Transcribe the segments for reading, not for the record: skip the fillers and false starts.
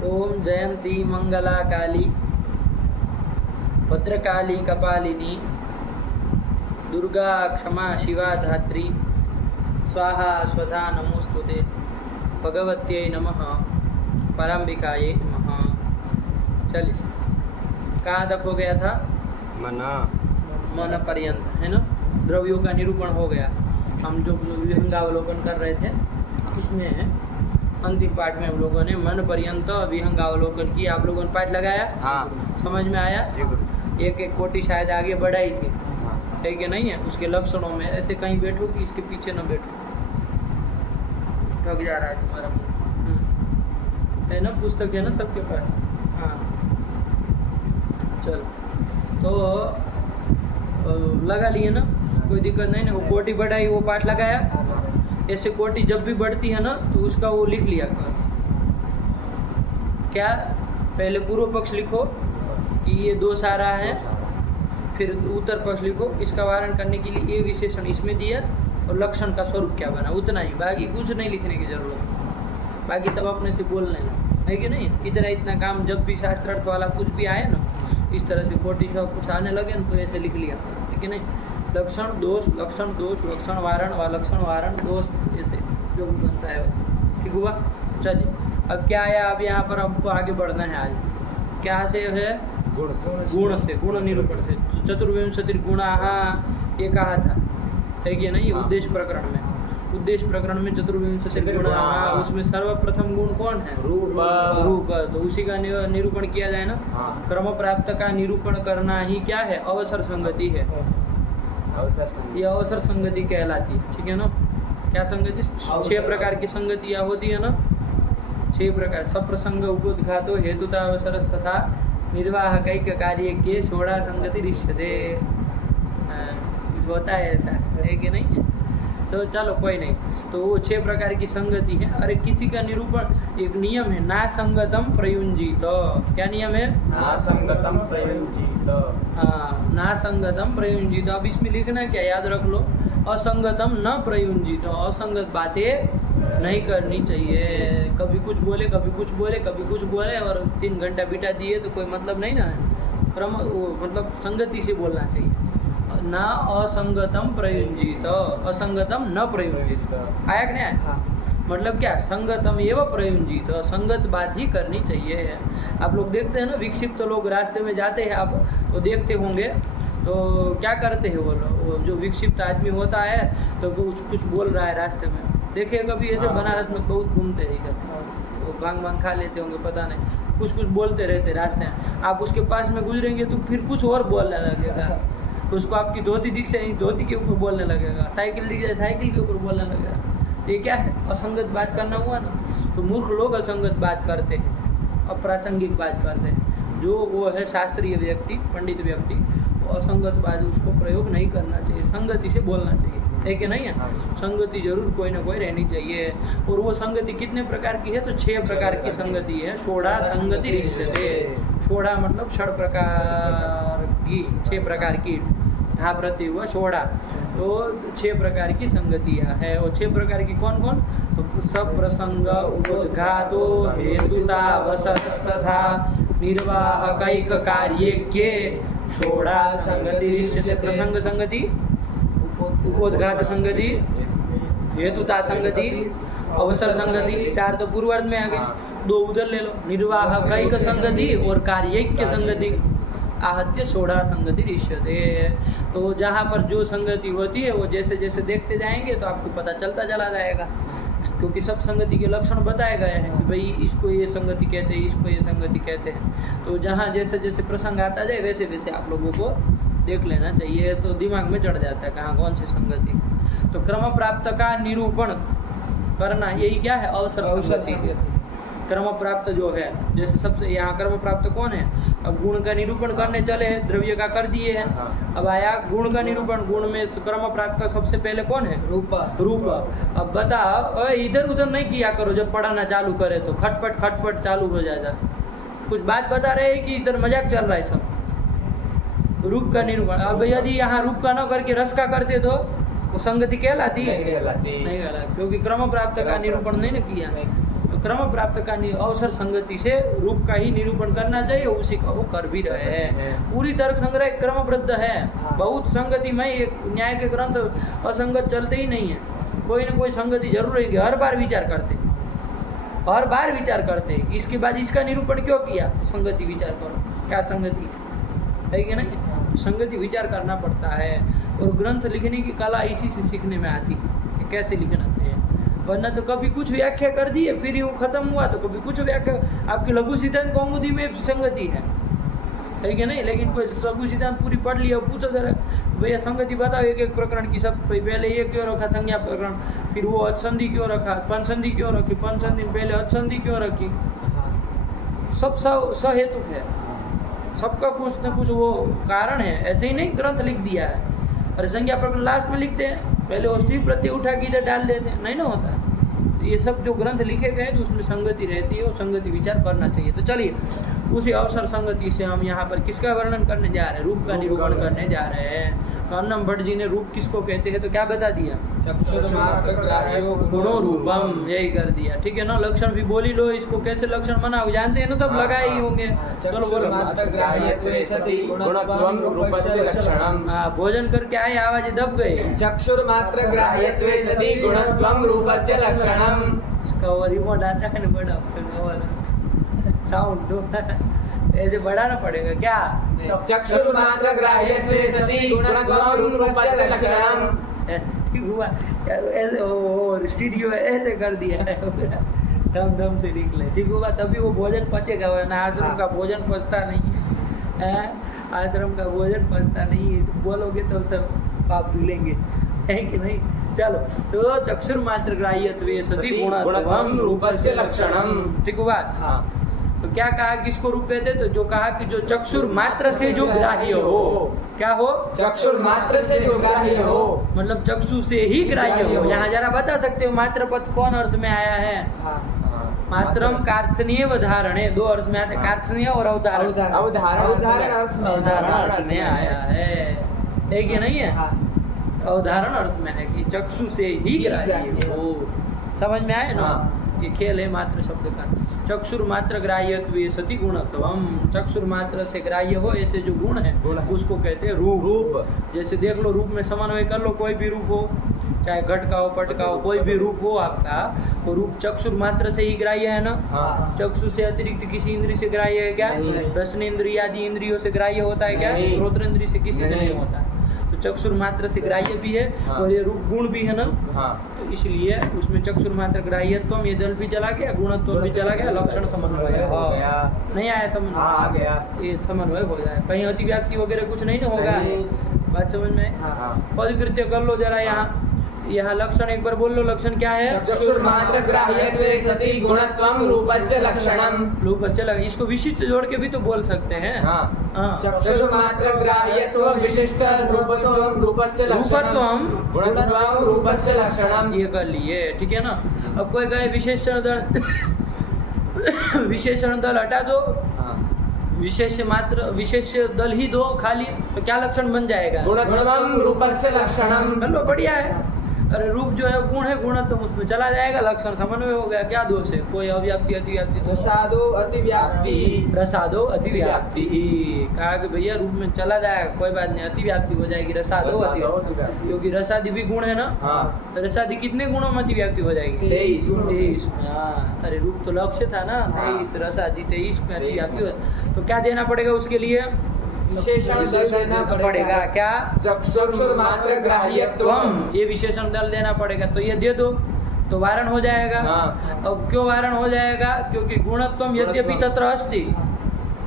ओम जयंती मंगला काली भद्रकाली कपालिनी दुर्गा क्षमा शिवा धात्री स्वाहा स्वधा नमोस्तुते भगवत्यै नमः पराम्बिकायै नमः। चलिए, कहाँ तक हो गया था? मन पर्यंत, है ना। द्रव्यों का निरूपण हो गया। हम जो विहंगावलोकन कर रहे थे इसमें अंतिम पाठ में हम लोगों ने मन पर्यंत विहंगावलोकन की। आप लोगों ने पाठ लगाया? हाँ। समझ में आया? एक एक कोटि शायद आगे बढ़ाई थी, है कि नहीं है? उसके लक्षणों में ऐसे कहीं बैठो कि इसके पीछे न बैठो, थक जा रहा है तुम्हारा मन, है ना। पुस्तक है ना सबके पास? हाँ, चलो तो लगा लिए ना, कोई दिक्कत नहीं ना। वो कोटि बढ़ाई, वो पाठ लगाया। ऐसे कोटि जब भी बढ़ती है ना तो उसका वो लिख लिया कर। क्या? पहले पूर्व पक्ष लिखो कि ये दोष आ रहा है, फिर उत्तर पक्ष लिखो इसका वारण करने के लिए ये विशेषण इसमें दिया और लक्षण का स्वरूप क्या बना, उतना ही। बाकी कुछ नहीं लिखने की जरूरत, बाकी सब अपने से बोलना है कि नहीं। इतना काम जब भी शास्त्रार्थ वाला कुछ भी आए ना, इस तरह से कोटि सब कुछ आने लगे ना तो ऐसे लिख लिया, है कि नहीं। लक्षण दोष लक्षण वारण व लक्षण वारण दोष, ऐसे जो भी बनता है वैसे। ठीक हुआ? चलिए, अब क्या आया? अब यहाँ पर हमको आगे बढ़ना है। आज क्या से है? गुण से, गुण निरूपण से। चतुर्विंशति गुणाः ये कहा था, है कि नहीं? उद्देश्य प्रकरण में, उद्देश्य प्रकरण में चतुर्विंशति गुणाः, उसमें सर्वप्रथम गुण कौन है? रूप। तो उसी का निरूपण किया जाए ना। क्रम प्राप्त का निरूपण करना ही क्या है? अवसर संगति है। ये अवसर संगति कहलाती है, ठीक है ना। क्या संगति? 6 प्रकार की संगतियाँ होती है ना, 6 प्रकार। सप्रसंग उपोद्घातो हेतुता अवसर तथा निर्वाह कैक कार्य के षोड़ा संगति रिष्यते। होता है ऐसा, है कि नहीं है? तो चलो कोई नहीं, तो वो 6 प्रकार की संगति है। अरे किसी का निरूपण, एक नियम है, ना संगतम प्रयुंजित। क्या नियम है? ना संगतम प्रयुंजित। हाँ, ना संगतम प्रयुंजित। अब इसमें लिखना क्या, याद रख लो, असंगतम न प्रयुंजित। असंगत बातें नहीं करनी चाहिए। कभी कुछ बोले, कभी कुछ बोले, कभी कुछ बोले और 3 घंटा बिता दिए तो कोई मतलब नहीं ना है। क्रम वो मतलब संगति से बोलना चाहिए। ना असंगतम प्रयुंजित, असंगतम न प्रयुंजित। आया कि नहीं आया? हाँ। मतलब क्या? संगतम एवं प्रयुंजित, संगत बात ही करनी चाहिए। आप लोग देखते हैं ना, विक्षिप्त लोग रास्ते में जाते हैं, आप तो देखते होंगे, तो क्या करते हैं वो जो विक्षिप्त आदमी होता है तो कुछ बोल रहा है रास्ते में, देखे कभी ऐसे? बनारस में बहुत घूमते हैं इधर, वो भांग खा लेते होंगे, पता नहीं, कुछ बोलते रहते रास्ते में। आप उसके पास में गुजरेंगे तो फिर कुछ और बोलने लगेगा। उसको आपकी धोती दिख जाए, धोती के ऊपर बोलने लगेगा। साइकिल दिख जाए, साइकिल के ऊपर बोलने लगेगा। ये क्या है? असंगत बात करना हुआ ना। तो मूर्ख लोग असंगत बात करते हैं, अप्रासंगिक बात करते हैं। जो वो है शास्त्रीय व्यक्ति, पंडित व्यक्ति, वो असंगत बात उसको प्रयोग नहीं करना चाहिए, संगति से बोलना चाहिए, है कि नहीं है? संगति जरूर कोई ना कोई रहनी चाहिए। और वो संगति कितने प्रकार की है? तो 6 प्रकार की संगति है। षोड़ा संगति रिष्यते। षोड़ा मतलब 6 प्रकार की, 6 प्रकार की, धा प्रत्यय हुआ षोड़ा। तो 6 प्रकार की संगतियाँ है। और 6 प्रकार की कौन कौन? तो सब प्रसंग उपोद्घातो हेतुता अवसर तथा निर्वाह कैक कार्य के षोड़ा संगति रिष्यते। प्रसंग संगति, उपोद्घात संगति, हेतुता संगति, अवसर संगति, 4 तो पूर्वार्ध में आ गए, 2 उधर ले लो। निर्वाह कैक संगति और कार्यैक्य संगति आहत्य षोड़ा संगति रिष्यते। तो जहाँ पर जो संगति होती है वो जैसे जैसे देखते जाएंगे तो आपको पता चलता चला जाएगा, क्योंकि सब संगति के लक्षण बताए गए हैं कि भाई इसको ये संगति कहते हैं, इसको ये संगति कहते हैं। तो जहाँ जैसे जैसे प्रसंग आता जाए वैसे वैसे आप लोगों को देख लेना चाहिए, तो दिमाग में चढ़ जाता है कहाँ कौन सी संगति। तो क्रम प्राप्त का निरूपण करना, यही क्या है? अवसर संगति। क्रम प्राप्त जो है, जैसे सबसे यहाँ क्रम प्राप्त कौन है? अब गुण का निरूपण करने चले हैं, द्रव्य का कर दिए हैं, अब आया गुण का निरूपण। गुण में क्रम प्राप्त सबसे पहले कौन है? रूप। अब बता, इधर उधर नहीं किया करो, जब पढ़ाना चालू करे तो खटपट खटपट चालू हो जाता। कुछ बात बता रहे हैं कि इधर मजाक चल रहा है सब। रूप का निरूपण। अब यदि यहाँ रूप का न करके रस का करते तो वो संगति कहलाती है? नहीं कहलाती, क्योंकि क्रम प्राप्त का निरूपण नहीं न किया। तो तो क्रम प्राप्त का अवसर संगति से रूप का ही निरूपण करना चाहिए, उसी का वो कर भी रहे हैं। पूरी तरह संग्रह क्रमबद्ध है, बहुत संगति में एक न्याय के ग्रंथ असंगत चलते ही नहीं है, कोई ना कोई संगति जरूर रहेगी, हर बार विचार करते। इसके बाद इसका निरूपण क्यों किया? संगति विचार करो, क्या संगति है कि नहीं? संगति विचार करना पड़ता है, और ग्रंथ लिखने की कला इसी से सीखने में आती है कि कैसे लिखना चाहिए। वरना तो कभी कुछ व्याख्या कर दी है, फिर वो खत्म हुआ, तो कभी कुछ व्याख्या। आपकी लघु सिद्धांत कौमुदी में संगति है कि नहीं? लेकिन कोई लघु सिद्धांत पूरी पढ़ लिया, पूछो जरा भैया संगति बताओ एक एक प्रकरण की, सब पहले ये क्यों रखा संज्ञा प्रकरण, फिर वो अचसंधि क्यों रखा, पंचसंधि क्यों रखी, पंचसंधि पहले अचसंधि क्यों रखी, सब सहेतुक है, सबका कुछ न कुछ वो कारण है। ऐसे ही नहीं ग्रंथ लिख दिया है, अरे संज्ञा प्रकरण लास्ट में लिखते हैं, पहले औष्ठिक प्रत्यय उठा के इधर डाल देते हैं, नहीं ना होता। ये सब जो ग्रंथ लिखे गए तो उसमें संगति रहती है, वो संगति विचार करना चाहिए। तो चलिए उसी अवसर संगति से हम यहाँ पर किसका वर्णन करने जा रहे हैं? रूप का निरूपण करने जा रहे हैं। तो अन्नम भट्ट जी ने रूप किसको कहते हैं तो क्या बता दिया? गुणो रूपम, यही कर दिया, ठीक है ना। लक्षण भी बोली लो, इसको कैसे लक्षण बनाओ जानते हैं ना, सब लगाए ही होंगे। चलो बोलो। हाँ, भोजन करके आए, आवाज दब गए। चक्षुर्मात्र ग्राह्यत्वे सति गुणत्वं रूपस्य लक्षणम्। इसका वो रिमोट आता है ना बड़ा साउंड दो ऐसे बढ़ाना पड़ेगा क्या? चक्षुर्मात्र ग्राह्यत्वे सति गुणत्वं रूपस्य लक्षणम्। हुआ ऐसे, ओ स्टूडियो ऐसे कर दिया है दम से निकले, ठीक हुआ तभी वो भोजन पचेगा, वरना आश्रम का भोजन पचता नहीं है। आश्रम का भोजन पचता नहीं है, बोलोगे तो सब पाप धुलेंगे, है कि नहीं? चलो, तो चक्षुर्मात्र ग्राह्यत्वे सति गुणत्वं रूपस्य लक्षणम्, ठीक हुआ। हाँ। तो क्या कहा, किसको रूप कहते? तो जो कहा कि जो चक्षुर मात्र से जो ग्राह्य हो, क्या हो? चक्षुर मात्र से जो ग्राह्य हो, मतलब चक्षु से ही ग्राह्य हो। यहाँ जरा बता सकते हो मात्र पद कौन अर्थ में आया है? मात्रम कार्त्सनीय व धारणे, दो अर्थ में आते, कार्त्सनीय और अवधारण अर्थ में आया है कि नहीं है? अवधारण अर्थ में है कि चक्षु से ही ग्राह्य हो। समझ में आए ना? ये खेल है मात्र शब्द का। चक्षुर मात्र ग्राह्यत्वे सति गुणत्वम, चक्षुर मात्र से ग्राह्य हो ऐसे जो गुण है उसको कहते हैं रूप। जैसे देख लो, रूप में समन्वय कर लो, कोई भी रूप हो, चाहे घट का हो, पट का हो, कोई भी रूप हो आपका, तो रूप चक्षुर मात्र से ही ग्राह्य है ना। चक्षु से अतिरिक्त किसी इंद्रिय से ग्राह्य है क्या? रसन इंद्रिय आदि इंद्रियों से ग्राह्य होता है क्या? श्रोत्र इंद्रिय से किसी से नहीं होता। चक्षुर मात्र से ग्राह्य भी है और ये रूप गुण भी है ना। तो इसलिए उसमें चक्षुर मात्र ग्राह्यत्व, ये दल भी चला गया, गुणत्व भी चला गया, लक्षण समन्वय नहीं आया, समन्वय आ गया, ये समन्वय हो जाए। कहीं अतिव्याप्ति वगैरह कुछ नहीं ना होगा, बात समझ में? पदकृत्य कर लो जरा। यहाँ लक्षण एक बार बोल लो, लक्षण क्या है? चक्षुर्मात्र ग्राह्यत्वे सति गुणत्वं रूपस्य लक्षणम्। रूपस्य लक्षण, इसको विशिष्ट जोड़ के भी तो बोल सकते हैं। चक्षुर्मात्र ग्राह्यत्व विशिष्ट रूपत्वं रूपस्य लक्षणम्, गुणत्वं रूपस्य लक्षणम्, ये कर लिए, ठीक है ना। अब कोई कहे विशेषण दल विशेषण दल हटा दो, विशेष दल ही दो खाली, तो क्या लक्षण बन जाएगा? गुणत्वं रूपस्य लक्षणम्। चलो बढ़िया है। अरे रूप जो है गुण है, गुण तो उसमें चला जाएगा, लक्षण समन्वय हो गया, क्या दोष है? कोई अव्याप्ति अतिव्याप्ति? रसादो अतिव्याप्ति, रसादो अतिव्याप्ति। कहा कि भैया रूप में चला जाएगा, कोई बात नहीं, अतिव्याप्ति हो जाएगी, रसादो अतिव्याप्ति, क्योंकि रसादि भी गुण है ना। तो रसादि कितने गुणों में अतिव्याप्ति हो जाएगी? 23 में। हाँ, अरे रूप तो लक्ष्य था ना, 23 रसादि 23 में अतिव्याप्ति हो। तो क्या देना पड़ेगा उसके लिए? विशेषण दल देना पड़ेगा। क्या? चक्षुर्मात्र ग्राह्यत्वम्, ये विशेषण दल देना पड़ेगा। तो ये दे दो तो वारण हो जाएगा। अब क्यों वारण हो जाएगा? क्योंकि गुणत्वम यद्यपि तत्र अस्ति,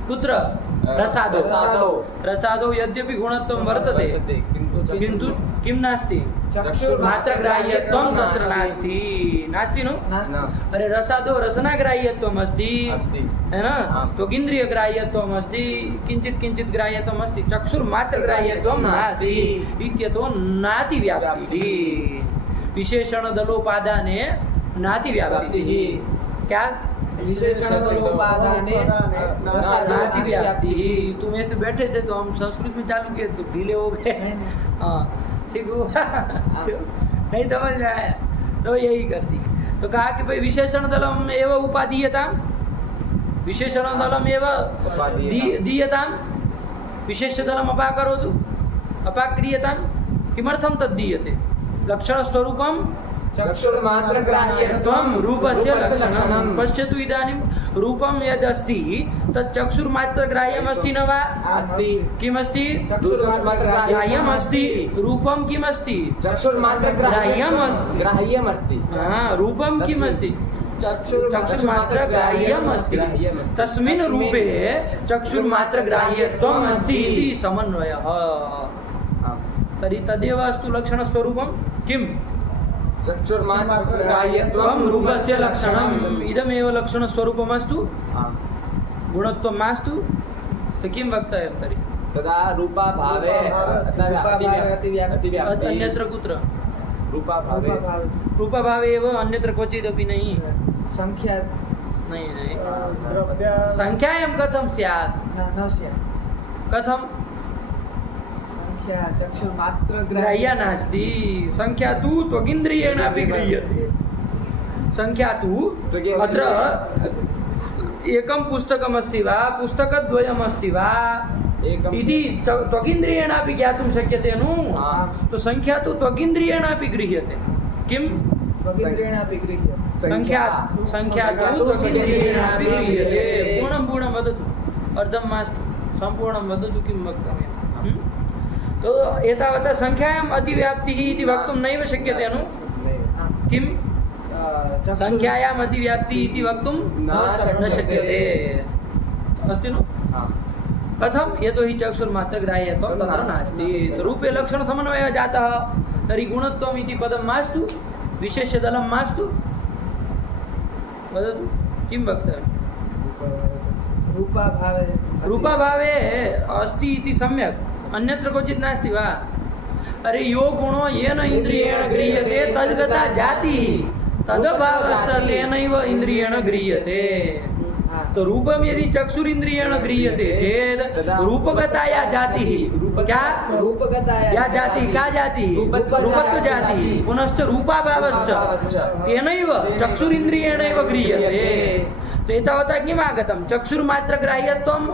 कुत्र? रसादो यद्यपि गुणत्वम वर्तते, किंतु किम नास्ति? चक्षुर्मात्र ग्राह्यत्वम तत्र नास्ति नो। अरे रसादो रसना ग्राह्यत्वम अस्ति, है ना। तो इंद्रिय ग्राह्यत्वम अस्ति, किंचित ग्राह्यत्वम अस्ति, चक्षुर्मात्र ग्राह्यत्वम नास्ति इत्यतो नाति व्याप्ति। विशेषण दलोपादाने नाति व्याप्ति। क्या? नाति व्याप्ति। तुम ऐसे बैठे थे तो हम संस्कृत में चालू किए तो ढीले हो गए। हाँ ठीक हुआ। नहीं समझ में आया तो यही कर दी। तो कहा कि भाई विशेषण दलम एव उपादीयतां, विशेषण दलम एव दीयतां, विशेष दलम अपाकरोतु अपाक्रियतां, किमर्थं तद्दीयते? लक्षण स्वरूपम चक्षुर्मात्रग्राह्यत्वं रूपस्य लक्षणं। पश्यतु इदानीं रूपं यदस्ति तत् चक्षुर्मात्रग्राह्यमस्ति न वा? अस्ति। किमस्ति? चक्षुर्मात्रग्राह्यमस्ति। रूपं किमस्ति? चक्षुर्मात्रग्राह्यमस्ति। ग्राह्यमस्ति। रूपं किमस्ति? चक्षुर्मात्रग्राह्यमस्ति। तस्मिन् रूपे चक्षुर्मात्रग्राह्यत्वम् अस्ति इति समन्वयः। तर्हि तदेव अस्तु लक्षणस्वरूपं किम्? चक्षुर्मात्रग्राह्यत्वं रूपस्य लक्षणम्। इदमेव लक्षणस्वरूपमस्तु, गुणत्वं मास्तु, तो किं वक्तव्यं तर्हि? तदा रूपाभावे अतिव्याप्ति। अन्यत्र कुत्र? रूपाभावे रूपभावे एव, अन्यत्र क्वचिदपि नहीं। संख्या नहीं द्रव्य संख्यायां कथं स्यात्? न स्यात्। कथं? संख्या चक्षुर्मात्र ग्राह्या नास्ति। संख्या तु त्वगिन्द्रियेणापि गृह्यते। संख्या तु अत्र एकं पुस्तकमस्ति वा, पुस्तकद्वयमस्ति वा इति त्वगिन्द्रियेणापि ज्ञातुं शक्यते नु। तो संख्या तु त्वगिन्द्रियेणापि गृह्यते। किं? त्वगिन्द्रियेणापि गृह्यते। संख्या तु त्वगिन्द्रियेणापि गृह्यते। पूर्णं वदतु, अर्धं मास्तु, सम्पूर्णं वदतु, किं वक्तव्यं? तो एतावता संख्यायाम् अतिव्याप्तिः इति वक्तुं नैव शक्यते नु। किं? संख्यायाम् अतिव्याप्तिः इति वक्तुं न शक्यते। अस्ति नु? कथं? यतोहि चक्षुर्मात्रग्राह्यत्वं तत्र नास्ति। रूपे लक्षणसमन्वयः जातः, तर्हि गुणत्वम् इति पदं मास्तु, विशेष्यदलं मास्तु। वदतु, किं वक्तव्यं? रूपाभावे अस्ति इति सम्यक्, अन्यत्र क्वचित् नास्ति वा? अरे यो गुणो येन इन्द्रियेण गृह्यते तद्गता जातिः, तदभावश्च तेनैव इन्द्रियेण गृह्यते। तो रूपम यदि चक्षुरिन्द्रियेण गृह्यते चेत् रूपगताया जातिः, क्या? या जातिः, का जातिः? रूपत्व जातिः। पुनश्च रूपाभावश्च तेनैव चक्षुरिन्द्रियेणैव गृह्यते। तो एतावता किम् आगतं? चक्षुर्मात्रग्राह्यत्वं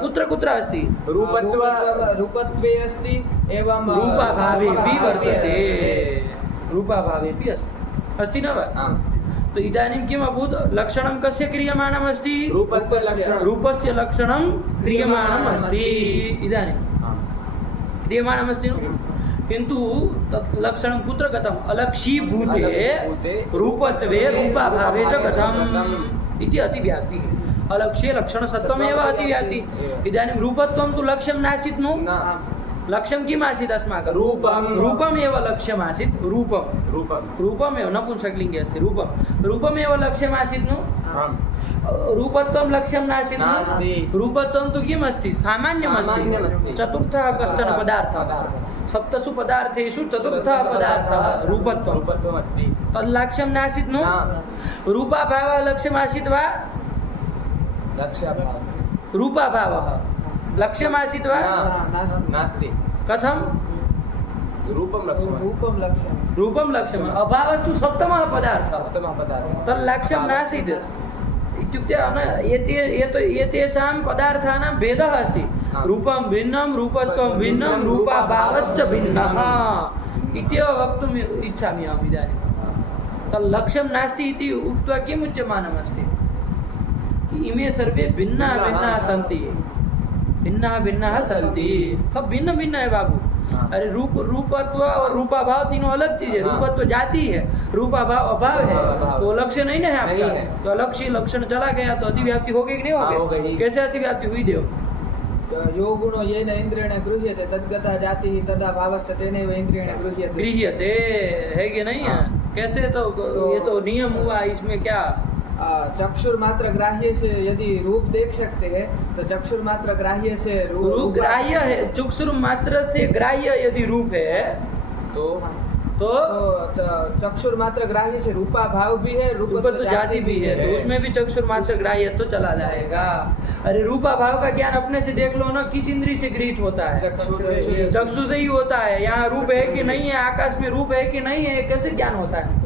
कुत्र कुत्र अस्ति? रूपत्वे अस्ति एवं रूपाभावेपि वर्तते। रूपाभावेपि अस्ति न वा? तो इदानीं किम् अभूत्? लक्षणं कस्य क्रियमाणम् अस्ति? रूपस्य लक्षणं क्रियमाणम् अस्ति। इदानीं क्रियमाणम् अस्ति नु, किन्तु तत् लक्षणं कुत्र गतम्? अलक्षीभूते रूपत्वे रूपाभावे च गतम् इति अतिव्याप्तिः। अलक्ष्ये लक्षणसत्त्वमेव अतिव्याप्तिः। इदानीं रूपत्वं तु लक्ष्यं नासीत् नु। लक्ष्यं किम् आसीत् अस्माकं? रूपमेव लक्ष्यमासीत्। रूपमेव नपुंसकलिङ्गे अस्ति रूपं। रूपमेव लक्ष्यमासीत् नु। रूपत्वं लक्ष्यं नासीत् नु। रूपत्वं तु किम् अस्ति? सामान्यमस्ति। चतुर्थः कश्चन पदार्थः। सप्तसु पदार्थेषु चतुर्थः पदार्थः रूपत्वम् अस्ति। तल्लक्ष्यं नासीत् नु। रूपाभावः लक्ष्यमासीत् वा? रूपाभावः लक्ष्यमासीत् वा? नास्ति। कथं? रूपं लक्ष्यम्। अभावस्तु सप्तमः पदार्थः। तल्लक्ष्यं नासीत्। इत्युक्ते एतेषां पदार्थानां भेदः अस्ति। रूपं भिन्नं, रूपत्वं भिन्नं, रूपाभावश्च भिन्नः इत्येव वक्तुम् इच्छामि अहम् इदानीं। तल्लक्ष्यं नास्ति इति उक्त्वा किम् उच्यमानमस्ति? इमे सर्वे भिन्नाः सन्ति। सब भिन्न है बाबू। अरे रूपत्व और रूपाभाव तीनों अलग चीज है। रूपत्व जाति है, रूपाभाव अभाव है। तो लक्ष्य नहीं है आपका। तो अलक्ष्य लक्षण चला गया तो अतिव्याप्ति हो गई कि नहीं हो गई? कैसे अतिव्याप्ति हुई? देव यो गुणो येन इन्द्रियेण गृह्यते तद्गता जातिः तदा भावश्च तेनैव इन्द्रियेण गृह्यते है कि नहीं है? कैसे? तो ये तो नियम हुआ, इसमें क्या? चक्षुर्मात्र ग्राह्य से यदि रूप देख सकते हैं तो चक्षुर्मात्र ग्राह्य से रूप ग्राह्य है। चक्षुर्मात्र से ग्राह्य यदि रूप है तो चक्षुर्मात्र ग्राह्य से रूपा भाव भी है, रूपत्व जाति भी है। तो उसमें भी चक्षुर्मात्र ग्राह्य तो चला जाएगा। अरे रूपा भाव का ज्ञान अपने से देख लो ना, किस इंद्रिय से गृहीत होता है? चक्षु से ही होता है। यहाँ रूप है कि नहीं है, आकाश में रूप है कि नहीं है, कैसे ज्ञान होता है?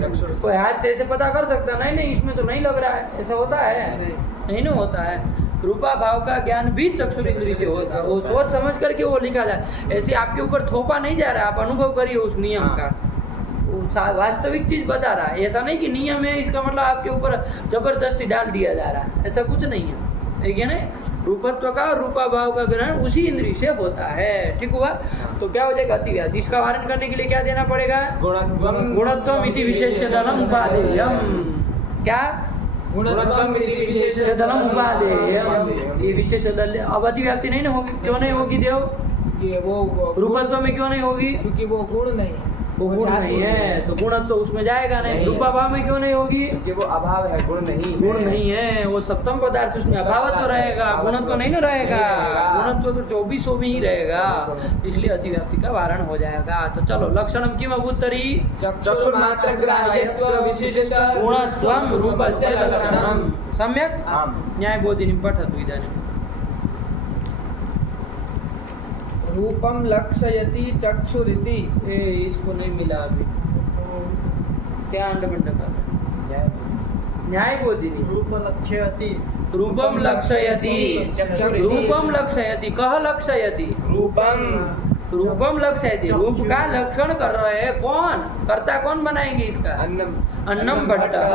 कोई हाथ से ऐसे पता कर सकता नहीं नहीं इसमें तो नहीं लग रहा है, ऐसा होता है? नहीं ना होता है। रूपा भाव का ज्ञान भी चक्षुर इंद्रिय से होता है, वो सोच समझ करके वो लिखा जाए, ऐसे आपके ऊपर थोपा नहीं जा रहा है, आप अनुभव करिए उस नियम का, वास्तविक चीज बता रहा है। ऐसा नहीं कि नियम है इसका मतलब आपके ऊपर जबरदस्ती डाल दिया जा रहा है, ऐसा कुछ नहीं है, ठीक है ना? रूपत्व का और रूपा भाव का ग्रहण उसी इंद्रिय से होता है, ठीक हुआ? तो क्या हो जाएगा? अतिव्याप्ति। इसका वारण करने के लिए क्या देना पड़ेगा? गुणत्वम इति विशेषदलम उपादेयम। क्या? गुणत्वम इति विशेषदलम उपादेयम। ये विशेषदल अब अतिव्याप्ति नहीं ना होगी, क्यों नहीं होगी देव? ये वो रूपत्व में क्यों नहीं होगी? क्योंकि वो गुण नहीं है, वो गुण नहीं है, तो गुणत्व उसमें जाएगा नहीं। रूपा भाव में क्यों नहीं होगी? क्योंकि वो अभाव है, गुण नहीं है। गुण नहीं है, वो सप्तम पदार्थ, उसमें अभावत्व रहेगा, गुणत्व नहीं ना रहेगा। गुणत्व तो 24 में ही रहेगा, इसलिए अतिव्याप्ति का वारण हो जाएगा। तो चलो लक्षणम किम अभूतरी चक्षुर्मात्र ग्राह्यत्व विशिष्ट गुणत्वम रूपस्य लक्षणम। सम्यक् आम्। न्यायबोधिनीं पठतु इदानीं। रूपम लक्षयति चक्षुरिति। इसको नहीं मिला अभी, क्या अंडमंड का न्यायबोधिनी। रूपम लक्षयति, रूपम लक्षयति, कह लक्षयति, रूपम लक्षयति, रूप का लक्षण कर रहे हैं कौन? कर्ता कौन बनाएंगे इसका? अन्नम भट्टः,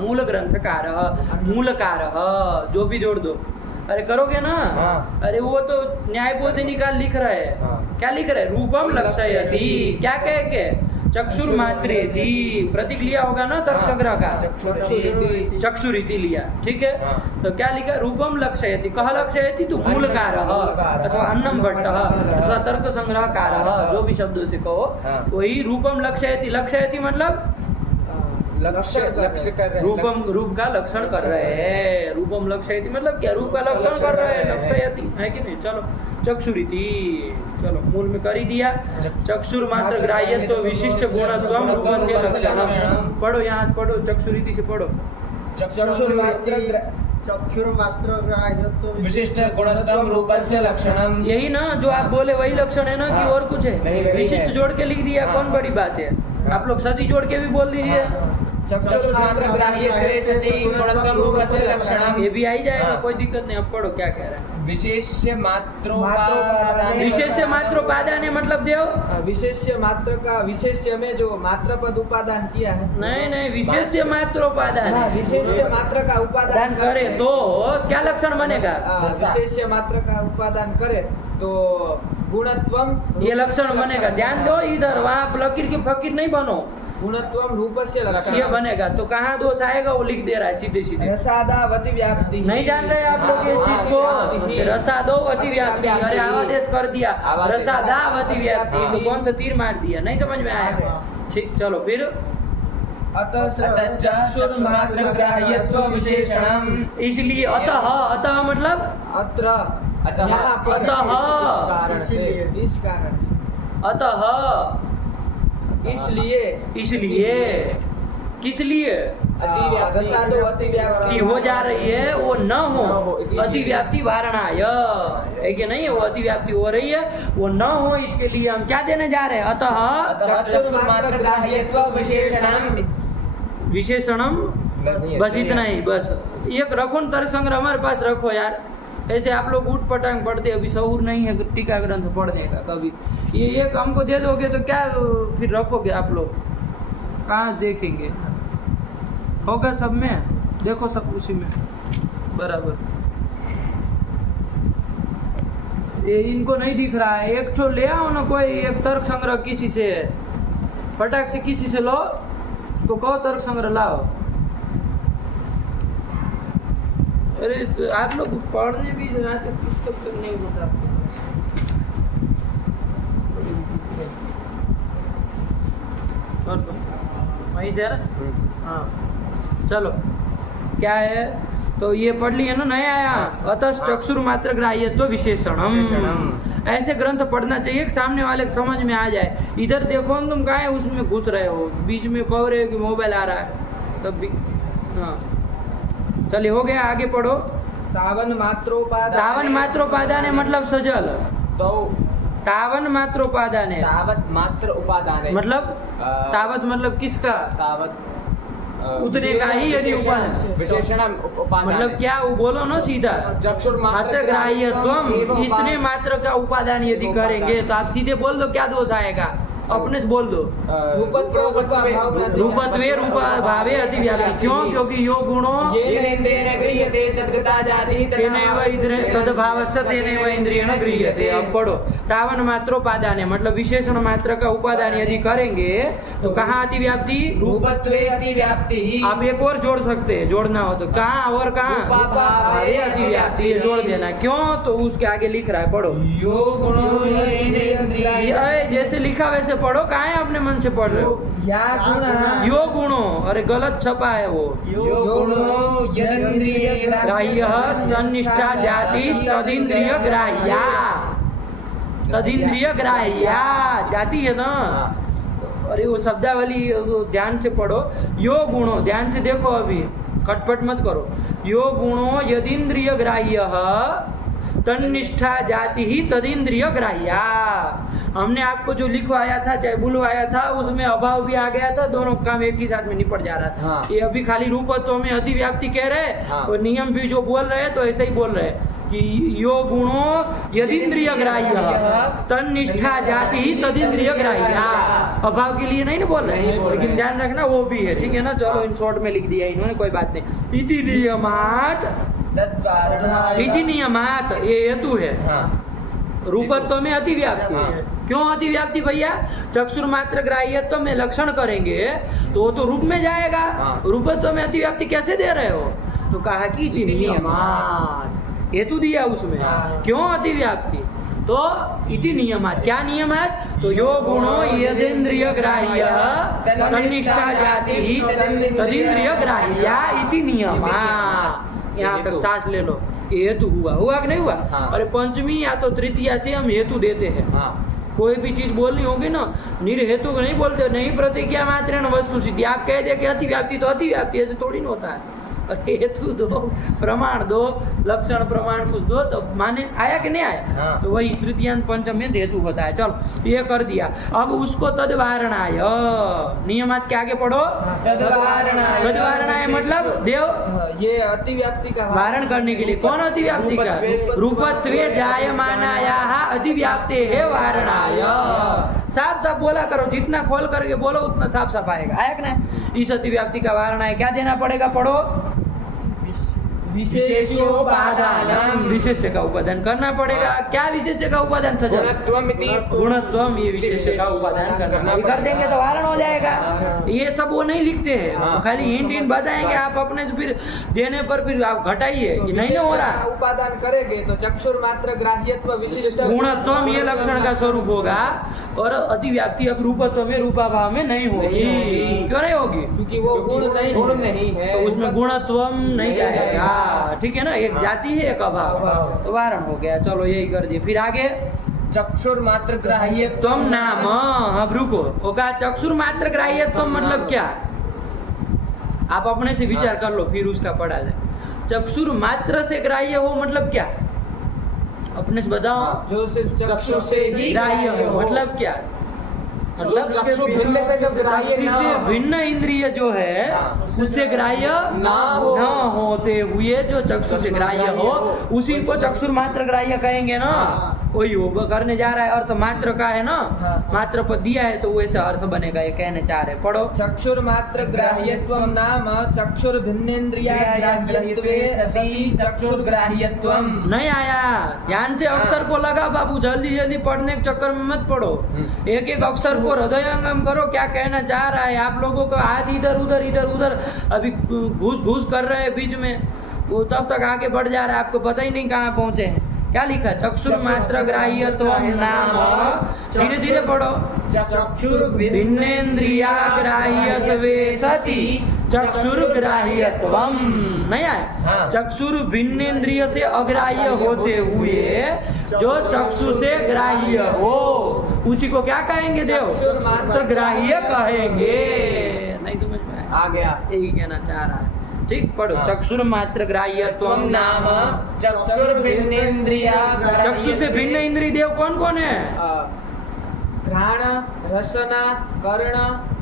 मूल ग्रंथकारः, मूलकारः, जो भी जोड़ दो। अरे करोगे ना? हाँ। अरे वो तो न्यायबोधिनी का लिख रहे हैं। हाँ। क्या लिख रहे हैं? रूपम लक्षयति, क्या कह के? चक्षुर्मात्रेति, प्रतीक लिया होगा ना तर्क संग्रह का, चक्षुरिति लिया, ठीक है? हाँ। तो क्या लिखा? रूपम लक्षयति, कह लक्षयति तो मूलकारः अथवा अन्नम भट्टः अथवा तर्क संग्रहकारः, जो भी शब्दों से कहो हाँ। वही रूपम लक्षयति। लक्षयति मतलब लक्ष्य कर रहे हैं। रूप का लक्षण कर रहे हैं। रूपम लक्षयति मतलब क्या? रूप का लक्षण कर रहे हैं, लक्षयति है कि नहीं? चलो चक्षुरिति, चलो मूल में कर ही दिया। चक्षुर मात्र ग्राह्यत्व विशिष्ट गुणत्वम रूपस्य लक्षणम। पढ़ो यहाँ से पढ़ो, चक्षुरिति से पढ़ो। चक्षुर्मात्र ग्राह्यत्व विशिष्ट गुणत्वम रूपस्य लक्षणम। यही ना जो आप बोले वही लक्षण है ना कि और कुछ नहीं, है? वही विशिष्ट है। जोड़ के लिख दिया, कौन बड़ी बात है? आप लोग सदी जोड़ के भी बोल दीजिए, चक्षुर्मात्र ग्राह्यत्वे सति गुणत्वम रूपस्य लक्षणम। ये भी आ ही जाएगा, हाँ। कोई दिक्कत नहीं। अब पढ़ो क्या कह रहा है। विशेष्य मात्रोपादान। विशेष्य मात्रोपादान है मतलब देव विशेष्य मात्र का, विशेष्य में जो मात्र पद उपादान किया है। नहीं नहीं, विशेष्य मात्रोपादान हाँ, है। विशेष्य मात्र का उपादान दान करे तो क्या लक्षण बनेगा? विशेष्य मात्र का उपादान करे तो गुणत्वम, ये लक्षण बनेगा। ध्यान दो इधर, वहाँ लकीर की फकीर नहीं बनो। गुणत्वम रूपस्य ये लक्षणम। बनेगा तो कहाँ दोष आएगा? वो लिख दे रहा है सीधे सीधे। रसादावति व्याप्ति। नहीं जान रहे आप लोग इस चीज को? रसादोवति व्याप्ति, अरे आदेश कर दिया रसादावति व्याप्ति, तो कौन सा तीर मार दिया? नहीं समझ में आया? ठीक, चलो फिर। अतः चक्षुर्मात्र ग्राह्यत्व विशेषणम। इसलिए अतः, अतः मतलब अत्र, अतः, यहाँ पर अतः, इस कारण से, अतः, इसलिए, इसलिए, किस लिए? रसादो अतिव्याप्ति कि हो जा रही है वो न हो, अतिव्याप्ति वारणाय है कि नहीं? वो अतिव्याप्ति हो रही है, वो न हो, इसके लिए हम क्या देने जा रहे हैं? अतः चक्षुर्मात्र ग्राह्यत्व विशेषणम। विशेषणम, बस इतना ही, बस एक रखो न तर्क संग्रह हमारे पास रखो यार। ऐसे आप लोग उठ पटांग पढ़ते, अभी सहूर नहीं है टीका ग्रंथ पढ़ने का कभी। ये एक हमको दे दोगे तो क्या फिर रखोगे आप लोग? कहाँ देखेंगे? होगा सब में, देखो सब उसी में बराबर। ये इनको नहीं दिख रहा है, एक तो ले आओ ना कोई, एक तर्क संग्रह किसी से, फटाक से किसी से लो, उसको कहो तर्क संग्रह लाओ। अरे तो आप लोग पढ़ने भी जाते, पुस्तक तो नहीं बताते। और तो वहीं से ना, हाँ चलो क्या है? तो ये पढ़ लिए ना, नया आया अतः चक्षुर्मात्र ग्राह्यत्व विशेषणम। ऐसे ग्रंथ पढ़ना चाहिए कि सामने वाले को समझ में आ जाए। इधर देखो न, तुम कहाँ है उसमें घुस रहे हो, बीच में कह रहे हो कि मोबाइल आ रहा है तब भी। हाँ चलिए, हो गया, आगे पढ़ो। तावन मात्रोपादान। तावन मात्रोपादान है मतलब सजल। तो तावन मात्र उपादान है तावत मात्र उपादान है मतलब तावत मतलब किसका तावत उतने का ही यदि उपादान विशेषण उपादान मतलब है। क्या वो बोलो ना सीधा चक्षुर्मात्र ग्राह्यत्वम इतने मात्र का उपादान यदि करेंगे तो आप सीधे बोल दो क्या दोष आएगा अपने से बोल दो रूपत्वे रूप भावे अतिव्याप्ति क्यों क्योंकि यो गुणों येनेन्द्रियेण गृह्यते तद्गता जातिः तेनैव तद्भावश्च तेनैव इंद्रियेण गृह्यते। अब पढ़ो तावन मात्रोपादान है मतलब विशेषण मात्र का उपादान यदि करेंगे तो कहाँ अतिव्याप्ति रूपत्वे अतिव्याप्ति आप एक और जोड़ सकते हैं जोड़ना हो तो कहाँ और कहाँ रूपाभावे अतिव्याप्ति ये जोड़ देना क्यों तो उसके आगे लिख रहा है पढ़ो यो गुणो ये जैसे लिखा वैसे पढ़ो कहाँ है अपने मन से पढ़ रहे हो या गुण यो गुणो अरे गलत छपा है वो यो गुणो यदिन्द्रिय ग्राह्य तन्निष्ठा जाति तदिंद्रिय ग्राह्या तदिंद्रिय ग्राह्या जाति है ना अरे वो शब्दावली ध्यान से पढ़ो यो गुणो ध्यान से देखो अभी खटपट मत करो यो गुणो यदिंद्रिय ग्राह्य तन्निष्ठा जाति ही तदिंद्रिय ग्राह्या हमने आपको जो लिखवाया था चाहे बुलवाया था उसमें अभाव भी आ गया था दोनों काम एक ही साथ में निपट जा रहा था। हाँ। ये अभी खाली रूपत्व में अतिव्याप्ति कह रहे हैं हाँ। और नियम भी जो बोल रहे हैं तो ऐसे ही बोल रहे हैं कि यो गुणो यदिंद्रिय ग्राह्य तन्निष्ठा जाति ही तदिंद्रिय ग्राह्या अभाव के लिए नहीं ना बोल रहे हैं लेकिन ध्यान रखना वो भी है ठीक है ना चलो इन शॉर्ट में लिख दिया इन्होंने कोई बात नहीं इति नियमात विधि नियमात ये हेतु है रूपत्व में अतिव्याप्ति है क्यों अतिव्याप्ति भैया चक्षुर मात्र ग्राह्यत्व में लक्षण करेंगे तो वो तो रूप में जाएगा रूपत्व में अतिव्याप्ति कैसे दे रहे हो तो कहा कि इति नियमात हेतु दिया उसमें क्यों अतिव्याप्ति तो इति नियमात क्या नियमात तो यो गुणो यदेन्द्रिय ग्राह्य तन्निष्ठा जाति ही तदिंद्रिय ग्राह्या इति नियमात यहाँ तक सांस ले लो ये हेतु हुआ कि नहीं हुआ अरे पंचमी या तो तृतीया से हम हेतु देते हैं कोई भी चीज बोलनी होगी ना निर्हेतु को नहीं बोलते नहीं प्रतिज्ञा मात्र न वस्तु सिद्धि आप कह दे कि अतिव्याप्ति तो अतिव्याप्ति ऐसे थोड़ी ना होता है अरे हेतु दो प्रमाण दो लक्षण प्रमाण कुछ दो तो माने आया कि नहीं आया तो वही तृतीयांत पंचम में हेतु होता है चलो ये कर दिया अब उसको तद्वारणाय नियमात के आगे पढ़ो तद्वारणाय मतलब देव ये अतिव्याप्ति का वारण करने के लिए कौन अतिव्याप्ति का रूपत्वे जायमानायाः अतिव्याप्ते है वारणाय साफ साफ बोला करो जितना खोल करके बोलो उतना साफ साफ आएगा आया कि नहीं इस अतिव्याप्ति का वारणाय क्या देना पड़ेगा पढ़ो विशेषोपादान विशेष्य का उपादान करना पड़ेगा क्या विशेष्य का उपादान सजन गुणत्वम ये विशेष्य का उपादान करना ये कर देंगे तो वारण हो जाएगा ये सब वो नहीं लिखते हैं खाली हिंट हिंट बताएंगे आप अपने से फिर देने पर फिर आप घटाइए कि नहीं ना हो रहा उपादान करेंगे तो चक्षुर मात्र ग्राह्यत्व विशिष्ट गुणत्वम ये लक्षण का स्वरूप होगा और अतिव्याप्ति अब रूपत्व में रूपाभाव में नहीं होगी क्यों नहीं होगी क्योंकि वो गुण नहीं है तो उसमें गुणत्वम नहीं जाएगा ठीक है ना एक जाति है एक अभाव तो वारण हो गया चलो यही कर दिए फिर आगे चक्षुर मात्र ग्राह्यत्वम तुम नाम अब रुको वो कहा चक्षुर मात्र ग्राह्यत्वम मतलब क्या आप अपने से विचार कर लो फिर उसका पढ़ा जाए चक्षुर मात्र से ग्राह्य हो मतलब क्या अपने से बताओ जो सिर्फ चक्षु से ही ग्राह्य हो मतलब क्या मतलब चक्षु भिन्न से जब ग्राह्य चक्षु से भिन्न इंद्रिय जो है उससे ग्राह्य ना होते हुए जो चक्षु से ग्राह्य हो उसी को चक्षुर मात्र ग्राह्य कहेंगे ना वही वो करने जा रहा है अर्थ मात्र का है ना मात्र पर दिया है तो वैसे अर्थ बनेगा ये कहने चाह रहे पढ़ो चक्षुर मात्र ग्राह्यत्वम नाम चक्षुर भिन्नेन्द्रिया ग्राह्यत्वे सति चक्षुर ग्राह्यत्वम नहीं आया ध्यान से अक्षर को लगा बाबू जल्दी जल्दी पढ़ने के चक्कर में मत पढ़ो एक एक अक्षर को हृदयंगम करो क्या कहना चाह रहा है आप लोगों का हाथ इधर उधर अभी घुस कर रहे हैं बीच में वो तब तक आगे बढ़ जा रहा है आपको पता ही नहीं कहाँ पहुंचे हैं क्या लिखा चक्षुर मात्र ग्राह्यत्वम नाम धीरे धीरे पढ़ो चक्षुर भिन्नेन्द्रिया ग्राह्यत्वे सति चक्षुर ग्राह्यत्वम नहीं आया चक्षुर भिन्नेन्द्रिय से अग्राह्य होते हुए जो चक्षु से ग्राह्य हो उसी को क्या कहेंगे देव मात्र ग्राह्य कहेंगे नहीं समझ में आ गया यही कहना चाह रहा है ठीक पढ़ो। हाँ। चक्षुर मात्र ग्राह्यत्वम त्वम नाम चक्षुर्भिन्नेन्द्रिया चक्षु से भिन्न इंद्रिय देव कौन कौन है? घ्राण, रसना, कर्ण।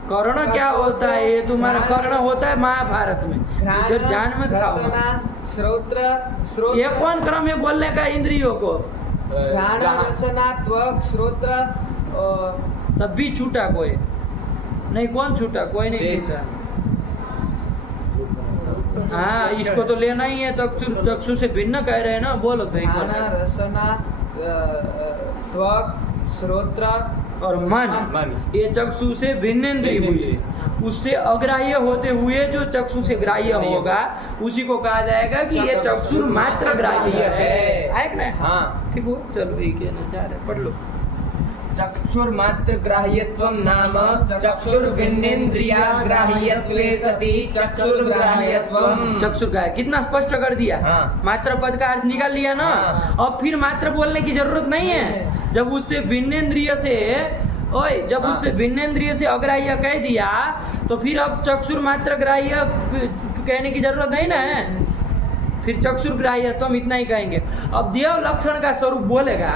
कर्ण क्या होता है? ये तुम्हारा कर्ण होता है महाभारत में, घ्राण, इधर ध्यान मत खाओ। रसना, श्रोत्र, ये कौन क्रम है बोलने का इंद्रियों को? घ्राण, रसना, त्वक, श्रोत्र। तब भी छूटा कोई नहीं? कौन छूटा? कोई नहीं छूटा। हाँ, इसको तो लेना ही है। चक्षु से भिन्न कह रहे हैं ना, बोलो सही। घ्राण, रसना, त्वक, श्रोत्र और मन, ये चक्षु से भिन्न इंद्रिय हुई। उससे अग्राह्य होते हुए जो चक्षु से ग्राह्य होगा उसी को कहा जाएगा कि ये चक्षुर मात्र ग्राह्य है ना? हाँ। ठीक हो, चलो ये कहना चाह रहे, पढ़ लो। चक्षुर्मात्र ग्राह्यत्वम नाम चक्षुर्भिन्नेन्द्रिया ग्राह्यत्वे सति चक्षुर्ग्राह्यत्वम। चक्षुर्ग्राह्य कितना स्पष्ट कर दिया। हाँ। मात्र पद का अर्थ निकाल लिया ना। हाँ। अब फिर मात्र बोलने की जरूरत नहीं है। जब उससे भिन्नेन्द्रिय से जब उससे भिन्नेन्द्रिय से अग्राह्य कह दिया तो फिर अब चक्षुर मात्र ग्राह्य कहने की जरूरत नहीं ना है। फिर चक्षुर ग्राह्य तो हम इतना ही कहेंगे। अब देव लक्षण का स्वरूप बोलेगा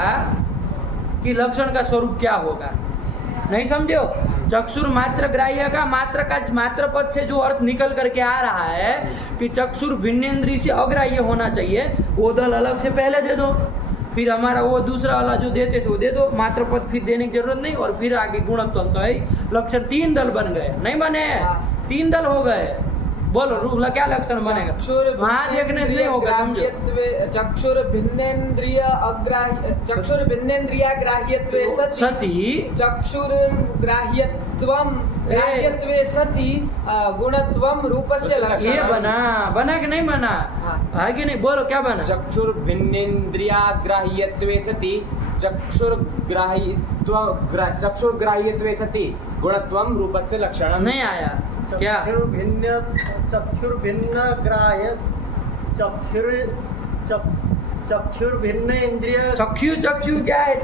कि लक्षण का स्वरूप क्या होगा, नहीं समझो? चक्षुर मात्र ग्राह्य का मात्र पद से जो अर्थ निकल करके आ रहा है कि चक्षुर भिन्नेन्द्रिय से अग्राह्य होना चाहिए, वो दल अलग से पहले दे दो। फिर हमारा वो दूसरा वाला जो देते थे वो दे दो। मात्र पद फिर देने की जरूरत नहीं। और फिर आगे गुणत्व तो है लक्षण। 3 दल बन गए, नहीं बने? 3 दल हो गए। बोलो रूला क्या लक्षण बनेगा? वहां देखने से नहीं होगा, समझो। चक्षुर भिन्नेन्द्रिय अग्राह्य, चक्षुर भिन्नेन्द्रिया ग्राह्यत्वे सति चक्षुर ग्राह्यत्वम ग्राह्यत्वे सति गुणत्वम रूपस्य लक्षणम। ये बना कि नहीं बना? आगे नहीं, बोलो क्या बना? चक्षुर्भिन्नेन्द्रिया ग्राह्यत्वे सति चक्षुर्ग्राह्यत्वे सति गुणत्वम रूपस्य लक्षणम। नहीं आया क्या? चक्षुर्भिन्न ग्राह्य चक्षुर्भिन्न इंद्रिय चक्षु क्या है?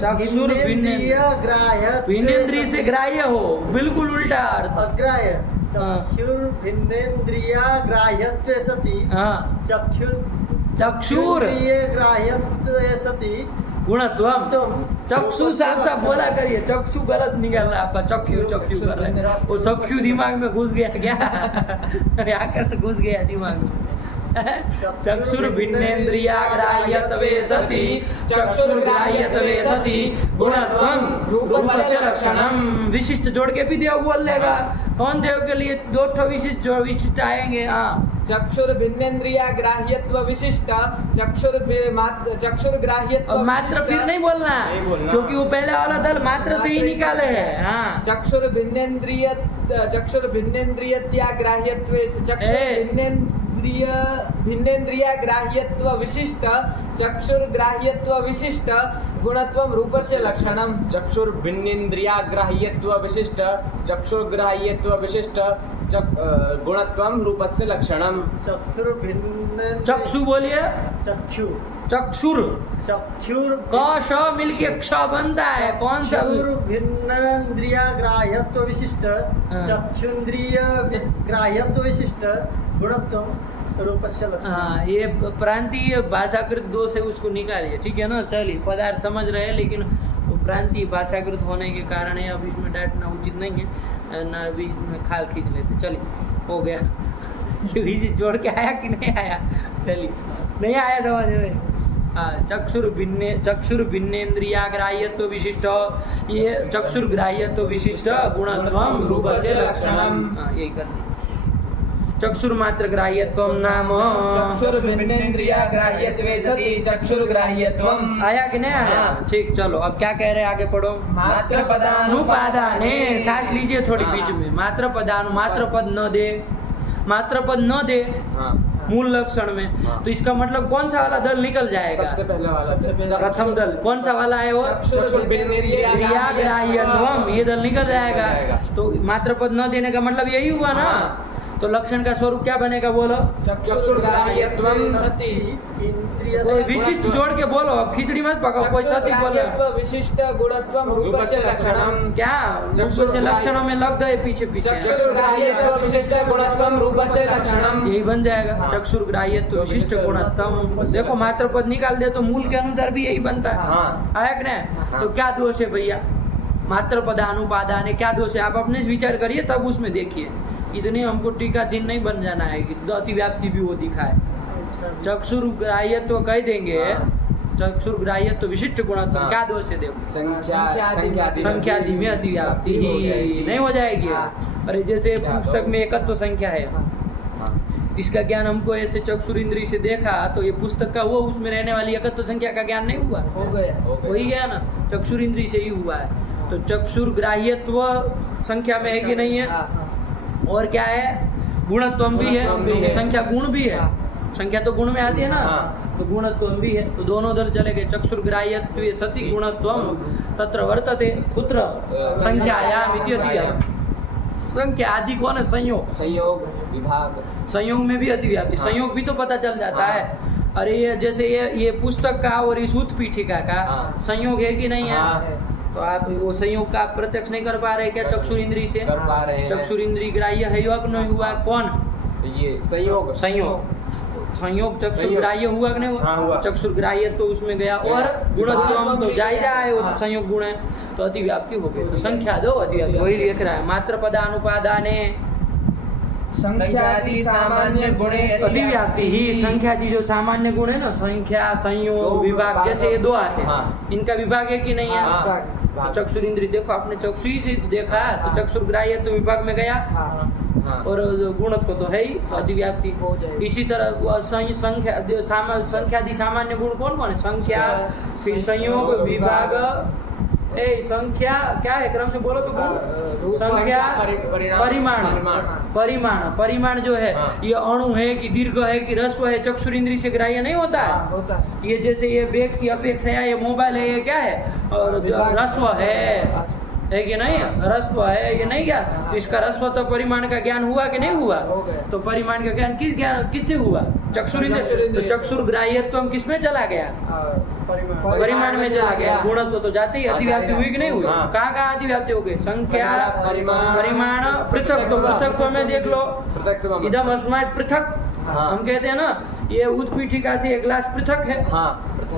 चक्षुर्भिन्नेन्द्रिय ग्राह्य भिन्नेन्द्रिय से ग्राह्य हो, बिल्कुल उल्टा अर्थ। अग्राह्य चक्षुर्भिन्नेन्द्रिय ग्राह्यत्वे सति चक्षुर ग्राह्यत्वे सति गुणत्वम। चक्षु साफ साफ बोला करिए। चक्षु गलत निकल रहा है आपका। चक्षु कर रहे हैं। वो चक्षु दिमाग में घुस गया क्या? आकर घुस गया दिमाग में। चक्षुर्भिन्नेन्द्रिया ग्राह्यत्वे सति चक्षुर्ग्राह्यत्वे सति गुणत्वम रूपस्य लक्षणम। विशिष्ट जोड़ के भी देव बोल लेगा। कौन देव के लिए 2 विशिष्ट आएंगे? हाँ। चक्षुर भिन्नेन्द्रिया ग्राह्यत्व विशिष्ट चक्षुर ग्राह्यत्व मात्र फिर नहीं बोलना, क्योंकि वो पहले वाला दल मात्र से ही निकाले है। हाँ। चक्षुर भिन्नेन्द्रियत्या ग्राह्यत्वे भिन्नेन्द्रिया ग्राह्यत्व विशिष्ट चक्षुर्ग्राह्यत्व विशिष्ट गुणत्वम रूपस्य लक्षणम। चक्षुर्भिन्नेन्द्रिया ग्राह्यत्व विशिष्ट चक्षुर्ग्राह्यत्व विशिष्ट गुणत्वम रूपस्य लक्षणम। चक्षु बोलिए। चक्षुर क श मिलके क्ष बनता है। कौन सा? भिन्नेन्द्रिय ग्राह्यत्व विशिष्ट चक्षुन्द्रिय ग्राह्यत्व विशिष्ट गुणत्व रूपस्य लक्षणम। हाँ, ये प्रांतीय भाषाकृत दोष है, उसको निकालिए। ठीक है ना? चलिए, पदार्थ समझ रहे हैं लेकिन वो प्रांतीय भाषाकृत होने के कारण है। अब इसमें डांटना उचित नहीं है ना, अभी इसमें खाल खींच लेते। चलिए, हो गया। ये भी जोड़ के आया कि नहीं आया? चलिए, नहीं आया समझ में? हाँ। चक्षुर्भिन्नेन्द्रिया ग्राह्यत्व विशिष्ट, ये चक्षुर्ग्राह्यत्व विशिष्ट गुणत्वम रूपस्य लक्षणम। यही करना। चक्षुर्मात्र ग्राह्यत्वम नाम चक्षुर्भिन्नेन्द्रिया ग्राह्यत्वे सति चक्षुर्ग्राह्यत्वम। आया कि नहीं आया? ठीक, चलो अब क्या कह रहे हैं, आगे पढ़ो। मात्र पदानुपादाने, सांस लीजिए थोड़ी बीच में। मात्र पद न दे, मात्र पद न दे मूल लक्षण में। तो इसका मतलब कौन सा वाला दल निकल जाएगा? सबसे पहले वाला प्रथम दल कौन सा वाला है? वो ग्राह्यत्वम, ये दल निकल जाएगा। तो मात्र पद न देने का मतलब यही हुआ ना। तो लक्षण का स्वरूप क्या बनेगा बोलो? चक्षुर्ग्राह्यत्वं सति इंद्रिय कोई विशिष्ट जोड़ के बोलो, अब खिचड़ी मत पकाओ, कोई सती बोलो। चक्षुर्ग्राह्यत्व विशिष्ट गुणत्वं रूपस्य लक्षणं। क्या रूप से लक्षणों में लग गए पीछे पीछे, चक्षुर्ग्राह्यत्व विशिष्ट गुणत्वं रूपस्य लक्षणम। यही बन जाएगा चक्षुर्ग्राह्यत्व विशिष्ट गुणत्वम। देखो मात्र पद निकाल दे तो मूल के अनुसार भी यही बनता है। हाँ। आया कि नहीं? तो क्या दोष है भैया? मात्र पदानुपादान है, क्या दोष है? आप अपने से विचार करिए तब उसमें देखिए। इतने हमको टीका दिन नहीं बन जाना है कि अतिव्याप्ति भी वो दिखाए। चक्षुर्ग्राह्यत्व कह देंगे, चक्षुर्ग्राह्यत्व विशिष्ट गुणत्व, क्या दोष है? देखो संख्यादि में अतिव्याप्ति ही नहीं हो जाएगी। अरे जैसे पुस्तक में एकत्व संख्या है, इसका ज्ञान हमको ऐसे चक्षुर इंद्री से देखा तो ये पुस्तक का वो उसमें रहने वाली एकत्व संख्या का ज्ञान नहीं हुआ, हो गया। वही गया ना, चक्षुर इंद्री से ही हुआ है। तो चक्षुर ग्राह्यत्व संख्या में है कि नहीं है? और क्या है? गुणत्वम भी है, क्योंकि संख्या गुण भी है। संख्या तो गुण में आती है ना, तो गुणत्वम भी है। तो दोनों उधर चले गए। चक्षुर ग्राह्यत्वे सति गुणत्वम तत्र वर्तते कुत्र संख्यायाम इति अतिव्याप्ति। संख्या आदि कौन है? संयोग। संयोग विभाग, संयोग में भी अतिव्याप्ति, संयोग भी तो पता चल जाता है। अरे ये जैसे ये पुस्तक का और इस उत्पीठिका का संयोग है कि नहीं है? तो आप वो संयोग का प्रत्यक्ष नहीं कर पा रहे क्या चक्षुर इंद्री से? कर पा रहे हैं। चक्षुर इंद्री ग्राह्य है योग नहीं हुआ? कौन? ये संयोग संयोग चक्षुर संयोग। ग्राह्य हुआ कि नहीं हाँ, हुआ? हुआ। चक्षुर ग्राह्य तो उसमें गया, और गुणत्वम तो जा ही रहा है, वो तो संयोग गुण है, तो अतिव्याप्ति हो गई। तो संख्या दो अतिव्याप्ति, वही लिख रहा है। मात्र पदानुपादाने संख्यादि सामान्य गुणे अतिव्याप्ति ही। संख्यादि जो सामान्य गुण है ना, संख्या संयोग विभाग, जैसे ये दो आते हैं, इनका विभाग है कि नहीं है? चक्षुर इंद्री देखो, आपने चक्षु ही से देखा तो चक्षुर ग्राह्य तो विभाग में गया, और गुणत्व तो है ही, तो अतिव्याप्ति हो जाएगी। इसी तरह वो संख्यादि सामान्य गुण कौन कौन है? संख्या, फिर संयोग, विभाग, संख्या क्या है? क्रम से बोलो तो गुण, संख्या, परिमाण। परिमाण जो है ये अणु है कि दीर्घ है कि ह्रस्व है, चक्षुर इंद्री से ग्राह्य नहीं होता है। होता है। ये जैसे ये बेग की अपेक्षा, ये मोबाइल है, ये क्या है? और ह्रस्व है कि नहीं? ह्रस्व है, ये नहीं क्या? तो इसका ह्रस्व तो परिमाण का ज्ञान हुआ कि नहीं हुआ? हो गया। तो परिमाण का ज्ञान किससे हुआ? चक्षुर इंद्रिय। तो चक्षुर ग्राह्यत्व किस में चला गया? परिमाण में चला गया। गुणत्व तो जाते ही अतिव्याप्ति हुई कि नहीं हुई? हाँ। कहाँ कहाँ अतिव्याप्ति हो गई? संख्या, परिमाण, परिमाण, पृथक। तो पृथक में देख लो, पृथक इदम अस्मात् पृथक, हाँ। हम कहते हैं ना, ये उत्पीठिका से एक ग्लास पृथक है,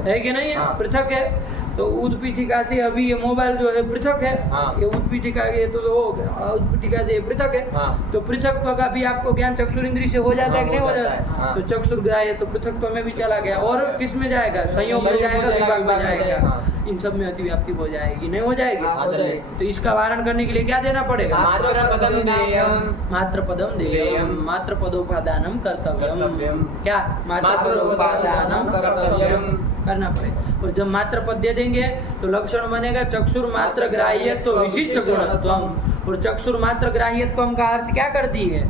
है कि नहीं है? हाँ। पृथक है। तो उत्पीठिका से अभी ये मोबाइल जो है पृथक है, हाँ। ये उत्पीठिका, ये तो उत्पीठिका से ये पृथक है। हाँ। तो पृथकत्व का भी आपको ज्ञान चक्षुर इंद्री से हो जाता है कि नहीं हो जाता है? हाँ। तो चक्षुर ग्राह्य तो पृथकत्व में भी चला गया, और किस में जाएगा? संयोग में जाएगा, विभाग में जाएगा। हाँ। इन सब में अतिव्याप्ति हो जाएगी, नहीं हो जाएगी? हाँ, हो जाएगी। तो इसका वारण करने के लिए क्या देना पड़ेगा? मात्रपदम देयम, मात्र पदम देयम, मात्र पदोपादानम कर्तव्यम। कर्तव्यम। क्या? मात्र पदोपादानम कर्तव्यम करना पड़ेगा। और जब मात्र पद दे देंगे तो लक्षण बनेगा चक्षुर मात्र ग्राह्यत्व विशिष्ट गुणत्वम। और चक्षुर मात्र ग्राह्यत्वम का अर्थ क्या कर दी है?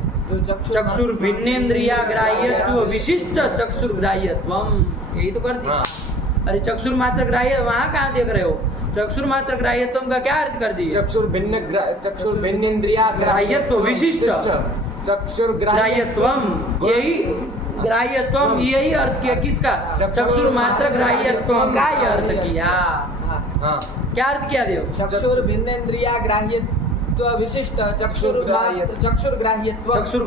चक्षुर भिन्नेन्द्रिया ग्राह्यत्व विशिष्ट चक्षुर ग्राह्यत्वम, यही तो कर दी। अरे चक्षुर मात्र ग्राह्य वहाँ कहाँ देख रहे हो? चक्षुर मात्र ग्राह्यत्वम का क्या अर्थ कर दिया? चक्षुर भिन्न इंद्रिया ग्राह्यत्व विशिष्ट चक्षुर ग्राह्यत्वम, यही ग्राह्यत्वम यही अर्थ किया। किसका? चक्षुर मात्र ग्राह्यत्वम का ये अर्थ किया। क्या अर्थ किया देव? चक्षुर भिन्नेन्द्रिया ग्राह्यत्व विशिष्ट चक्षुर ग्राह्यत्व। चक्षुर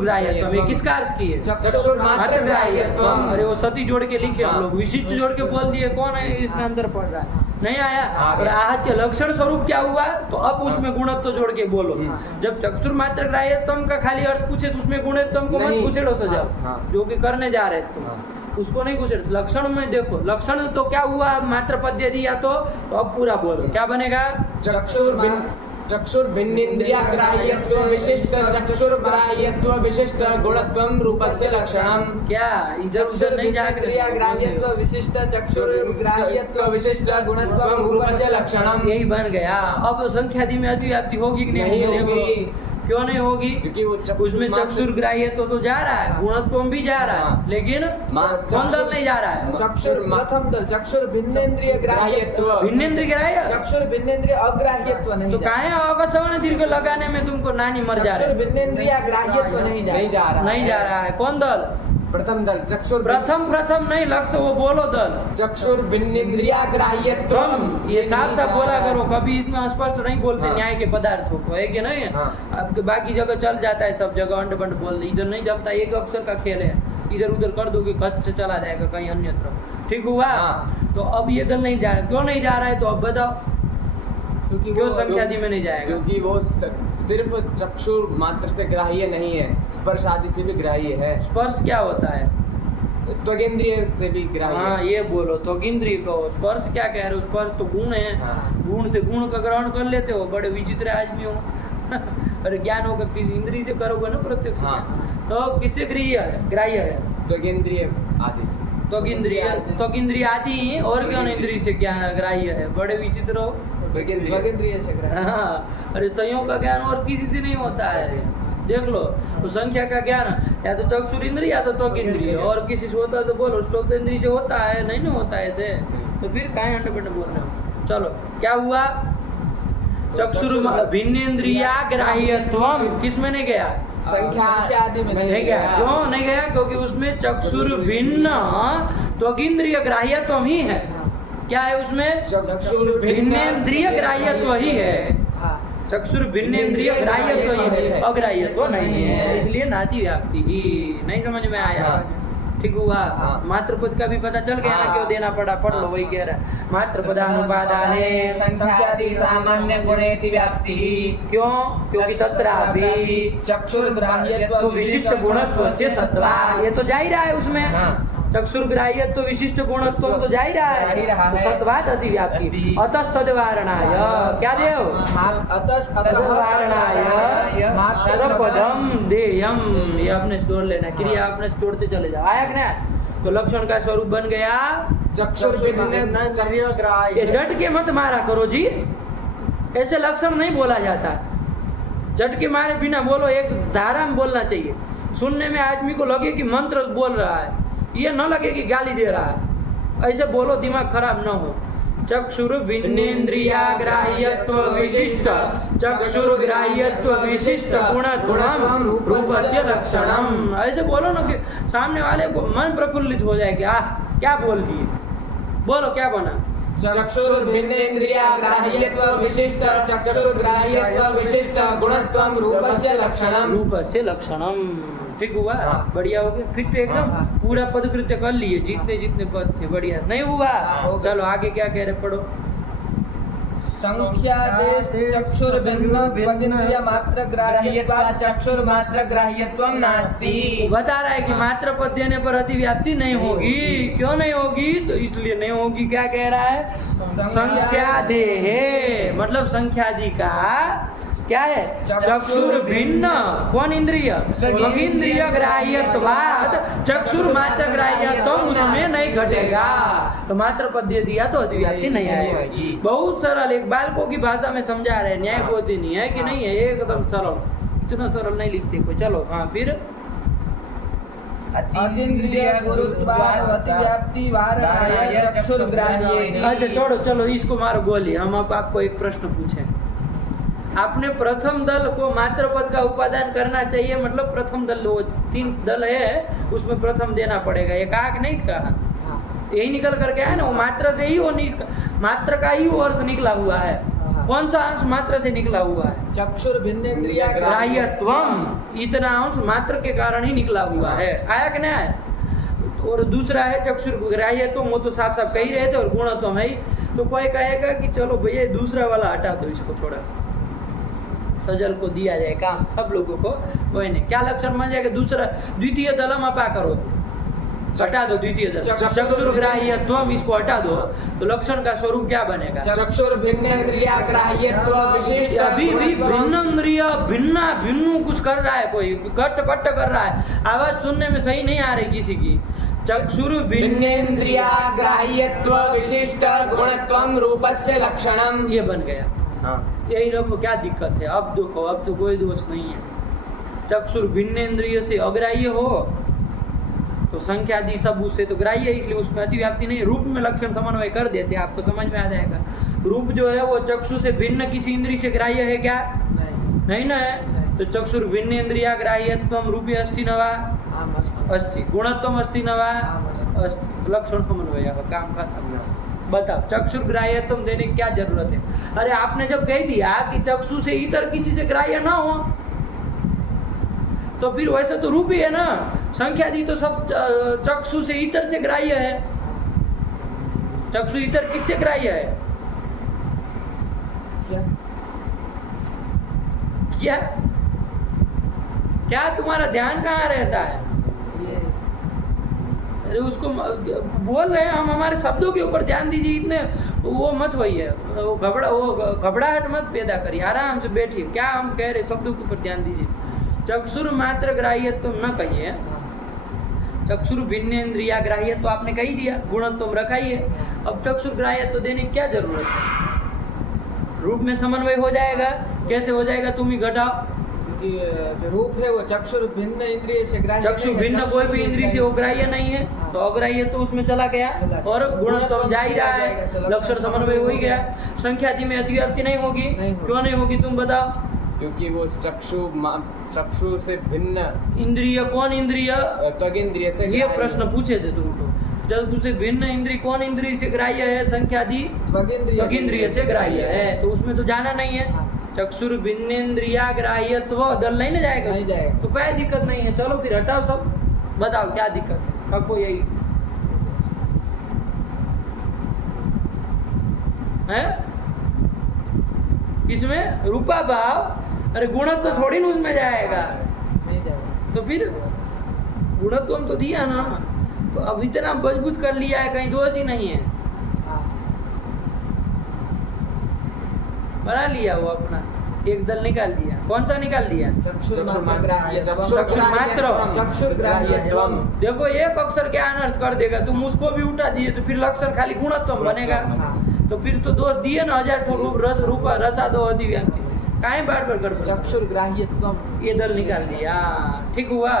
ग्राह्यत्वम, ये किसका अर्थ किए? चक्षुर मात्र ग्राह्यत्वम। अरे वो सती जोड़ के लिखे हम लोग, विशिष्ट जोड़ के बोल दिए, कौन है इसमें अंदर पड़ रहा है? नहीं आया। और आहत्य लक्षण स्वरूप क्या हुआ? तो अब उसमें गुणत्व जोड़ के बोलो। जब चक्षुर मात्र ग्राह्यत्वम का खाली अर्थ पूछे तो उसमें गुणत्वम को मत पूछेड़ो सजाओ, जो कि करने जा रहे तुम उसको नहीं पूछे। लक्षण में देखो, लक्षण तो क्या हुआ? मात्र पद दे दिया तो अब पूरा बोलो, क्या बनेगा? चक्षुर भिन्नेन्द्रिया ग्राह्यत्व विशिष्ट चक्षुर ग्राह्यत्व विशिष्ट गुणत्वम रूपस्य लक्षणम। क्या इधर उधर नहीं जा इंद्रिया ग्राह्यत्व विशिष्ट चक्षुर ग्राह्यत्व विशिष्ट गुणत्वम रूपस्य लक्षणम, यही बन गया। अब संख्यादि में अतिव्याप्ति होगी कि नहीं होगी? क्यों नहीं होगी? क्योंकि वो उसमें चक्षुर ग्राह्यत्व तो जा रहा है, गुणत्व भी जा रहा है, हाँ। लेकिन कौन दल नहीं जा रहा है? चक्षुर प्रथम दल चक्षुर भिन्नेन्द्रिय ग्राह्यत्व भिन्नेन्द्रिय ग्राह्य चक्षुर भिन्नेन्द्रिय अग्राह्यत्व तो नहीं काहे अवसवर्ण दीर्घ लगाने में तुमको नानी मर जा चक्षुर रहे भिन्नेन्द्रिय ग्राह्यत्व नहीं नहीं जा रहा नहीं जा रहा है। कौन दल? प्रथम दल चक्षुर प्रथम नहीं, लक्ष्य वो बोलो दल चक्षुर भिन्नेन्द्रिया ग्राह्यत्व तुम ये साफ साफ बोला करो, कभी इसमें स्पष्ट नहीं बोलते हाँ। न्याय के पदार्थों को, है कि नहीं? हाँ। अब बाकी जगह चल जाता है, सब जगह अंड बंड बोल दे, इधर नहीं जमता, एक अक्षर का खेल है, इधर उधर कर दोगे कष्ट से चला जाएगा कहीं अन्यत्र। ठीक हुआ? हाँ। तो अब ये दल नहीं जा रहा, क्यों नहीं जा रहा है? तो अब बताओ क्यों संख्या आदि में नहीं जाएगा? क्योंकि वो सिर्फ चक्षुर मात्र से ग्राह्य नहीं है, स्पर्श आदि से भी ग्राह्य है, स्पर्श क्या होता है? त्वगेंद्रिय से भी ग्राह्य हाँ है। ये बोलो तो इंद्रिय कहो, स्पर्श क्या कह रहे हो? स्पर्श तो गुण है, हाँ। गुण से गुण का ग्रहण कर लेते हो, बड़े विचित्र आदमी हो। अरे ज्ञान होगा कि इंद्रिय से करोगे ना प्रत्यक्ष हाँ। तो किससे ग्राह्य है? त्वगेंद्रिय आदि से त्वगिंद्रिय आदि, और क्यों इंद्रिय से क्या ग्राह्य है? बड़े विचित्र हो। त्वगेन्द्रिय से ग्राह्य हाँ, अरे संयोग का ज्ञान और किसी से नहीं होता है, देख लो। तो संख्या का ज्ञान या तो चक्षुर इंद्रिय या तो त्वक इंद्रिय, और किसी से होता है तो बोलो श्रोत इंद्रिय से होता है, नहीं ना होता है ऐसे, तो फिर काहे अंडे बोल रहे हो? चलो क्या हुआ? चक्षुर भिन्नेन्द्रिया ग्राह्यत्वम किस में नहीं गया? संख्या आदि में नहीं गया। क्यों नहीं गया? क्योंकि उसमें चक्षुर भिन्न त्वगिंद्रिय ग्राह्यत्व ही है। क्या है उसमें? चक्षुर भिन्नेन्द्रिय ग्राह्यत्व ही है। हाँ। चक्षुर भिन्नेन्द्रिय ग्राह्यत्व ही है, अग्राह्यत्व नहीं है, इसलिए नाती व्याप्ति ही। नहीं समझ में आया? ठीक हुआ? हाँ। मात्र पद का भी पता चल गया ना, हाँ। क्यों देना पड़ा? पढ़ लो, वही कह रहा है। मात्र पदानुपादाने संख्यादि सामान्य गुणेति व्याप्ति क्यों? क्योंकि तत्रापि चक्षुर ग्राह्यत्व तो विशिष्ट गुणत्व से सत्वा, ये तो जा ही रहा है उसमें। हाँ। चक्षुर ग्राह्यत्व विशिष्ट गुणत्व तो जा ही रहा जा ही रहा है, तो है। सत्वाद अतिव्याप्ति अतस्तद्वारणाय क्या देव? मात्र पदम देयम, ये अपने जोड़ लेना, क्रिया अपने जोड़ते चले जाओ। आया कि ना? तो लक्षण का स्वरूप बन गया चक्षुर भिन्नेन्द्रिय ये ग्राह्य जट के मत मारा करो जी, ऐसे लक्षण नहीं बोला जाता। जट के मारे बिना बोलो, एक धारा में बोलना चाहिए। सुनने में आदमी को लगे कि मंत्र बोल रहा है, ये न लगे कि गाली दे रहा है। ऐसे बोलो, दिमाग खराब न हो। चक्षुर भिन्नेन्द्रिया ग्राह्यत्व विशिष्ट चक्षुर ग्राह्यत्व विशिष्ट गुणत्वम रूपस्य लक्षणम, ऐसे बोलो ना कि सामने वाले को मन प्रफुल्लित हो जाए कि क्या बोल दिए। बोलो क्या बना? चक्षुर भिन्नेन्द्रिया ग्राह्यत्व विशिष्ट चक्षुर ग्राह्यत्व विशिष्ट गुणत्वम रूपस्य लक्षणम रूपस्य लक्षणम। ठीक हुआ? हाँ। बढ़िया हो गया। फिर तो एकदम हाँ। पूरा पद कृत्य कर लिए, जितने जितने पद थे। बढ़िया नहीं हुआ? हो गया। चलो आगे क्या कह रहे, पढ़ो। संख्यादेश चक्षुर भिन्न त्वगिन्द्रिय मात्र ग्राह्यत्वा चक्षुर मात्र ग्राह्यत्वम नास्ति। बता रहा है कि मात्र पद देने पर अतिव्याप्ति नहीं होगी। क्यों नहीं होगी? तो इसलिए नहीं होगी, क्या कह रहा है? संख्यादेह मतलब संख्यादि का क्या है? चक्षुर भिन्न, कौन इंद्रिय? त्वगिन्द्रिय ग्राह्यत्वात् चक्षुर मात्र ग्राह्यत्व उसमें नहीं घटेगा। तो मात्र पद दे दिया तो अतिव्याप्ति नहीं आएगी। बहुत सरल, एक बालकों की भाषा में समझा रहे, न्याय बोधि नहीं है कि नहीं है, एकदम सरल। इतना सरल नहीं लिखते कोई। चलो हाँ, फिर अतीन्द्रिय गुरुत्वात् अतिव्याप्ति वारणाय चक्षुर ग्राह्येति। अच्छा छोड़ो, चलो इसको मारो गोली। हम अब आपको एक प्रश्न पूछें। आपने प्रथम दल को मात्र पद का उपादान करना चाहिए, मतलब प्रथम दल, वो 3 दल है उसमें प्रथम देना पड़ेगा। ये कहा कि नहीं कहा? यही निकल करके आया ना, वो मात्र से ही, वो मात्र का ही वो अर्थ निकला हुआ है। कौन सा अंश मात्र से निकला हुआ है? चक्षुर भिन्नेन्द्रिय ग्राह्यत्वम, इतना अंश मात्र के कारण ही निकला हुआ है। आया कि नहीं आया? और दूसरा है चक्षुर ग्राह्यत्वम, वो तो साफ साफ कही रहे थे, और गुणत्वम है। तो कोई कहेगा कि चलो भैया दूसरा वाला हटा दो, इसको थोड़ा सजल को दिया जाए काम, सब लोगों को। वही नहीं, क्या लक्षण बन जाएगा? दूसरा द्वितीय दलम अपा करो, हटा दो द्वितीय दल। चक्षुर ग्राह्यत्वम इसको हटा दो, तो लक्षण का स्वरूप क्या बनेगा? चक्षुर भिन्नेन्द्रिय ग्राह्यत्व विशिष्ट। अभी भी भिन्न इंद्रिय भिन्न कुछ कर रहा है, कोई कट पट कर रहा है, आवाज सुनने में सही नहीं आ रही किसी की। चक्षुर भिन्नेन्द्रिय ग्राह्यत्व विशिष्ट गुणत्वम रूपस्य लक्षणम, ये बन गया। हाँ। यही रखो, क्या दिक्कत है? अब देखो, अब तो कोई दोष नहीं है। चक्षुर भिन्न इंद्रिय से अग्राह्य हो तो संख्या आदि सब उससे तो ग्राह्य है, इसलिए उसमें अतिव्याप्ति नहीं। रूप में लक्षण समन्वय कर देते हैं, आपको समझ में आ जाएगा। रूप जो है वो चक्षु से भिन्न किसी इंद्रिय से ग्राह्य है क्या? नहीं ना है। तो चक्षुर भिन्न इंद्रिया ग्राह्यत्वम रूपे अस्ति न वा? अस्ति। गुणत्वम अस्ति न वा? अस्ति। लक्षण समन्वय, काम खत्म। बताओ, चक्षुर ग्राह्यत्वम देने की क्या जरूरत है? अरे आपने जब कह दिया कि चक्षु से इतर किसी से ग्राह्य ना हो तो फिर वैसे तो रूप ही है ना। संख्या दी तो सब चक्षु से इतर से ग्राह्य है। चक्षु इतर किससे ग्राह्य है? क्या क्या तुम्हारा ध्यान कहाँ रहता है? अरे उसको बोल रहे हैं हम, हमारे शब्दों के ऊपर ध्यान दीजिए। इतने वो मत होइए, वो घबराहट मत पैदा करिए, आराम से बैठिए। क्या हम कह रहे, शब्दों के ऊपर ध्यान दीजिए। चक्षुर मात्र ग्राह्यत्व न कहिए, चक्षुर भिन्नेन्द्रिया ग्राह्यत्व आपने कही दिया, गुणत्व रखा ही है। अब चक्षुर ग्राह्यत्व देने की क्या जरूरत है? रूप में समन्वय हो जाएगा। कैसे हो जाएगा तुम ही घटाओ। क्योंकि जो रूप है वो चक्षुर भिन्न इंद्रिय से ग्राह्य चक्षु भिन्न कोई भी इंद्रिय से ग्राह्य नहीं है, तो अग्राह्य तो उसमें चला गया और गुणत्व जा ही रहा है, लक्षण समन्वय हो ही गया। संख्या आदि में अतिव्याप्ति नहीं होगी। क्यों नहीं होगी तुम बताओ? क्योंकि वो चक्षु से भिन्न इंद्रिय, कौन इंद्रिय? त्वगिंद्रिय से ये प्रश्न पूछे थे तुमको। जब उसे भिन्न इंद्रिय कौन इंद्रिय से ग्राह्य है? संख्या आदि त्वगिंद्रिय से ग्राह्य है, तो उसमें तो जाना नहीं है। चक्षुर भिन्नेन्द्रिया ग्राह्यत्व दल नहीं ना जाएगा, नहीं जाएगा। तो कोई दिक्कत नहीं है। चलो फिर हटाओ सब, बताओ क्या दिक्कत है? आपको यही है इसमें रूपा भाव। अरे गुणत्व तो थोड़ी ना उसमें जाएगा, नहीं जाएगा। तो फिर गुणत्व तो दिया ना, तो अब इतना मजबूत कर लिया है, कहीं दोष ही नहीं है। बना लिया वो अपना, एक दल निकाल दिया। कौन सा निकाल दिया? चक्षुर मात्र ग्राह्यत्वम। देखो एक अक्षर क्या अनर्थ कर देगा, तुम उसको भी उठा दिए तो फिर लक्षण खाली गुणत्व बनेगा। तो फिर तो दोष दिए ना, 1000 रूप रस रूपा रसा दो अतिव्याप्ति, काहे बार बार कर? चक्षुर ग्राह्यत्वम, ये दल निकाल दिया, ठीक हुआ।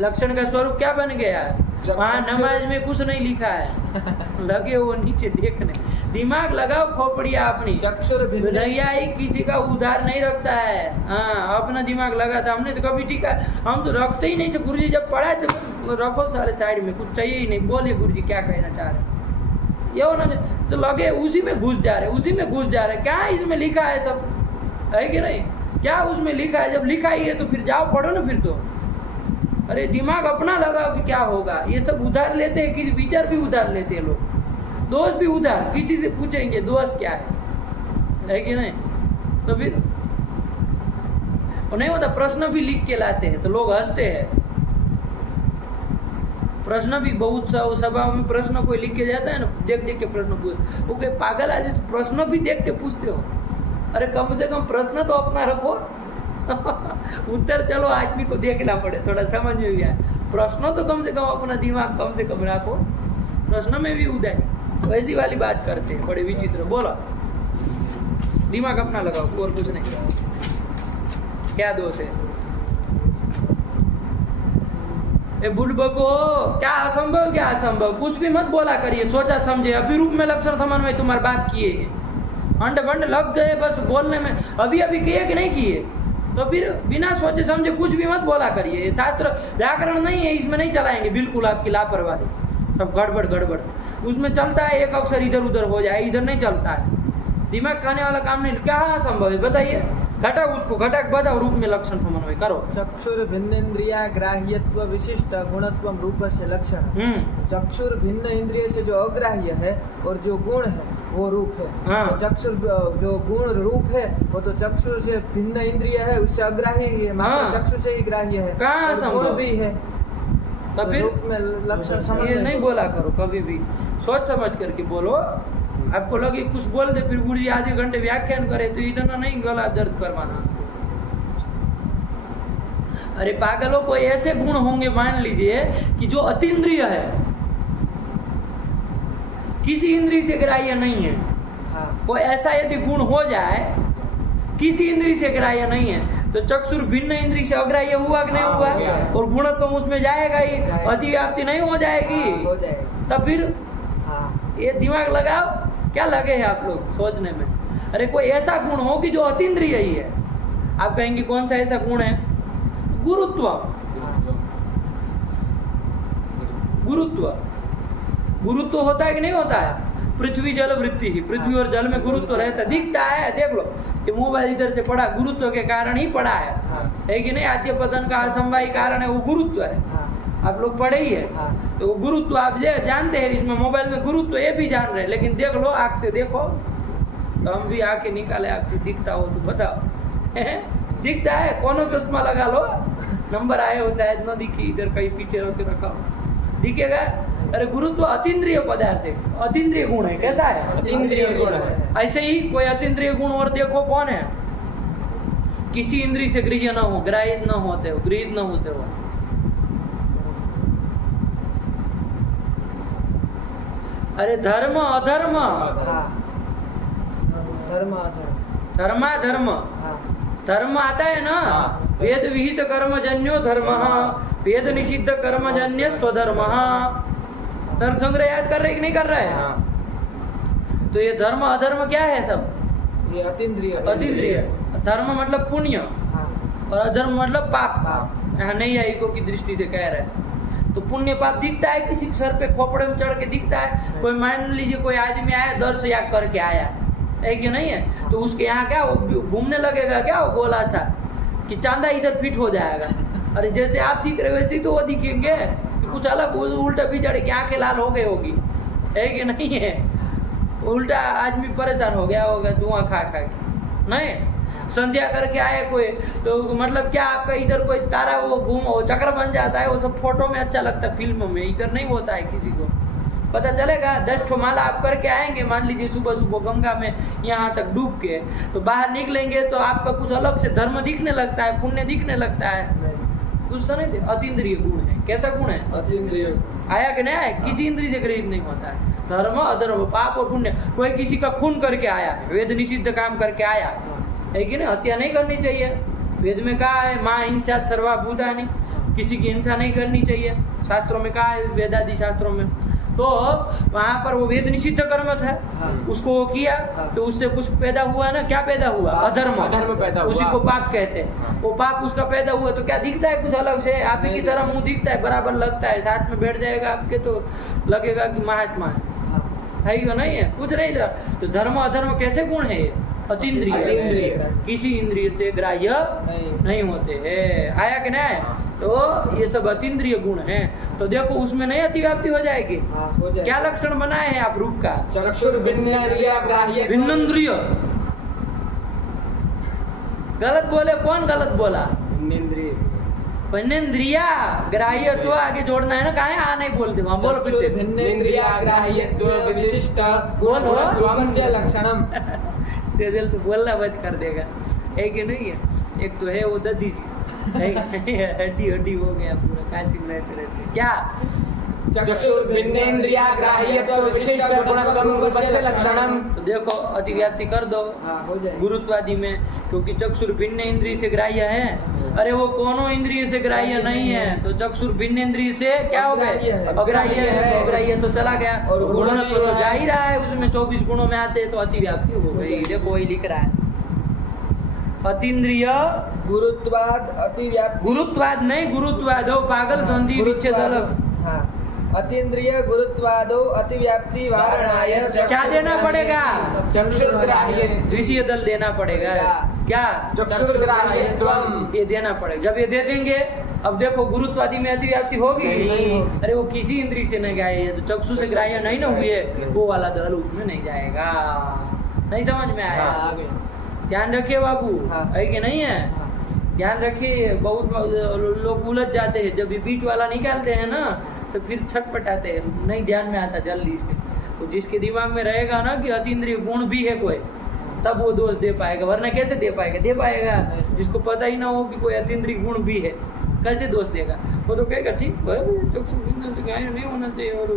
लक्षण का स्वरूप क्या बन गया? वहाँ नमाज में कुछ नहीं लिखा है, लगे वो नीचे देखने। दिमाग लगाओ खोपड़िया अपनी। चक्षुर नैयायिक किसी का उधार नहीं रखता है। हाँ, अपना दिमाग लगाता। हमने तो कभी ठीक है, हम तो रखते ही नहीं थे। गुरुजी जब पढ़ा तो रखो सारे साइड में, कुछ चाहिए ही नहीं। बोले गुरुजी क्या कहना चाह रहे, ये होना तो लगे उसी में घुस जा रहे, उसी में घुस जा रहे। क्या इसमें लिखा है सब, है कि नहीं? क्या उसमें लिखा है? जब लिखा ही है तो फिर जाओ पढ़ो ना फिर तो। अरे दिमाग अपना लगाओ कि क्या होगा। ये सब उधार लेते हैं, किसी विचार भी उधार लेते हैं लोग, दोष भी उधार। किसी से पूछेंगे दोष क्या है कि नहीं? तो फिर नहीं होता। प्रश्न भी लिख के लाते हैं तो लोग हंसते हैं। प्रश्न भी बहुत सभा में प्रश्न कोई लिख के जाता है ना, देख देख के प्रश्न पूछ। वो कोई पागल आदमी तो प्रश्न भी देख के पूछते हो। अरे कम से कम प्रश्न तो अपना रखो। उत्तर चलो आदमी को देखना पड़े, थोड़ा समझ में भी आए। प्रश्न तो कम से कम अपना दिमाग कम से कम रखो, प्रश्न में भी उदारी। वैसी वाली बात करते हैं, बड़े विचित्र। बोलो, दिमाग अपना लगाओ और कुछ नहीं। क्या दोष है? ए बुड़बको, क्या असंभव क्या असंभव, कुछ भी मत बोला करिए, सोचा समझे। अभी रूप में लक्षण समन्वय तुम्हारी बात किए, अंड बंड लग गए बस बोलने में। अभी अभी किए कि नहीं किए? तो फिर बिना सोचे समझे कुछ भी मत बोला करिए। ये शास्त्र व्याकरण नहीं है, इसमें नहीं चलाएंगे बिल्कुल। आपकी लापरवाही, सब गड़बड़ गड़बड़ उसमें चलता है। एक अक्षर इधर उधर हो जाए, इधर नहीं चलता है। दिमाग खाने वाला काम नहीं। क्या असंभव है बताइए? घटा उसको, घटा बताओ। रूप में लक्षण समन्वय करो। चक्षुर भिन्नेन्द्रिया ग्राह्यत्व विशिष्ट गुणत्वम रूपस्य लक्षण। चक्षुर भिन्न इंद्रिय से जो अग्राह्य है और जो गुण है वो रूप है। तो चक्षुर जो गुण रूप है वो तो चक्षुर से भिन्न इंद्रिय है, उससे अग्राह्य ही है, मात्र चक्षु से ही ग्राह्य है। कहाँ गुण भी है, तो फिर रूप में लक्षण समन्वय। ये नहीं बोला करो कभी भी, सोच समझ करके बोलो। आपको लगे कुछ बोल दे फिर गुरुजी आधे घंटे व्याख्यान करे, तो इतना नहीं गला दर्द करवाना। अरे पागलों को ऐसे गुण होंगे, मान लीजिए कि जो अतीन्द्रिय है, किसी इंद्रिय से ग्राह्य नहीं है। कोई ऐसा यदि गुण हो जाए किसी इंद्रिय से ग्राह्य नहीं है, तो चक्षुर भिन्न इंद्रिय से अग्राह्य हुआ कि नहीं हाँ, हुआ? हो गया। और गुणत्व उसमें जाएगा ही, जाएगा। अतिव्याप्ति नहीं हो जाएगी। हाँ, हो जाएगा। तब फिर हाँ ये दिमाग लगाओ, क्या लगे हैं आप लोग सोचने में? अरे कोई ऐसा गुण हो कि जो अतीन्द्रिय ही है। आप कहेंगे कौन सा ऐसा गुण है? गुरुत्व। गुरुत्व गुरुत्व होता है कि नहीं होता है? पृथ्वी जल वृत्ति ही, पृथ्वी और जल में गुरुत्व रहता है, दिखता है। देख लो ये मोबाइल इधर से पड़ा, गुरुत्व के कारण ही पड़ा है, हाँ है कि नहीं? आद्य पतन का असमवाय कारण है, वो गुरुत्व है। हाँ आप लोग पढ़े ही है। हाँ तो वो गुरुत्व आप जानते हैं, इसमें मोबाइल में गुरुत्व ये भी जान रहे हैं, लेकिन देख लो आँख से देखो, तो हम भी आंखें निकाले, आपको दिखता हो तो बताओ। दिखता है? कौन चश्मा लगा लो, नंबर आए हो शायद न दिखी, इधर कहीं पीछे रख के रखा हो, दिखेगा? अरे गुरुत्व अतीन्द्रिय पदार्थ है, अतीन्द्रिय गुण है। कैसा है? अतीन्द्रिय गुण है। ऐसे ही कोई अतीन्द्रिय गुण और देखो कौन है? किसी इंद्रिय से गृह्य न हो, ग्राहित न होते हो, गृहित न होते हो। अरे धर्म अधर्म, हाँ धर्म अधर्म, धर्माधर्म। हाँ धर्म आता है ना, हाँ। वेद विहित कर्मजन्यो धर्म, वेद निषिद्ध कर्मजन्य स्वधर्म। धर्म संग्रह याद कर रहे कि नहीं कर रहे हैं? हाँ। तो ये धर्म अधर्म क्या है सब? ये अतीन्द्रिय अतीन्द्रिय। धर्म मतलब पुण्य हाँ और अधर्म मतलब पाप। पाप। यहाँ नहीं आईको की दृष्टि से कह रहे हैं। तो पुण्य पाप दिखता है, किसी के सर पे खोपड़े में चढ़ के दिखता है। कोई मान लीजिए कोई आदमी आया, दर्श याग करके आया है कि नहीं है, तो उसके यहाँ क्या वो घूमने लगेगा क्या, वो गोला सा कि चांदा इधर फिट हो जाएगा। अरे जैसे आप दिख रहे वैसे ही तो वो दिखेंगे, कि कुछ अलग उल्टा बिचारे की आंखें लाल हो गई होगी, है कि नहीं है? उल्टा आदमी परेशान हो गया होगा धुआं खा खा के। नहीं, संध्या करके आए कोई, तो मतलब क्या आपका इधर कोई तारा वो वो चक्र बन जाता है, वो सब फोटो में अच्छा लगता है, फिल्म में। इधर नहीं होता है, किसी को पता चलेगा। 10 ठो माला आप करके आएंगे, मान लीजिए सुबह सुबह गंगा में यहाँ तक डूब के, तो बाहर निकलेंगे तो आपका कुछ अलग से धर्म दिखने लगता है, पुण्य दिखने लगता है। कुछ तो नहीं, अतीन्द्रिय गुण है। कैसा गुण है? अतीन्द्रिय। आया कि नहीं आया? किसी इंद्रिय से गृहित नहीं होता है। धर्म अधर्म, पाप और पुण्य। कोई किसी का खून करके आया है, वेद निषिद्ध काम करके आया है कि नहीं? हत्या नहीं करनी चाहिए। वेद में कहा है माँ हिंसा सर्वभूतानि, किसी की हिंसा नहीं करनी चाहिए, शास्त्रों में कहा है, वेदादि शास्त्रों में। तो वहाँ पर वो वेद निषिद्ध कर्म था, हाँ। उसको वो किया, हाँ। तो उससे कुछ पैदा हुआ ना, क्या पैदा हुआ? अधर्म। अधर्म पैदा हुआ। उसी को पाप कहते हैं। हाँ। वो पाप उसका पैदा हुआ, तो क्या दिखता है कुछ अलग से? आप ही की तरह मुंह दिखता है, बराबर लगता है, साथ में बैठ जाएगा आपके तो लगेगा कि महात्मा है कि नहीं है? कुछ नहीं था। तो धर्म अधर्म कैसे गुण है? अतीन्द्रिय। अतीन्द्रिय। किसी इंद्रिय से ग्राह्य नहीं होते हैं। आया कि नहीं? हाँ। तो ये सब अतीन्द्रिय गुण हैं। तो देखो उसमें नहीं अतिव्याप्ति हो जाएगी। हाँ हो जाए। क्या लक्षण बनाए हैं आप रूप का? चक्षुर भिन्नेन्द्रिय ग्राह्य भिन्नेन्द्रिय। गलत बोले, कौन गलत बोला? भिन्नेन्द्रिय भिन्नेन्द्रिया ग्राह्यत्व आगे जोड़ना है ना, कहा है? नहीं बोलते वहाँ, बोलो फिर से। भिन्नेन्द्रिय ग्राह्यत्व विशिष्ट बोलो। गुणत्वस्य लक्षणम। सेजल तो बोलना बंद कर देगा, है कि नहीं है? एक तो है वो ददी जी, हड्डी हड्डी हो गया पूरा, काशी में रहते रहते। क्या? चक्षुर भिन्नेन्द्रिय ग्राह्यत्व विशिष्ट गुणत्वम रूपस्य लक्षणम। तो देखो अतिव्याप्ति कर दो हाँ हो जाए। गुरुत्वादि में, क्योंकि चक्षुर भिन्न इंद्रिय से ग्राह्य है। अरे वो कोनो इंद्रिय से ग्राह्य नहीं है, तो चक्षुर भिन्न इंद्रिय से क्या हो गए? अग्राह्य है। तो अग्राह्य तो चला गया, और गुणत्व तो जा ही रहा है, उसमें 24 गुणों में आते हैं, तो अतिव्याप्ति हो गई। देखो वही लिख रहा है, अतीन्द्रिय गुरुत्वाद अतिव्याप्ति। गुरुत्वाद नहीं, गुरुत्वाद हो पागल, संधि विच्छेद अलग। हाँ अतीन्द्रिय गुरुत्वादो अतिव्याप्ति वारणाय। क्या देना पड़ेगा? चक्षुर्ग्राह्य द्वितीय दल देना पड़ेगा। क्या? चक्षुर्ग्राह्यत्वम। ये देना पड़ेगा। जब ये दे देंगे, अब देखो गुरुत्वादि में अतिव्याप्ति होगी? नहीं होगी। अरे वो किसी इंद्रिय से नहीं गए, तो चक्षु से ग्राह्य नहीं ना हुए, वो वाला दल उसमें नहीं जाएगा। नहीं समझ में आया? हाँ, आ गए। ध्यान रखिए बाबू, हाँ। है कि नहीं है? हाँ। ध्यान रखिए, बहुत लोग उलझ जाते हैं, जब ये बीच वाला निकालते हैं ना, तो फिर छटपटाते हैं, नहीं ध्यान में आता जल्दी से। तो जिसके दिमाग में रहेगा ना कि अतीन्द्रिय गुण भी है कोई, तब वो दोष दे पाएगा, वरना कैसे दे पाएगा? दे पाएगा जिसको पता ही ना हो कि कोई अतीन्द्रिय गुण भी है, कैसे दोष देगा? वो तो कहेगा ठीक है, चक्षु गाय नहीं होना चाहिए और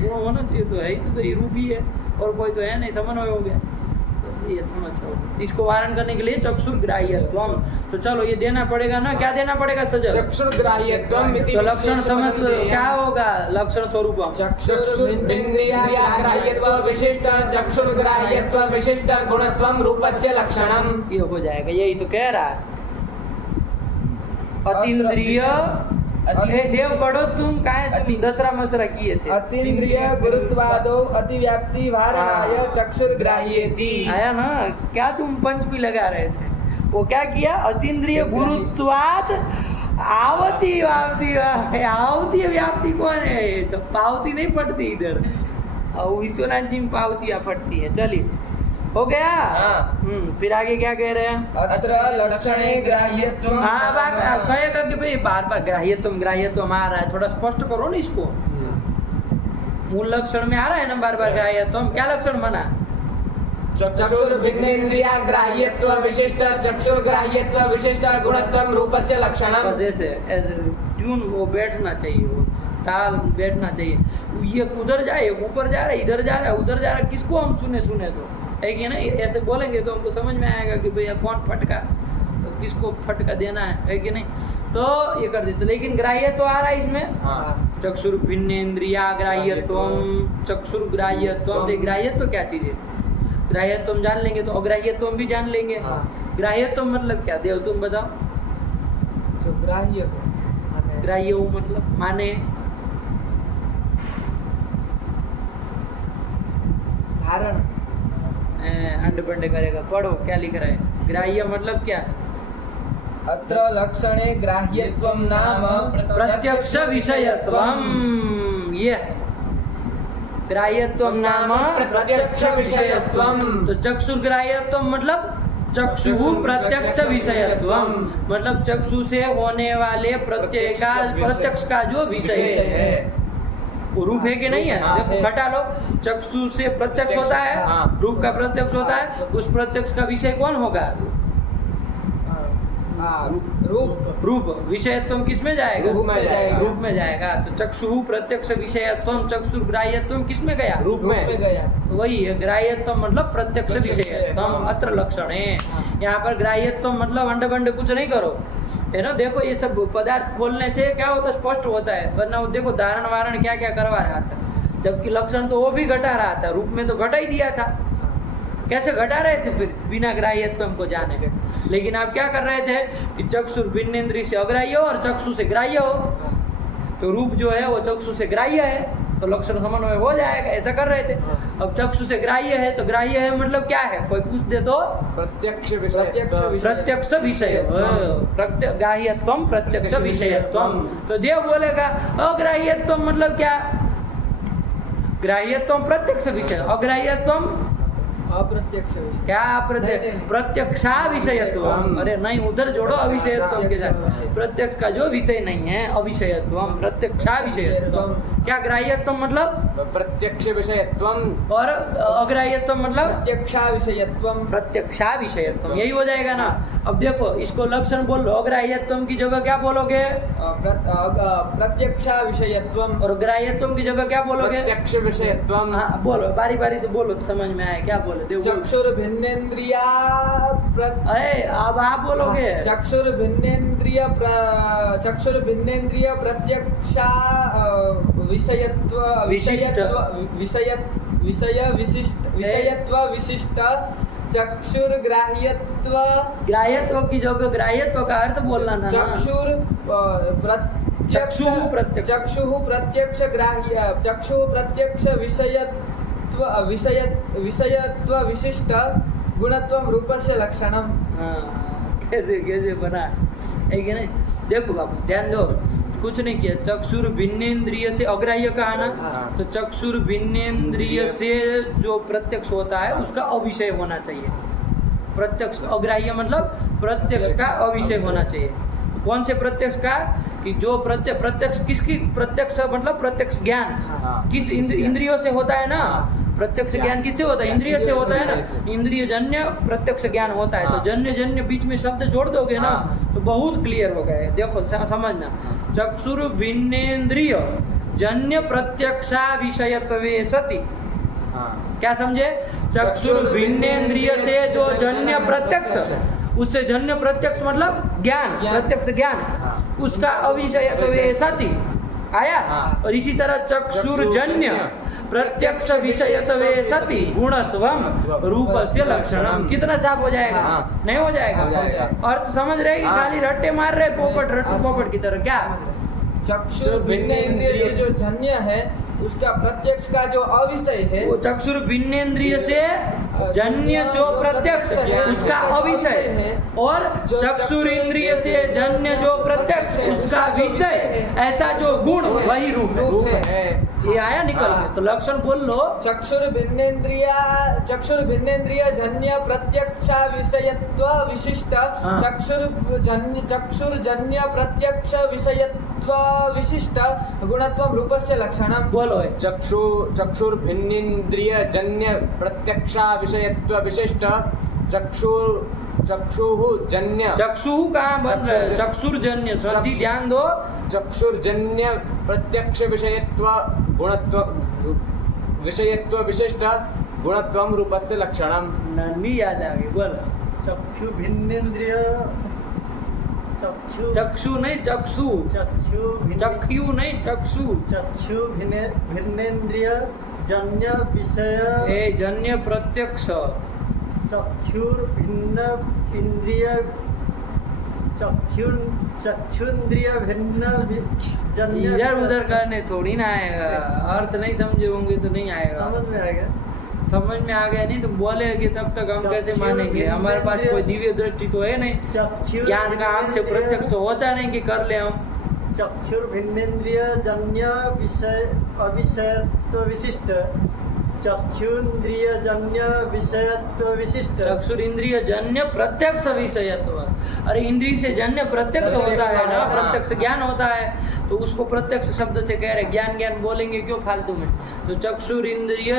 गुण होना चाहिए, तो है ही, तो ये रूप ही है, और कोई तो है नहीं, समन्वय हो गया। तो ये समझो, इसको वारण करने के लिए चक्षुर्ग्राह्यत्वम। तो चलो ये देना पड़ेगा ना, क्या देना पड़ेगा सजल? चक्षुर्ग्राह्यत्वम इति तो लक्षण समझ विशेषण क्या होगा? लक्षण स्वरूपम चक्षुर्भिन्नेन्द्रियाग्राह्यत्व विशिष्ट चक्षुर्ग्राह्यत्व विशिष्ट गुणत्वम रूपस्य लक्षणम। ये हो जाएगा, यही तो कह रहा है। अतीन्द्रिय देव पढ़ो तुम, काय तुम दसरा मसरा किए थे। अतीन्द्रिय गुरुत्वादो अतिव्याप्ति वारणाय चक्षुर्ग्राह्येति। आया ना, क्या तुम पंच भी लगा रहे थे? वो क्या किया? अतीन्द्रिय गुरुत्वाद आवती व्याप्ति। आवती व्याप्ति कौन है? तो पावती नहीं फटती इधर, और विश्वनाथ जी में पावतियां फटती है। चलिए हो गया। फिर आगे क्या कह रहे हैं? अत्र लक्षणे ग्राह्यत्वम। हाँ बात कहेगा कि भाई बार बार ग्राह्यत्वम आ रहा है, थोड़ा स्पष्ट करो ना इसको। मूल लक्षण में आ रहा है ना बार बार ग्राह्यत्वम, क्या लक्षण बना? चक्षुर्भिन्नेन्द्रियाग्राह्यत्व विशिष्ट चक्षुर्ग्राह्यत्व विशिष्ट गुणत्वम रूपस्य लक्षणम। बस ऐसे ट्यून वो बैठना चाहिए, वो ताल बैठना चाहिए। ये उधर जाए, ऊपर जा रहा है, इधर जा रहा है, उधर जा रहा है, किसको हम सुने तो है कि नहीं? ऐसे बोलेंगे तो हमको समझ में आएगा कि भैया कौन फटका, तो किसको फटका देना है कि नहीं? तो ये कर देते। लेकिन ग्राह्य तो आ रहा है इसमें, चक्षुर्भिन्नेन्द्रियाग्राह्यत्वम चक्षुर्ग्राह्यत्वम। ग्राह्यत्व क्या चीज है? ग्राह्यत्वम जान लेंगे तो अग्राह्यत्वम भी जान लेंगे। ग्राह्यत्वम मतलब क्या? देव तुम बताओ। जो ग्राह्य हो, ग्राह्य हो मतलब माने धारण। अंड बंड करेगा, पढ़ो क्या लिख रहा है। ग्राह्य मतलब क्या? अत्र लक्षणे ग्राह्यत्वम नाम प्रत्यक्ष विषयत्वम। ये ग्राह्यत्वम नाम प्रत्यक्ष विषयत्वम। तो चक्षुर्ग्राह्यत्वम मतलब चक्षु प्रत्यक्ष विषयत्वम, मतलब चक्षु से होने वाले प्रत्यक्ष का जो विषय है वो रूप है कि नहीं है? देखो घटा लो, चक्षु से प्रत्यक्ष होता है, रूप का प्रत्यक्ष होता है, उस प्रत्यक्ष का विषय कौन होगा? रूप। विषयत्वम किस में जाएगा? रूप में जाएगा। रूप में जाएगा। तो चक्षु प्रत्यक्ष विषयत्वम चक्षुर्ग्राह्यत्वम किस में गया? रूप में गया। वही है ग्राह्यत्वम मतलब प्रत्यक्ष विषयत्वम। अत्र लक्षण है। यहाँ पर ग्राह्यत्वम मतलब अंड बंड कुछ नहीं करो, है ना। देखो ये सब पदार्थ खोलने से क्या होता है? स्पष्ट होता है। वरना वो देखो धारण वारण क्या क्या करवा रहा था, जबकि लक्षण तो वो भी घटा रहा था, रूप में तो घटा ही दिया था। कैसे घटा रहे थे फिर बिना ग्राह्यत्वम को जाने के? लेकिन आप क्या कर रहे थे कि चक्षुर्भिन्नेन्द्रिय से अग्राह्य हो और चक्षु से ग्राह्य हो, तो रूप जो है वो चक्षु से ग्राह्य है, तो लक्षण समन्वय हो जाएगा, ऐसा कर रहे थे। अब चक्षु से ग्राह्य है तो ग्राह्य है मतलब क्या है? कोई पूछ दे तो प्रत्यक्ष विषय। प्रत्यक्ष विषय, ग्राह्यत्वम प्रत्यक्ष विषयत्वम। तो देव बोलेगा अग्राह्यत्वम मतलब क्या? ग्राह्यत्वम प्रत्यक्ष विषय, अग्राह्यत्वम अप्रत्यक्ष विषय। क्या? प्रत्यक्षा विषयत्वम। अरे नहीं, उधर जोड़ो अविषयत्वम के साथ। प्रत्यक्ष का जो विषय नहीं है अविषयत्वम, प्रत्यक्षा विषयत्वम। क्या? ग्राह्यत्वम मतलब प्रत्यक्ष विषयत्वम, और अग्राह्यत्वम मतलब प्रत्यक्षा विषयत्वम। प्रत्यक्षा विषयत्वम, यही हो जाएगा ना। अब देखो इसको लक्षण बोल लो, अग्राह्यत्वम की जगह क्या बोलोगे? प्रत्यक्षा विषयत्वम। और ग्राह्यत्वम की जगह क्या बोलोगे? प्रत्यक्ष विषयत्वम। हाँ बोलो, बारी बारी से बोलो तो समझ में आए क्या बोले। चक्षुर्भिन्नेन्द्रिया अरे अब आप बोलोगे। चक्षुर्भिन्नेन्द्रिय प्रत्यक्षा विषयत्व विशिष्ट चक्षुर्ग्राह्यत्व। ग्राह्यत्व की जगह ग्राह्यत्व का अर्थ बोलना था। चक्षु प्रत्यक्ष ग्राह्य चक्षु प्रत्यक्ष विषयत्व विशिष्ट गुणत्वम रूपस्य लक्षणम। कैसे कैसे बना है कि नहीं? देखो बाबू ध्यान दो, कुछ नहीं किया। चक्षुर्भिन्नेन्द्रिय से अग्राह्य कहा ना, तो चक्षुर्भिन्नेन्द्रिय से जो प्रत्यक्ष होता है उसका अविषय होना चाहिए। प्रत्यक्ष अग्राह्य मतलब प्रत्यक्ष का अविषय होना चाहिए। कौन से प्रत्यक्ष का? कि जो प्रत्यक्ष किसकी? प्रत्यक्ष मतलब प्रत्यक्ष ज्ञान किस इंद्रियों से होता है ना। प्रत्यक्ष ज्ञान किससे होता है? इंद्रिय से होता है ना। इंद्रिय जन्य प्रत्यक्ष ज्ञान होता है। तो जन्य जन्य बीच में शब्द जोड़ दोगे ना तो बहुत क्लियर हो गए। देखो समझना, चक्षुर्भिन्नेन्द्रिय जन्य प्रत्यक्षा विषयत्वे सति हाँ। क्या समझे? चक्षुर भिन्नेन्द्रिय से जो जन्य प्रत्यक्ष, उससे जन्य प्रत्यक्ष मतलब ज्ञान, प्रत्यक्ष ज्ञान, उसका अविषयत्व सति आया। और इसी तरह चक्षुर्जन्य प्रत्यक्ष विषयत्व सति गुणत्वम रूपस्य लक्षणम। कितना साफ हो जाएगा? नहीं हो जाएगा? अर्थ समझ रहे कि खाली रट्टे मार रहे पोपट, रट्टू पोपट की तरह? क्या चक्षुर भिन्नेन्द्रिय से जो जन्य है उसका प्रत्यक्ष का जो अविषय है, वो चक्षुर भिन्नेन्द्रिय से जन्य जो प्रत्यक्ष उसका अविषय है, और चक्षुर इंद्रिय से जन्य जो प्रत्यक्ष उसका विषय, ऐसा जो गुण वही रूप है। ये आया निकल के, तो लक्षण बोल लो। चक्षुर भिन्नेन्द्रिय जन्य प्रत्यक्ष विषयत्व विशिष्ट, चक्षुर जन्य प्रत्यक्ष विषयत्व विशिष्ट गुणत्वम रूपस्य लक्षणम। बोलो चक्षुर भिन्नेन्द्रिय जन्य प्रत्यक्ष विषयत्व विशिष्ट चक्षुः जन्य, चक्षु कहाँ बन रहा है? चक्षुर्जन्य, जल्दी ध्यान दो। चक्षुर्जन्य प्रत्यक्ष विषयत्व गुणत्व विषयत्व विशिष्ट गुणत्वम रूपस्य लक्षणम। नहीं याद आ गई, बोल। चक्षु भिन्नेन्द्रिय, चक्षु नहीं चक्षु, चक्षु नहीं चक्षु, चक्षु भिन्नेन्द्रिय जन्य विषय जन्य प्रत्यक्ष, चक्षुर भिन्न इंद्रिय, चक्षुन्द्रिय भिन्न जन्य। इधर उधर करने थोड़ी ना आएगा, अर्थ नहीं समझे होंगे तो नहीं आएगा। समझ में आ गया? समझ में आ गया नहीं तो बोलेंगे तब तक हम कैसे मानेंगे? हमारे पास कोई दिव्य दृष्टि तो है नहीं, ज्ञान का आंख से प्रत्यक्ष तो होता नहीं कि कर ले हम। चक्षुर भिन्नेन्द्रिय जन्य विषय अविषयत्व विशिष्ट, चक्षुन्द्रिय जन्य विषयत्व विशिष्ट, चक्षुर इंद्रिय जन्य प्रत्यक्ष विषयत्व। अरे इंद्रिय से जन्य प्रत्यक्ष होता है ना, प्रत्यक्ष ज्ञान होता है, तो उसको प्रत्यक्ष शब्द से कह रहे, ज्ञान बोलेंगे क्यों फालतू में? तो चक्षुर इंद्रिय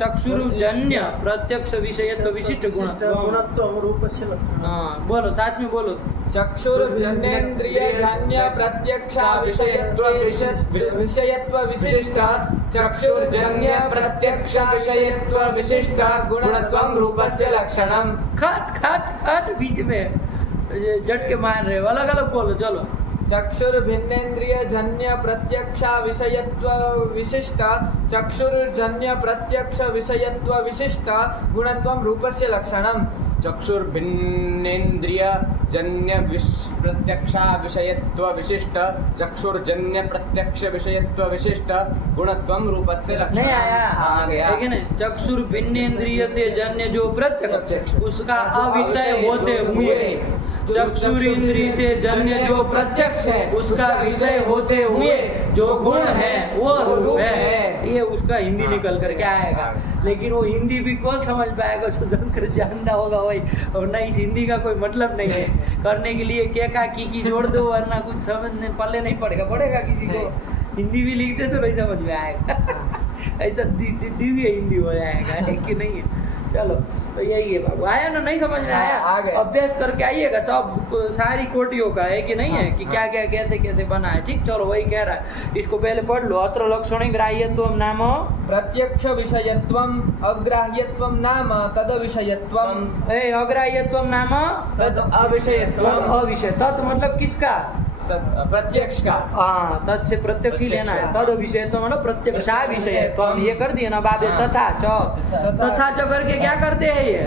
चक्षुर जन्य प्रत्यक्ष विषयत्व विशिष्ट गुणत्वम रूपस्य लक्षणम। हाँ बोलो, साथ में बोलो। चक्षुर भिन्नेन्द्रिय जन्य प्रत्यक्ष विषयत्व विशिष्ट, चक्षुर्जन्य प्रत्यक्ष विषयत्व विशिष्ट गुणत्वम रूपस्य लक्षणम। खट बीच में झटके मार रहे हो, अलग अलग बोलो, चलो। चक्षुर भिन्नेन्द्रिय जन्य प्रत्यक्ष विषयत्व विशिष्ट, चक्षुर्जन्य प्रत्यक्ष विषयत्व विशिष्ट गुणत्वम रूपस्य लक्षणम। चक्षुर्भिन्नेन्द्रिय जन्य प्रत्यक्ष विषयत्व विशिष्ट, चक्षुर्जन्य प्रत्यक्ष विषयत्व विशिष्ट गुणत्वम रूपस्य लक्षणम। नहीं आया? आ गया। है कि नहीं? चक्षुर भिन्नेन्द्रिय से जन्य जो प्रत्यक्ष उसका अविषय होते हुए, चक्षुर इंद्रिय से जन्य जो प्रत्यक्ष है उसका विषय होते हुए जो गुण है वो रूप है। ये उसका हिंदी निकल कर क्या आएगा? लेकिन वो हिंदी भी कौन समझ पाएगा? जो संस्कृत जानता होगा वही, और नहीं इस हिंदी का कोई मतलब नहीं है। करने के लिए क्या का की जोड़ दो, वरना कुछ समझने पल्ले नहीं पड़ेगा किसी को। हिंदी भी लिख दे तो नहीं समझ में आएगा। ऐसा दिव्य हिंदी हो जाएगा, है कि नहीं है? चलो, तो यही है बाबू। आया ना? नहीं समझ में आया? अभ्यास करके आइएगा, सब सारी कोटियों का है कि नहीं है, कि क्या क्या कैसे कैसे बना है। ठीक, चलो वही कह रहा है, इसको पहले पढ़ लो। अत्र लक्षणे ग्राह्यत्वम नाम प्रत्यक्ष विषयत्वम, अग्राह्यत्वम नाम तद विषयत्वम। अग्राह्यत्वम नाम तद अविषयत्वम। अविषय, तत् मतलब किसका? प्रत्यक्ष का। हाँ, तत् से प्रत्यक्ष ही लेना है। तद विषय तो मतलब प्रत्यक्षा विषय, तो हम ये कर दिए ना बाबे। तथा च करके क्या करते हैं ये?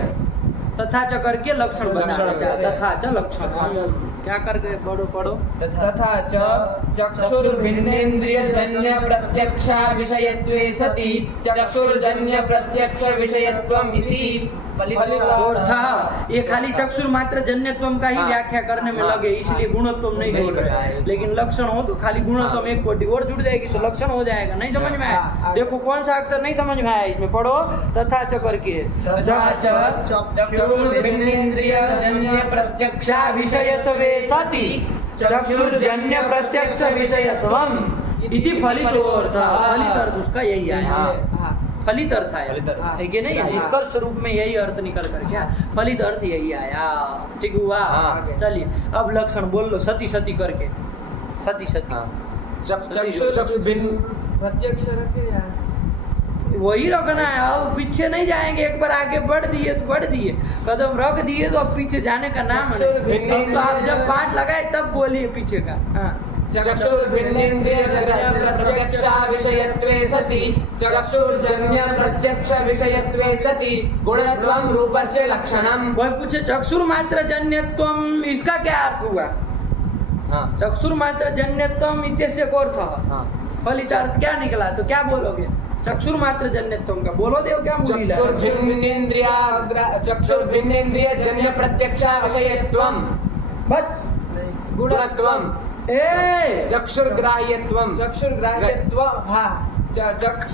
तथा च करके लक्षण बनाना। तथा च लक्षण क्या करके पढ़ो। तथा च चक्षुर्भिन्नेन्द्रिय जन्य प्रत्यक्ष विषयत्वे सति चक्षुर्जन्य प्रत्यक्ष विषयत्वम इति फलितोऽर्थः। ये खाली चक्षुर मात्र जन्यत्वम का ही व्याख्या करने में लगे, इसलिए गुणत्वम नहीं बोल रहे। लेकिन लक्षण हो तो खाली गुणत्वम एक कोटि और जुड़ जाएगी तो लक्षण हो जाएगा। नहीं समझ में आया? देखो कौन सा अक्षर नहीं समझ में आया इसमें, पढ़ो। तथा च करके चक्षुर्भिन्नेन्द्रिय जन्य प्रत्यक्ष विषयत्वे सति चक्षुर्जन्य प्रत्यक्ष विषयत्वम इति फलितोऽर्थः। फलित अर्थ उसका यही आया, फलित अर्थ आया, है कि नहीं? निष्कर्ष रूप में यही अर्थ निकल कर क्या? फलित अर्थ यही आया। ठीक हुआ? चलिए अब लक्षण बोल लो, सती सती करके। सती चक्षु भिन्न प्रत्यक्ष रखे यार, वही रखना है, अब पीछे नहीं जाएंगे। एक बार आगे बढ़ दिए तो बढ़ दिए, कदम रख दिए तो अब पीछे जाने का नाम है। अब तो आप जब पाठ लगाए तब बोलिए पीछे का। हाँ, चक्षुर्भिन्नेन्द्रिय प्रत्यक्षा विषयत्वे सति चक्षुर्जन्य प्रत्यक्ष विषयत्वे सति गुणत्वं रूपस्य लक्षणम्। कोई पूछे चक्षुर्मात्र जन्यत्वम, इसका क्या अर्थ हुआ? हाँ चक्षुर्मात्र जन्यत्वम इत्यस्य को अर्थ हाँ फलितार्थ क्या निकला? तो क्या बोलोगे? चक्षुर्मात्र जन्यत्वम का बोलो देव क्या मुड़ी चक्षुर्भिन्नेन्द्रिय जन्य प्रत्यक्ष विषयत्वं बस गुणत्वं ए चक्षुर्ग्राह्यत्वं चक्षुर्ग्राह्यत्व। हाँ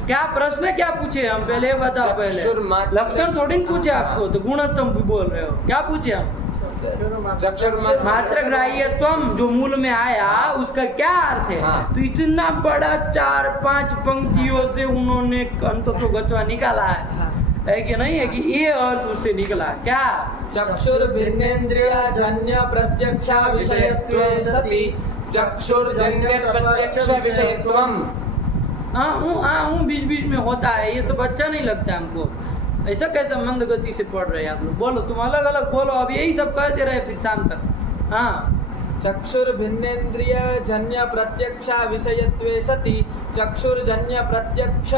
क्या प्रश्न क्या पूछे हम? पहले ये बताओ। पहले चक्षुर्मात्र- लक्षण थोड़ी न पूछे आपको, तो गुणत्वम भी बोल रहे हो। क्या पूछे हम? चक्षुर्मात्र मात्र ग्राह्यत्वम जो मूल में आया उसका क्या अर्थ है? हाँ। तो इतना बड़ा 4-5 पंक्तियों से उन्होंने अंत तो गचवा निकाला है कि नहीं है? कि ये अर्थ उससे निकला क्या? चक्षुर्भिन्नेन्द्रिय जन्य प्रत्यक्ष विषयत्वे सति चक्षुर्जन्य प्रत्यक्ष विषयत्वं। हाँ, बीच बीच में होता है, ये सब अच्छा नहीं लगता हमको। ऐसा कैसे मंद गति से पढ़ रहे हैं आप लोग? बोलो, तुम अलग अलग बोलो, अब यही सब करते रहे फिर शाम तक। हाँ, चक्षुर्भिन्नेन्द्रिय जन्य प्रत्यक्ष विषयत्वे सति चक्षुर्जन्य प्रत्यक्ष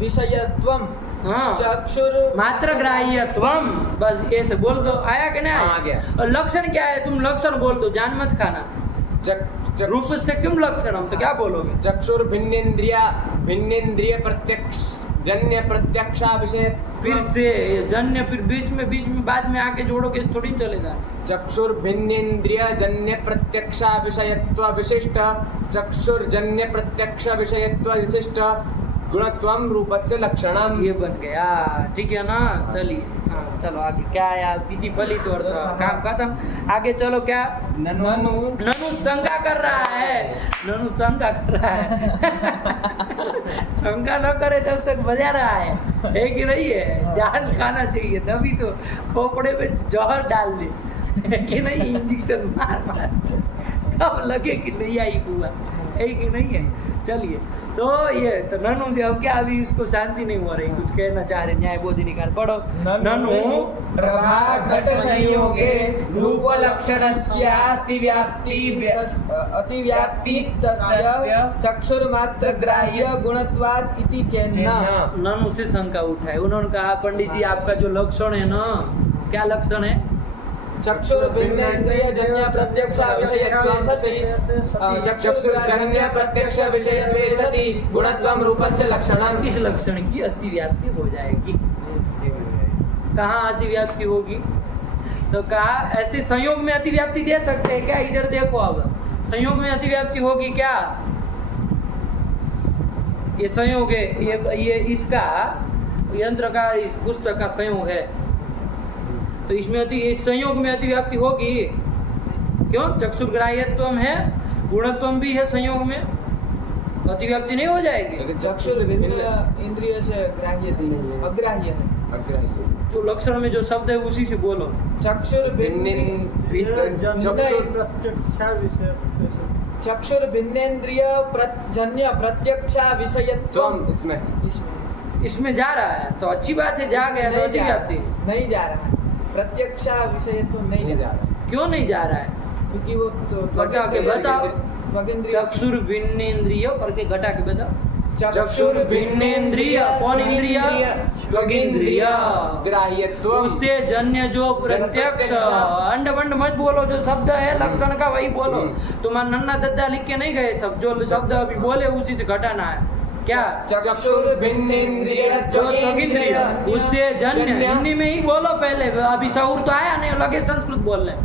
विषयत्वं हाँ। चक्षुर मात्र ग्राह्यत्वम, बस ऐसे बोल दो। आया कि नहीं हाँ, आया? आ गया। और लक्षण क्या है? तुम लक्षण बोल दो, जान मत खाना। रूप से क्यों लक्षण? हम तो क्या बोलोगे? भिन्नेन्द्रिय प्रत्यक्ष जन्य प्रत्यक्ष विषय। फिर से जन्य, फिर बीच में बाद में आके जोड़ोगे थोड़ी न चलेगा। चक्षुर्भिन्नेन्द्रिय जन्य प्रत्यक्ष विषयत्व विशिष्ट चक्षुर्जन्य प्रत्यक्ष विषयत्व विशिष्ट गुणत्वं रूपस्य लक्षणम्। ये बन गया, ठीक है ना? चलिए, हाँ चलो आगे। क्या आया? इति फलित अर्थ, काम खत्म। आगे चलो। क्या? ननु शंका कर रहा है। ननु शंका कर रहा है। शंका न करे तब तक बजा रहा है कि नहीं है? जान खाना चाहिए, तभी तो खोपड़े में जहर डाल दे, है कि नहीं? इंजेक्शन मार तब लगे कि नहीं आई हुआ, है कि नहीं है? चलिए, तो ये तो ननु से अब क्या, अभी इसको शांति नहीं हो रही, कुछ कहना चाह रहे। न्याय बोधि निकाल पढ़ो। ननु प्रभा घट संयोगे रूप लक्षणस्य अतिव्याप्ति तस्य चक्षुर्मात्र ग्राह्य गुणत्वात् इति चेन्न। ननु से शंका उठाए। उन्होंने कहा पंडित जी आपका जो लक्षण है ना, क्या लक्षण है? चक्षुर्भिन्नेन्द्रिय जन्य प्रत्यक्ष विषयत्वे सति चक्षुर्जन्य प्रत्यक्ष विषयत्वे सति गुणत्वं रूपस्य लक्षणम्। इस लक्षण की अतिव्याप्ति हो जाएगी। कहाँ अतिव्याप्ति होगी? तो कहा ऐसे संयोग में अतिव्याप्ति दे सकते हैं क्या? इधर देखो, अब संयोग में अतिव्याप्ति होगी क्या? ये संयोग है, ये इसका यंत्र का, इस पुस्तक का संयोग है, तो इसमें इस संयोग में अतिव्याप्ति होगी। क्यों? चक्षुर्ग्राह्यत्वम है, गुणत्वम भी है, संयोग में अतिव्याप्ति नहीं हो जाएगी। चक्षुर्भिन्न इंद्रिय से ग्राह्य नहीं है, अग्राह्य है। जो लक्षण में जो शब्द है उसी से बोलो। चक्षुर्भिन्नेन्द्रिय जन्य प्रत्यक्ष विषयत्वम इसमें जा रहा है तो अच्छी बात है, जा गया तो अतिव्याप्ति नहीं जा रहा है। प्रत्यक्ष विषयत्व नहीं जा रहा। क्यों नहीं जा रहा है? क्योंकि वो बताओ। चक्षुर्भिन्नेन्द्रिय करके घटा के बताओ। चक्षुर्भिन्नेन्द्रिय कौन इंद्रिय? त्वगिंद्रिय। ग्राह्यत्व उससे जन्य जो प्रत्यक्ष, अंड बंड मत बोलो, जो शब्द है लक्षण का वही बोलो। तुम्हारा नन्ना दद्दा लिख के नहीं गए, सब जो शब्द अभी बोले उसी से घटाना है। क्या? चक्षुर्भिन्नेन्द्रिय जो त्वगिंद्रिय, उससे जन्य, हिंदी में ही बोलो पहले, अभी शऊर तो आया नहीं, लगे संस्कृत बोल रहे।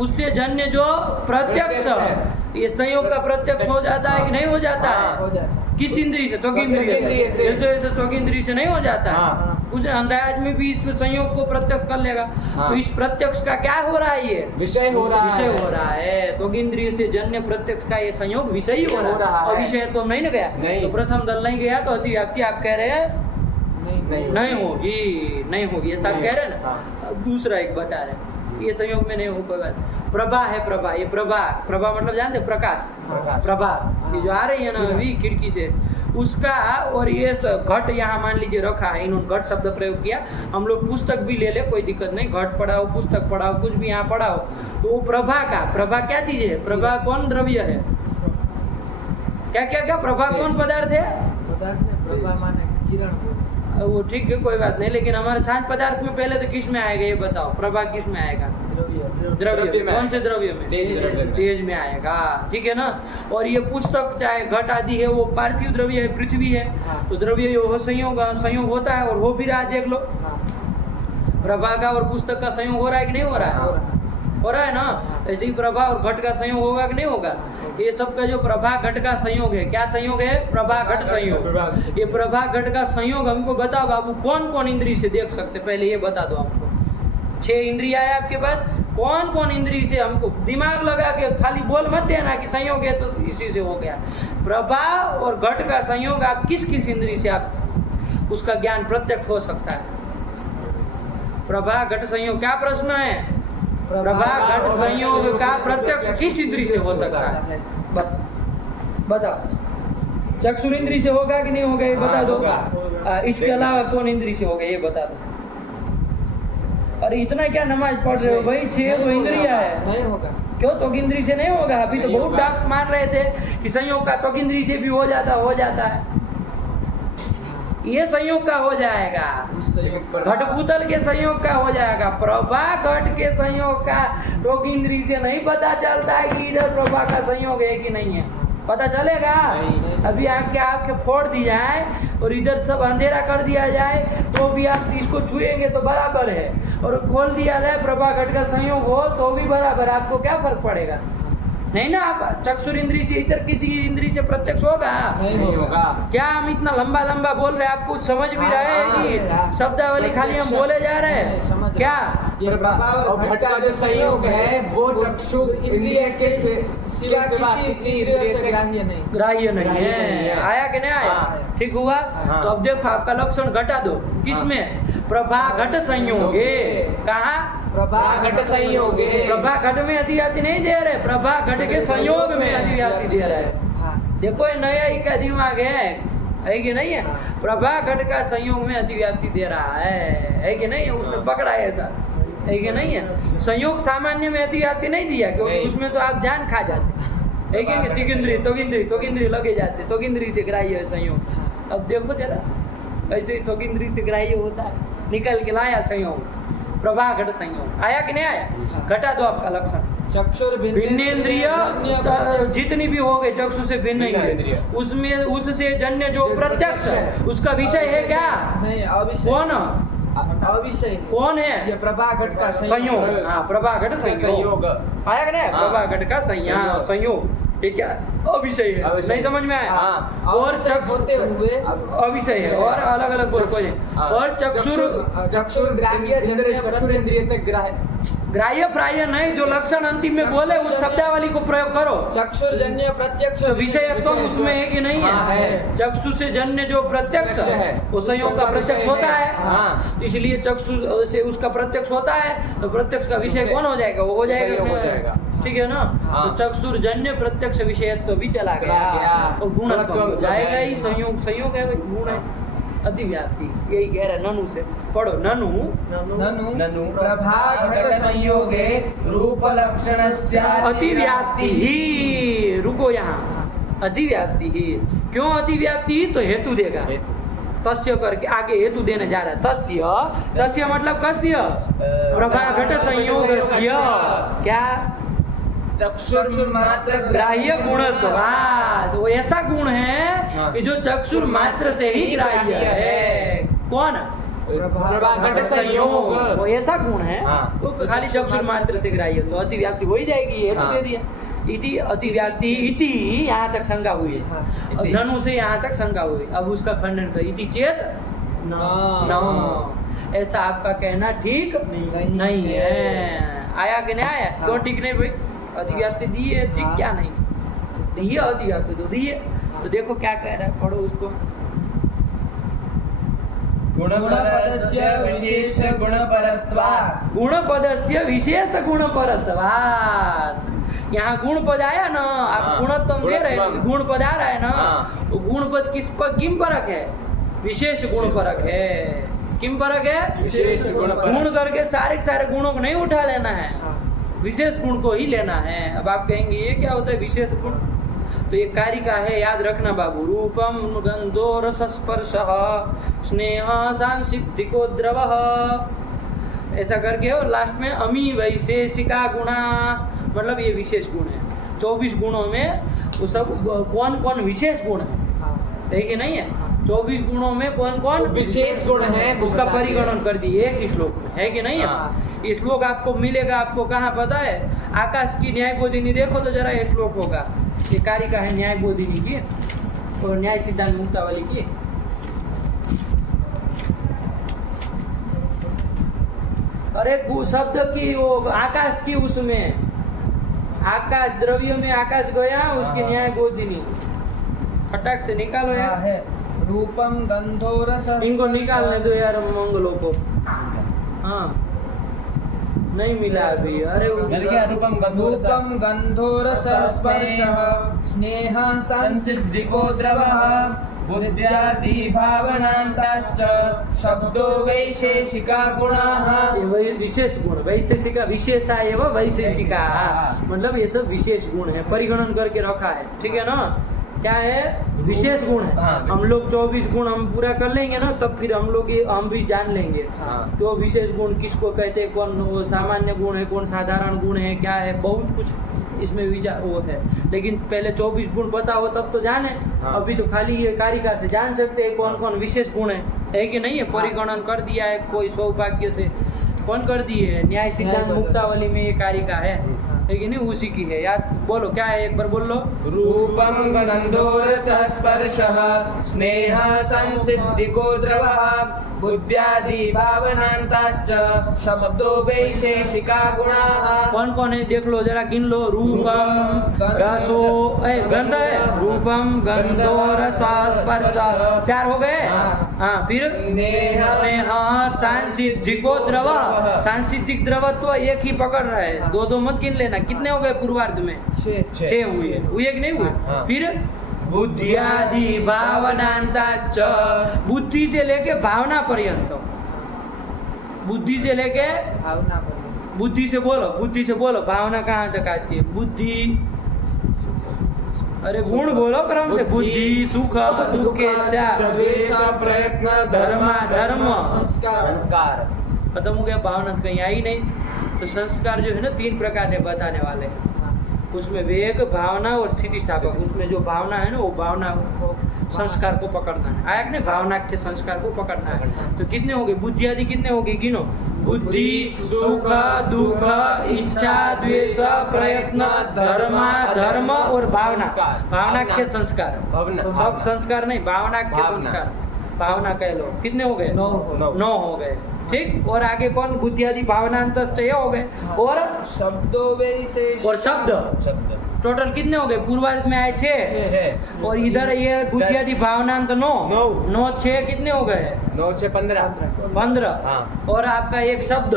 उससे जन्य जो प्रत्यक्ष, ये संयोग का प्रत्यक्ष हो जाता है कि नहीं हो जाता है? हो जाता है। किस इंद्रिय से? त्वगिंद्रिय से। जैसे त्वगिंद्रिय से नहीं हो जाता है? हाँ। कुछ अंदाज में भी इस संयोग को प्रत्यक्ष कर लेगा। हाँ। तो इस प्रत्यक्ष का क्या हो रहा है? ये विषय हो रहा है। विषय हो रहा है। त्वगिंद्रिय से जन्य प्रत्यक्ष का ये संयोग विषय हो रहा है। और विषय तो नहीं ना गया, तो प्रथम दल नहीं गया, तो अतिव्याप्ति आप कह रहे हैं नहीं होगी, नहीं होगी, ऐसा आप कह रहे हैं ना। अब दूसरा एक बता रहे, ये संयोग में नहीं हो कोई बात। प्रभा है, प्रभा, ये प्रभा, प्रभा मतलब जानते हैं? प्रकाश, प्रकाश। प्रभा ये जो आ रही है ना अभी खिड़की से उसका, और ये घट यहाँ मान लीजिए रखा है, इन्होंने घट शब्द प्रयोग किया। हम लोग पुस्तक भी ले ले, कोई दिक्कत नहीं, घट पढ़ाओ, पुस्तक पढ़ाओ, कुछ भी यहाँ पढ़ाओ, तो वो प्रभा का, प्रभा क्या चीज है? प्रभा कौन द्रव्य है? क्या क्या क्या प्रभा कौन पदार्थ है? पदार्थ में प्रभा माने किरण बोले। वो ठीक है कोई बात नहीं, लेकिन हमारे सात पदार्थ में पहले तो किस में आएगा ये बताओ? प्रभा किस में आएगा? द्रव्य। द्रव्य में कौन से द्रव्य में? तेज द्रव्य में। तेज में आएगा, ठीक है ना। और ये पुस्तक चाहे घट आदि है वो पार्थिव द्रव्य है, पृथ्वी है, हाँ। तो द्रव्य यो संयोग होता है और हो भी रहा है, देख लो। हाँ, प्रभा का और पुस्तक का संयोग हो रहा है कि नहीं हो रहा हो है? रहा है। हो रहा है ना। ऐसे ही प्रभा और घट का संयोग होगा कि नहीं होगा? ये सब का जो प्रभा घट का संयोग है, क्या संयोग है? प्रभा घट संयोग। ये प्रभा घट का संयोग हमको बताओ बाबू, कौन कौन इंद्री से देख सकते? पहले ये बता दो हमको। 6 इंद्रिया है आपके पास, कौन कौन इंद्री से? हमको दिमाग लगा के खाली बोल मत देना कि संयोग है तो इसी से हो गया। प्रभा और घट का संयोग आप किस किस इंद्री से आप उसका ज्ञान प्रत्यक्ष हो सकता है? प्रभा घट संयोग, क्या प्रश्न है? प्रभा घट संयोग का प्रत्यक्ष किस इंद्री से हो सकता है? बस बताओ। चक्षुर इंद्री से होगा कि नहीं होगा ये बता दो। इसके अलावा कौन इंद्री से होगा ये बता दो। अरे इतना क्या नमाज पढ़ रहे हो भाई? 6 तो इंद्रिया है, नहीं होगा। क्यों त्वक इंद्री से नहीं होगा? अभी तो नहीं बहुत होगा। डांट मार रहे थे कि संयोग का त्वक इंद्री से भी हो जाता है। ये संयोग का हो जाएगा, उस संयोग घटभूतल के संयोग का हो जाएगा। प्रभा घट के संयोग का त्वक इंद्री से नहीं पता चलता है कि इधर प्रभा का संयोग है कि नहीं है, पता चलेगा? नहीं। अभी आके आपके फोड़ दी जाए और इधर सब अंधेरा कर दिया जाए तो भी आप इसको छुएंगे तो बराबर है, और खोल दिया जाए प्रभा घट का संयोग हो तो भी बराबर, आपको क्या फर्क पड़ेगा? नहीं ना। आप चक्षुर इंद्री से इधर किसी इंद्री से प्रत्यक्ष होगा? नहीं होगा। क्या हम इतना लंबा लंबा बोल रहे हैं, आप कुछ समझ भी रहे हैं कि शब्दावली खाली हम बोले जा रहे हैं? क्या ये प्रभा और घट का जो संयोग है वो चक्षु इंद्रिय के सिवा किसी इंद्रिय से ग्राह्य नहीं। ग्राह्य नहीं ग्राह्य नहीं है। है। आया कि नहीं आया? हाँ। ठीक हुआ। हाँ। तो अब देखो आपका लक्षण घटा दो, किसमें? प्रभा घट संयोगे। कहाँ? प्रभा घट संयोगे। प्रभा घट में अधिव्याप्ति नहीं दे रहे, प्रभा घट के संयोग में अधिव्याप्ति दे रहे हैं। हाँ, देखो ये नया ही का दिमाग है कि नहीं है? प्रभा घट का संयोग में अधिव्याप्ति दे रहा है कि नहीं है? उसने पकड़ा है ऐसा, है कि नहीं है? संयोग सामान्य में अधिव्याप्ति नहीं दिया, क्योंकि नहीं। उसमें तो आप जान खा जाते, है कि नहीं? त्वगिंद्री लगे जाते, त्वगिंद्री से ग्राह्य है संयोग। अब देखो जरा, ऐसे ही त्वगिंद्री से ग्राह्य होता है, निकल के लाया संयोग, प्रभा घट संयोग। आया कि नहीं आया? घटा दो आपका लक्षण। चक्षुर भिन्नेन्द्रिय जितनी भी हो गए, चक्षु से भिन्न इंद्रिय, उसमें उससे जन्य जो प्रत्यक्ष है उसका विषय है क्या? नहीं, अविषय। कौन? अविषय कौन है? ये प्रभा घट का संयोग। हाँ, प्रभा घट संयोग। आया कि नहीं? हाँ। प्रभा घट का संयोग, ठीक है, अविषय है। अविषय। नहीं समझ में आया? हाँ। और होते हुए अविषय है, और अलग अलग बोल। हाँ। और चक्षुर ग्राह्य चक्षुर इंद्रिय से ग्राह्य प्राय नहीं, जो लक्षण अंतिम में बोले उस शब्दावली को प्रयोग करो। चक्षुर जन्य प्रत्यक्ष तो विषयत्व उसमें है कि नहीं हाँ, है? है। चक्षु से जन्य जो प्रत्यक्ष प्रत्यक्ष है है, वो संयोग का उसका प्रत्यक्ष विषय होता है। है। हाँ। इसलिए चक्षु से उसका प्रत्यक्ष होता है, तो प्रत्यक्ष का विषय कौन हो जाएगा? वो हो जाएगा, संयोग हो जाएगा। ठीक है ना? हाँ। तो चक्षुर जन्य प्रत्यक्ष विषयत्व भी चला गया, और गुणत्व गुणत्व हो जाएगा ही। जाएगा। संयोग है, गुण है, अतिव्याप्ति। यही कह रहे ननु से पढ़ो। ननु ननु प्रभा घट संयोगे रूप लक्षणस्य अतिव्याप्ति ही। रुको यहाँ, अतिव्याप्ति ही। क्यों अतिव्याप्ति ही? तो हेतु देगा, तस्य करके आगे हेतु देने जा रहा है। तस्य मतलब कस्य? प्रभा घट संयोगस्य क्या? चक्षुर मात्र ग्राह्य गुणत्व। तो ऐसा गुण है कि जो चक्षुर मात्र से ही ग्राह्य है। कौन? प्रभा घट संयोग। वो ऐसा गुण है हाँ। तो खाली चक्षुर मात्र से ग्राह्य, तो अतिव्याप्ति हो ही जाएगी। हेतु हाँ। दे दिया। इति अतिव्याप्ति, इति यहाँ तक शंका हुई है। हाँ। अब ननु से यहाँ तक शंका हुई, अब उसका खंडन कर। इति चेत न, ऐसा आपका कहना ठीक नहीं है। आया कि नहीं आया? क्यों ठीक नहीं भाई? अतिव्याप्ति दी है, ठीक क्या नहीं दी है? अतिव्याप्ति तो दी है। तो देखो क्या कह रहा है, पढ़ो उसको। गुणपदस्य विशेष गुणपरत्वात्। गुणपदस्य विशेष गुणपरत्वात्। यहाँ गुण पद आया ना, आप गुणत्व दे रहे हैं, गुण पद आ रहा है ना, वो गुण पद किस पर किम परक है? विशेष गुण परक है। किम परक है? विशेष गुण परक। गुण करके सारे के सारे गुणों को नहीं उठा लेना है, विशेष गुण को ही लेना है। अब आप कहेंगे ये क्या होता है विशेष गुण? तो ये कारिका है, याद रखना बाबू। रूपम गंधो रस स्पर्शः स्नेह सांसिद्धिको द्रवः, ऐसा करके और लास्ट में अमी वैशेषिका गुणा, मतलब ये विशेष गुण है। 24 गुणों में वो सब कौन कौन विशेष गुण है कि नहीं है? 24 गुणों में कौन कौन विशेष गुण है, उसका परिगणन कर दिए एक ही श्लोक में, है कि नहीं है? ये श्लोक आपको मिलेगा, आपको कहाँ पता है? आकाश की न्याय बोधिनी देखो तो जरा ये श्लोक होगा, ये कारिका है न्याय बोधिनी की और न्याय सिद्धांत मुक्तावली की। अरे शब्द की वो आकाश की, उसमें आकाश द्रव्य में आकाश गया, उसकी न्याय बोधिनी फटाक से निकालो यार। है रूपम गंधो रस। इनको निकालने दो यार मंगलों को। हाँ नहीं मिला अभी। अरे रूपम गंधो रस स्पर्शः स्नेह संसिद्धिको द्रवः बुद्ध्यादि भावनांताश्च शब्दो वैशेषिका गुणाः। ये विशेष गुण, वैशेषिका विशेषा एवं वैशेषिका, मतलब ये सब विशेष गुण है, परिगणन करके रखा है, ठीक है ना? क्या है? विशेष गुण है। हम लोग 24 गुण हम पूरा कर लेंगे ना, तब फिर हम लोग ये हम भी जान लेंगे। तो विशेष गुण किसको कहते हैं, कौन वो सामान्य गुण है, कौन साधारण गुण है, क्या है, बहुत कुछ इसमें वो है। लेकिन पहले 24 गुण पता हो तब तो जाने। अभी तो खाली ये कारिका से जान सकते हैं कौन कौन विशेष गुण है कि नहीं है? परिगणन कर दिया है कोई सौभाग्य से, कौन कर दिए है? न्याय सिद्धांत मुक्तावली में ये कारिका है कि नहीं? उसी की है। याद बोलो क्या है, एक बार बोल लो। रूपम गंधो रस स्पर्शः स्नेह संसिद्धिको द्रवः बुद्ध्यादि भावनांताश्च शब्दो वैशेषिका गुणाः। कौन कौन है देख लो जरा, गिन लो। रूपम रसो गंध है, रूपम गंधो रस स्पर्श, 4 हो गए। हाँ फिर स्नेह सांसिद्धिको द्रव, सांसिद्धिक द्रवत्व एक ही पकड़ रहा है, 2 मत गिन लेना। कितने हो गए पूर्वार्ध में? 6 हुए कि नहीं हुए? फिर बुद्धियादि भावनांताश्च, बुद्धि से लेके भावना पर्यंत, बुद्धि से लेके भावना पर्यंत। बुद्धि से बोलो, बुद्धि से बोलो, भावना कहाँ तक आती है? बुद्धि, अरे गुण बोलो क्रम से। बुद्धि सुख दुख प्रयत्न धर्म संस्कार। खत्म हो गया, भावना कहीं आई नहीं। तो संस्कार जो है ना 3 प्रकार के बताने वाले हैं, उसमें वेग, भावना और स्थिति स्थापक। उसमें जो भावना है ना वो भावना को संस्कार को पकड़ना है, आया कि नहीं? भावना के संस्कार को पकड़ना है। तो कितने हो गए? बुद्धि आदि कितने हो गए? गिनो। बुद्धि सुख दुख इच्छा द्वेष प्रयत्न धर्म और भावना, भावना के संस्कार। सब संस्कार नहीं, भावना के संस्कार, भावना कह लो। कितने हो गए? 9 हो गए, ठीक। और आगे कौन? बुद्धि आदि भावना अंतस्थ हो गए। और शब्दो वैशेषिका, और शब्द टोटल कितने हो गए? पूर्वार्ध में आए 6 और इधर ये बुद्धि आदि भावनांत 9 6 कितने हो गए? 9 6 15। और आपका एक शब्द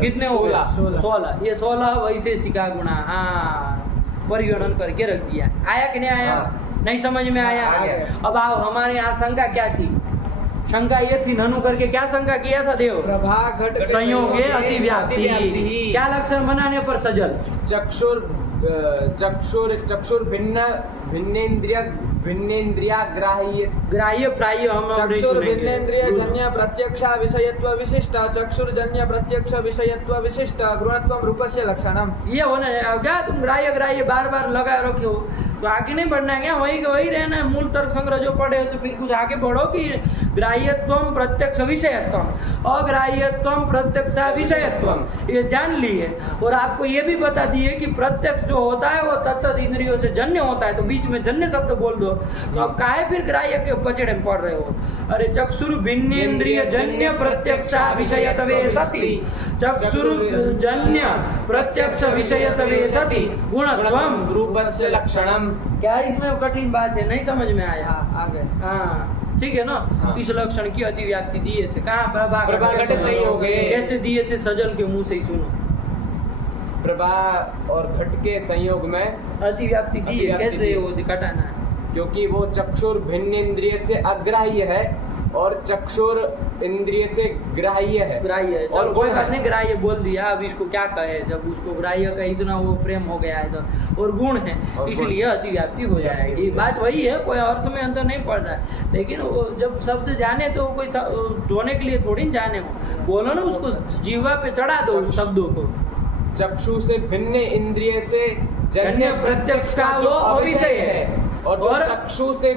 कितने हो गए? 16। ये 16 वैशेषिका गुणा। हाँ, परिगणन करके रख दिया। आया कि नहीं आया? नहीं समझ में आया? अब आओ, हमारे यहाँ शंका क्या थी? शंका ये थी, ननु करके क्या शंका किया था देव? प्रभा घट संयोगे अतिव्याप्ति। क्या लक्षण बनाने पर सजल? चक्षुर भिन्नेन्द्रिया ग्राह्य प्राय हम चक्षुर भिन्नेन्द्रिय जन्य प्रत्यक्ष विषयत्व विशिष्ट चक्षुर्जन्य प्रत्यक्ष विषयत्व विशिष्ट गुणत्वम रूपस्य लक्षणम। ये होना है क्या? तुम ग्राह्य बार बार लगा रखे हो तो आगे नहीं बढ़ना है क्या? वही रहना है। मूल तर्क संग्रह जो पढ़े हो तो फिर कुछ आगे बढ़ो कि ग्राह्यत्वम प्रत्यक्ष विषयत्वम, अग्राह्यत्वम प्रत्यक्ष विषयत्वम, ये जान ली है। और आपको ये भी बता दिए कि प्रत्यक्ष जो होता है वो तत्त इंद्रियों से जन्य होता है, तो बीच में जन्य शब्द बोल दो। तो अब काहे फिर ग्राह्य के पचड़े में पढ़ रहे हो? अरे चक्षुर भिन्नेन्द्रिय जन्य प्रत्यक्ष विषयत्वे सति, चक्षुर जन्य प्रत्यक्ष विषयत्वे सति गुणत्वम रूपस्य लक्षणम। क्या इसमें कठिन बात है? नहीं समझ में आया? आ गए। हाँ, ठीक है ना। हाँ। इस लक्षण की अतिव्याप्ति दिए थे कहाँ? प्रभाघट संयोग है। कैसे दिए थे? सजल के मुंह से ही सुनो। प्रभा और घट के संयोग में अतिव्याप्ति दी है, अतिव्याप्ति कैसे दी है। वो घटाना है? क्योंकि वो चक्षुर भिन्न इंद्रिय से अग्राह्य है और चक्षुर इंद्रिय से ग्राह्य है। ग्राह्य है, और चलो कोई गुण बात है। नहीं, ग्राह्य बोल दिया, अब इसको क्या कहे, जब उसको ग्राह्य का इतना वो प्रेम हो गया है तो। और गुण है और गुण। इसलिए अतिव्याप्ति हो जाएगी। बात वही है, कोई अर्थ में अंतर नहीं पड़ रहा है, लेकिन वो जब शब्द जाने तो कोई ढोने के लिए थोड़ी न जाने हो, बोलो ना उसको, जीवा पे चढ़ा दो उस शब्दों को। चक्षु से भिन्न इंद्रिय से जन्य प्रत्यक्ष का जो अविषय है और जो और- चक्षु से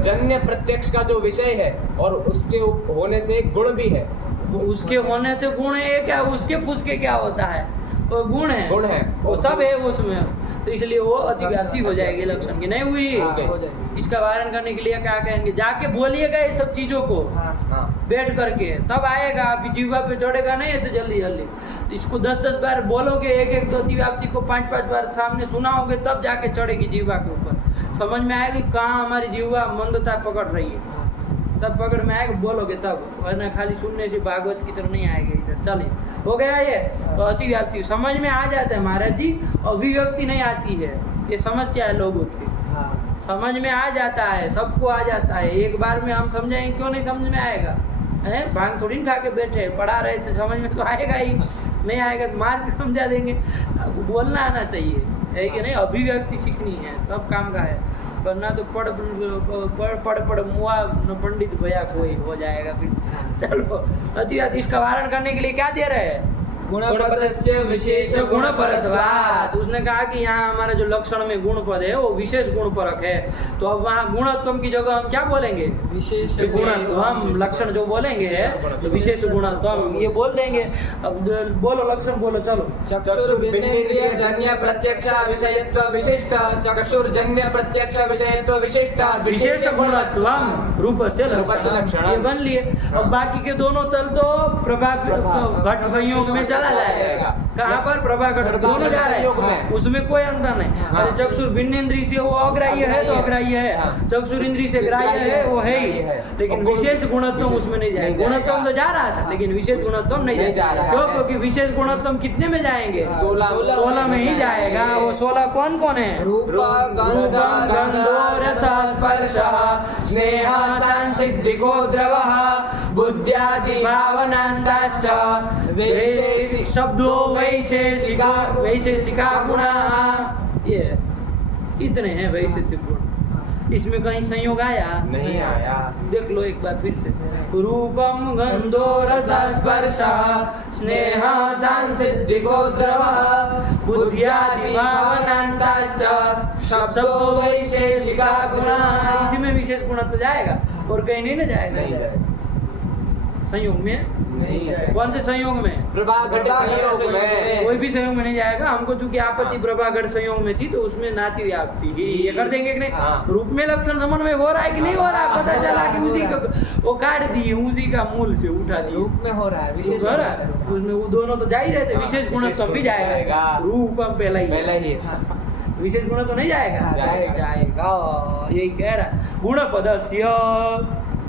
जन्य प्रत्यक्ष का जो विषय है और उसके होने से एक गुण भी है। उसके होने से गुण है क्या? उसके फुसके क्या होता है? वो गुण है, गुण है। वो सब है उसमें, तो इसलिए वो अतिव्याप्ति हो जाएगी लक्षण की। नहीं हुई? हाँ, हो जाएगी। इसका वारण करने के लिए क्या कहेंगे? जाके बोलिएगा ये सब चीजों को हाँ हाँ बैठ करके, तब आएगा। अभी जीवा पे चढ़ेगा नहीं ऐसे जल्दी जल्दी। इसको 10-10 बार बोलोगे, एक अतिव्याप्ति को 5-5 बार सामने सुनाओगे, तब जाके चढ़ेगी जीवा के ऊपर। समझ में आएगी कहाँ हमारी जीवा मंदता पकड़ रही है, तब पकड़ में आएगा, बोलोगे तब, वरना खाली सुनने से भागवत की तरफ नहीं आएगा इधर। चलिए, हो गया ये। तो अतिव्याप्ति समझ में आ जाता है महाराज जी, अभिव्यक्ति नहीं आती है, ये समस्या है लोगों की। हाँ समझ में आ जाता है, सबको आ जाता है, एक बार में हम समझाएंगे, क्यों नहीं समझ में आएगा? है भांग थोड़ी ना खा के बैठे पढ़ा रहे थे, समझ में तो आएगा ही। नहीं आएगा तो मार के समझा देंगे। बोलना आना चाहिए, है कि नहीं? अभिव्यक्ति सीखनी है, तब काम का है, वरना तो पढ़ मुआ न पंडित भैया कोई हो जाएगा फिर। चलो, अतिव्याप्ति इसका वारण करने के लिए क्या दे रहे हैं? गुणपदस्य विशेष गुण परत्वात्। उसने कहा कि यहाँ हमारा जो लक्षण में गुण पद है वो विशेष गुण परक है, तो अब वहाँ गुणत्वम की जगह हम क्या बोलेंगे? विशेष गुणत्वम। लक्षण जो बोलेंगे तो विशेष गुणत्वम ये बोल देंगे। अब बोलो लक्षण बोलो, चलो। चक्षुर्भिन्नेन्द्रिय जन्य प्रत्यक्ष विषयत्व विशिष्ट चक्षुर्जन्य प्रत्यक्ष विषयत्व विशिष्ट विशेष गुणत्वम रूप से रूपस्य लक्षण, लक्षणम। ये बन लिए। अब बाकी के दोनों तल तो घट संयोग में चला जाएगा। कहाँ पर? प्रभाघट दोनों जा रहे संयोग हैं, में। उसमें कोई अंतर नहीं। हाँ। अरे चक्षुर भिन्न इंद्रिय से वो अग्राह्य है तो अग्राह्य है, हाँ। चक्षुर इंद्रिय से ग्राह्य है वो है ही, लेकिन विशेष गुणत्व उसमें नहीं जाएगा। गुणत्व तो जा रहा था, लेकिन विशेष गुणत्व नहीं नहीं जा जाएगा। रहा क्यों? है। क्योंकि विशेष गुणत्व कितने में जाएंगे? 16 में ही जाएगा। वो 16 कौन कौन है? रूप रूपम गंधो रसः स्पर्शः स्नेहः सांसिद्धिको द्रवः बुद्ध्यादि भावनान्ताश्च वैशेषिक शब्दों वैशेषिका गुणाः। ये इतने हैं वैशेषिक गुण। इसमें कहीं संयोग आया? नहीं आया। देख लो एक बार फिर से। रूपम गंधो रसः स्पर्शः स्नेहः सांसिद्धिको द्रवः बुद्ध्यादि भावनान्ताश्च शब्दो वैशेषिका गुणाः। इसी में विशेष गुण तो जाएगा और कहीं नहीं ना जाएगा। संयोग में नहीं जाएगा। कौन से संयोग में? प्रभाघट संयोग में। कोई भी संयोग में नहीं जाएगा। हमको चूंकि आपत्ति प्रभाघट संयोग में थी तो उसमें नाती व्याप्ति ही ये कर देंगे कि नहीं? हाँ। रूप में लक्षण समन्वय हो रहा है कि नहीं हो रहा है? पता चला कि उसी का वो काट दिए, उसी का मूल से उठा दिए। रूप में हो रहा है, विशेष हो रहा है, उसमें वो दोनों तो जा ही रहते। हाँ, विशेष गुण विशेष कम भी गुण जाएगा, जाएगा। रूपम पहला ही पहला ही है। हाँ। विशेष गुण तो नहीं जाएगा? हाँ, जाएगा। यही कह रहा। गुण पदस्य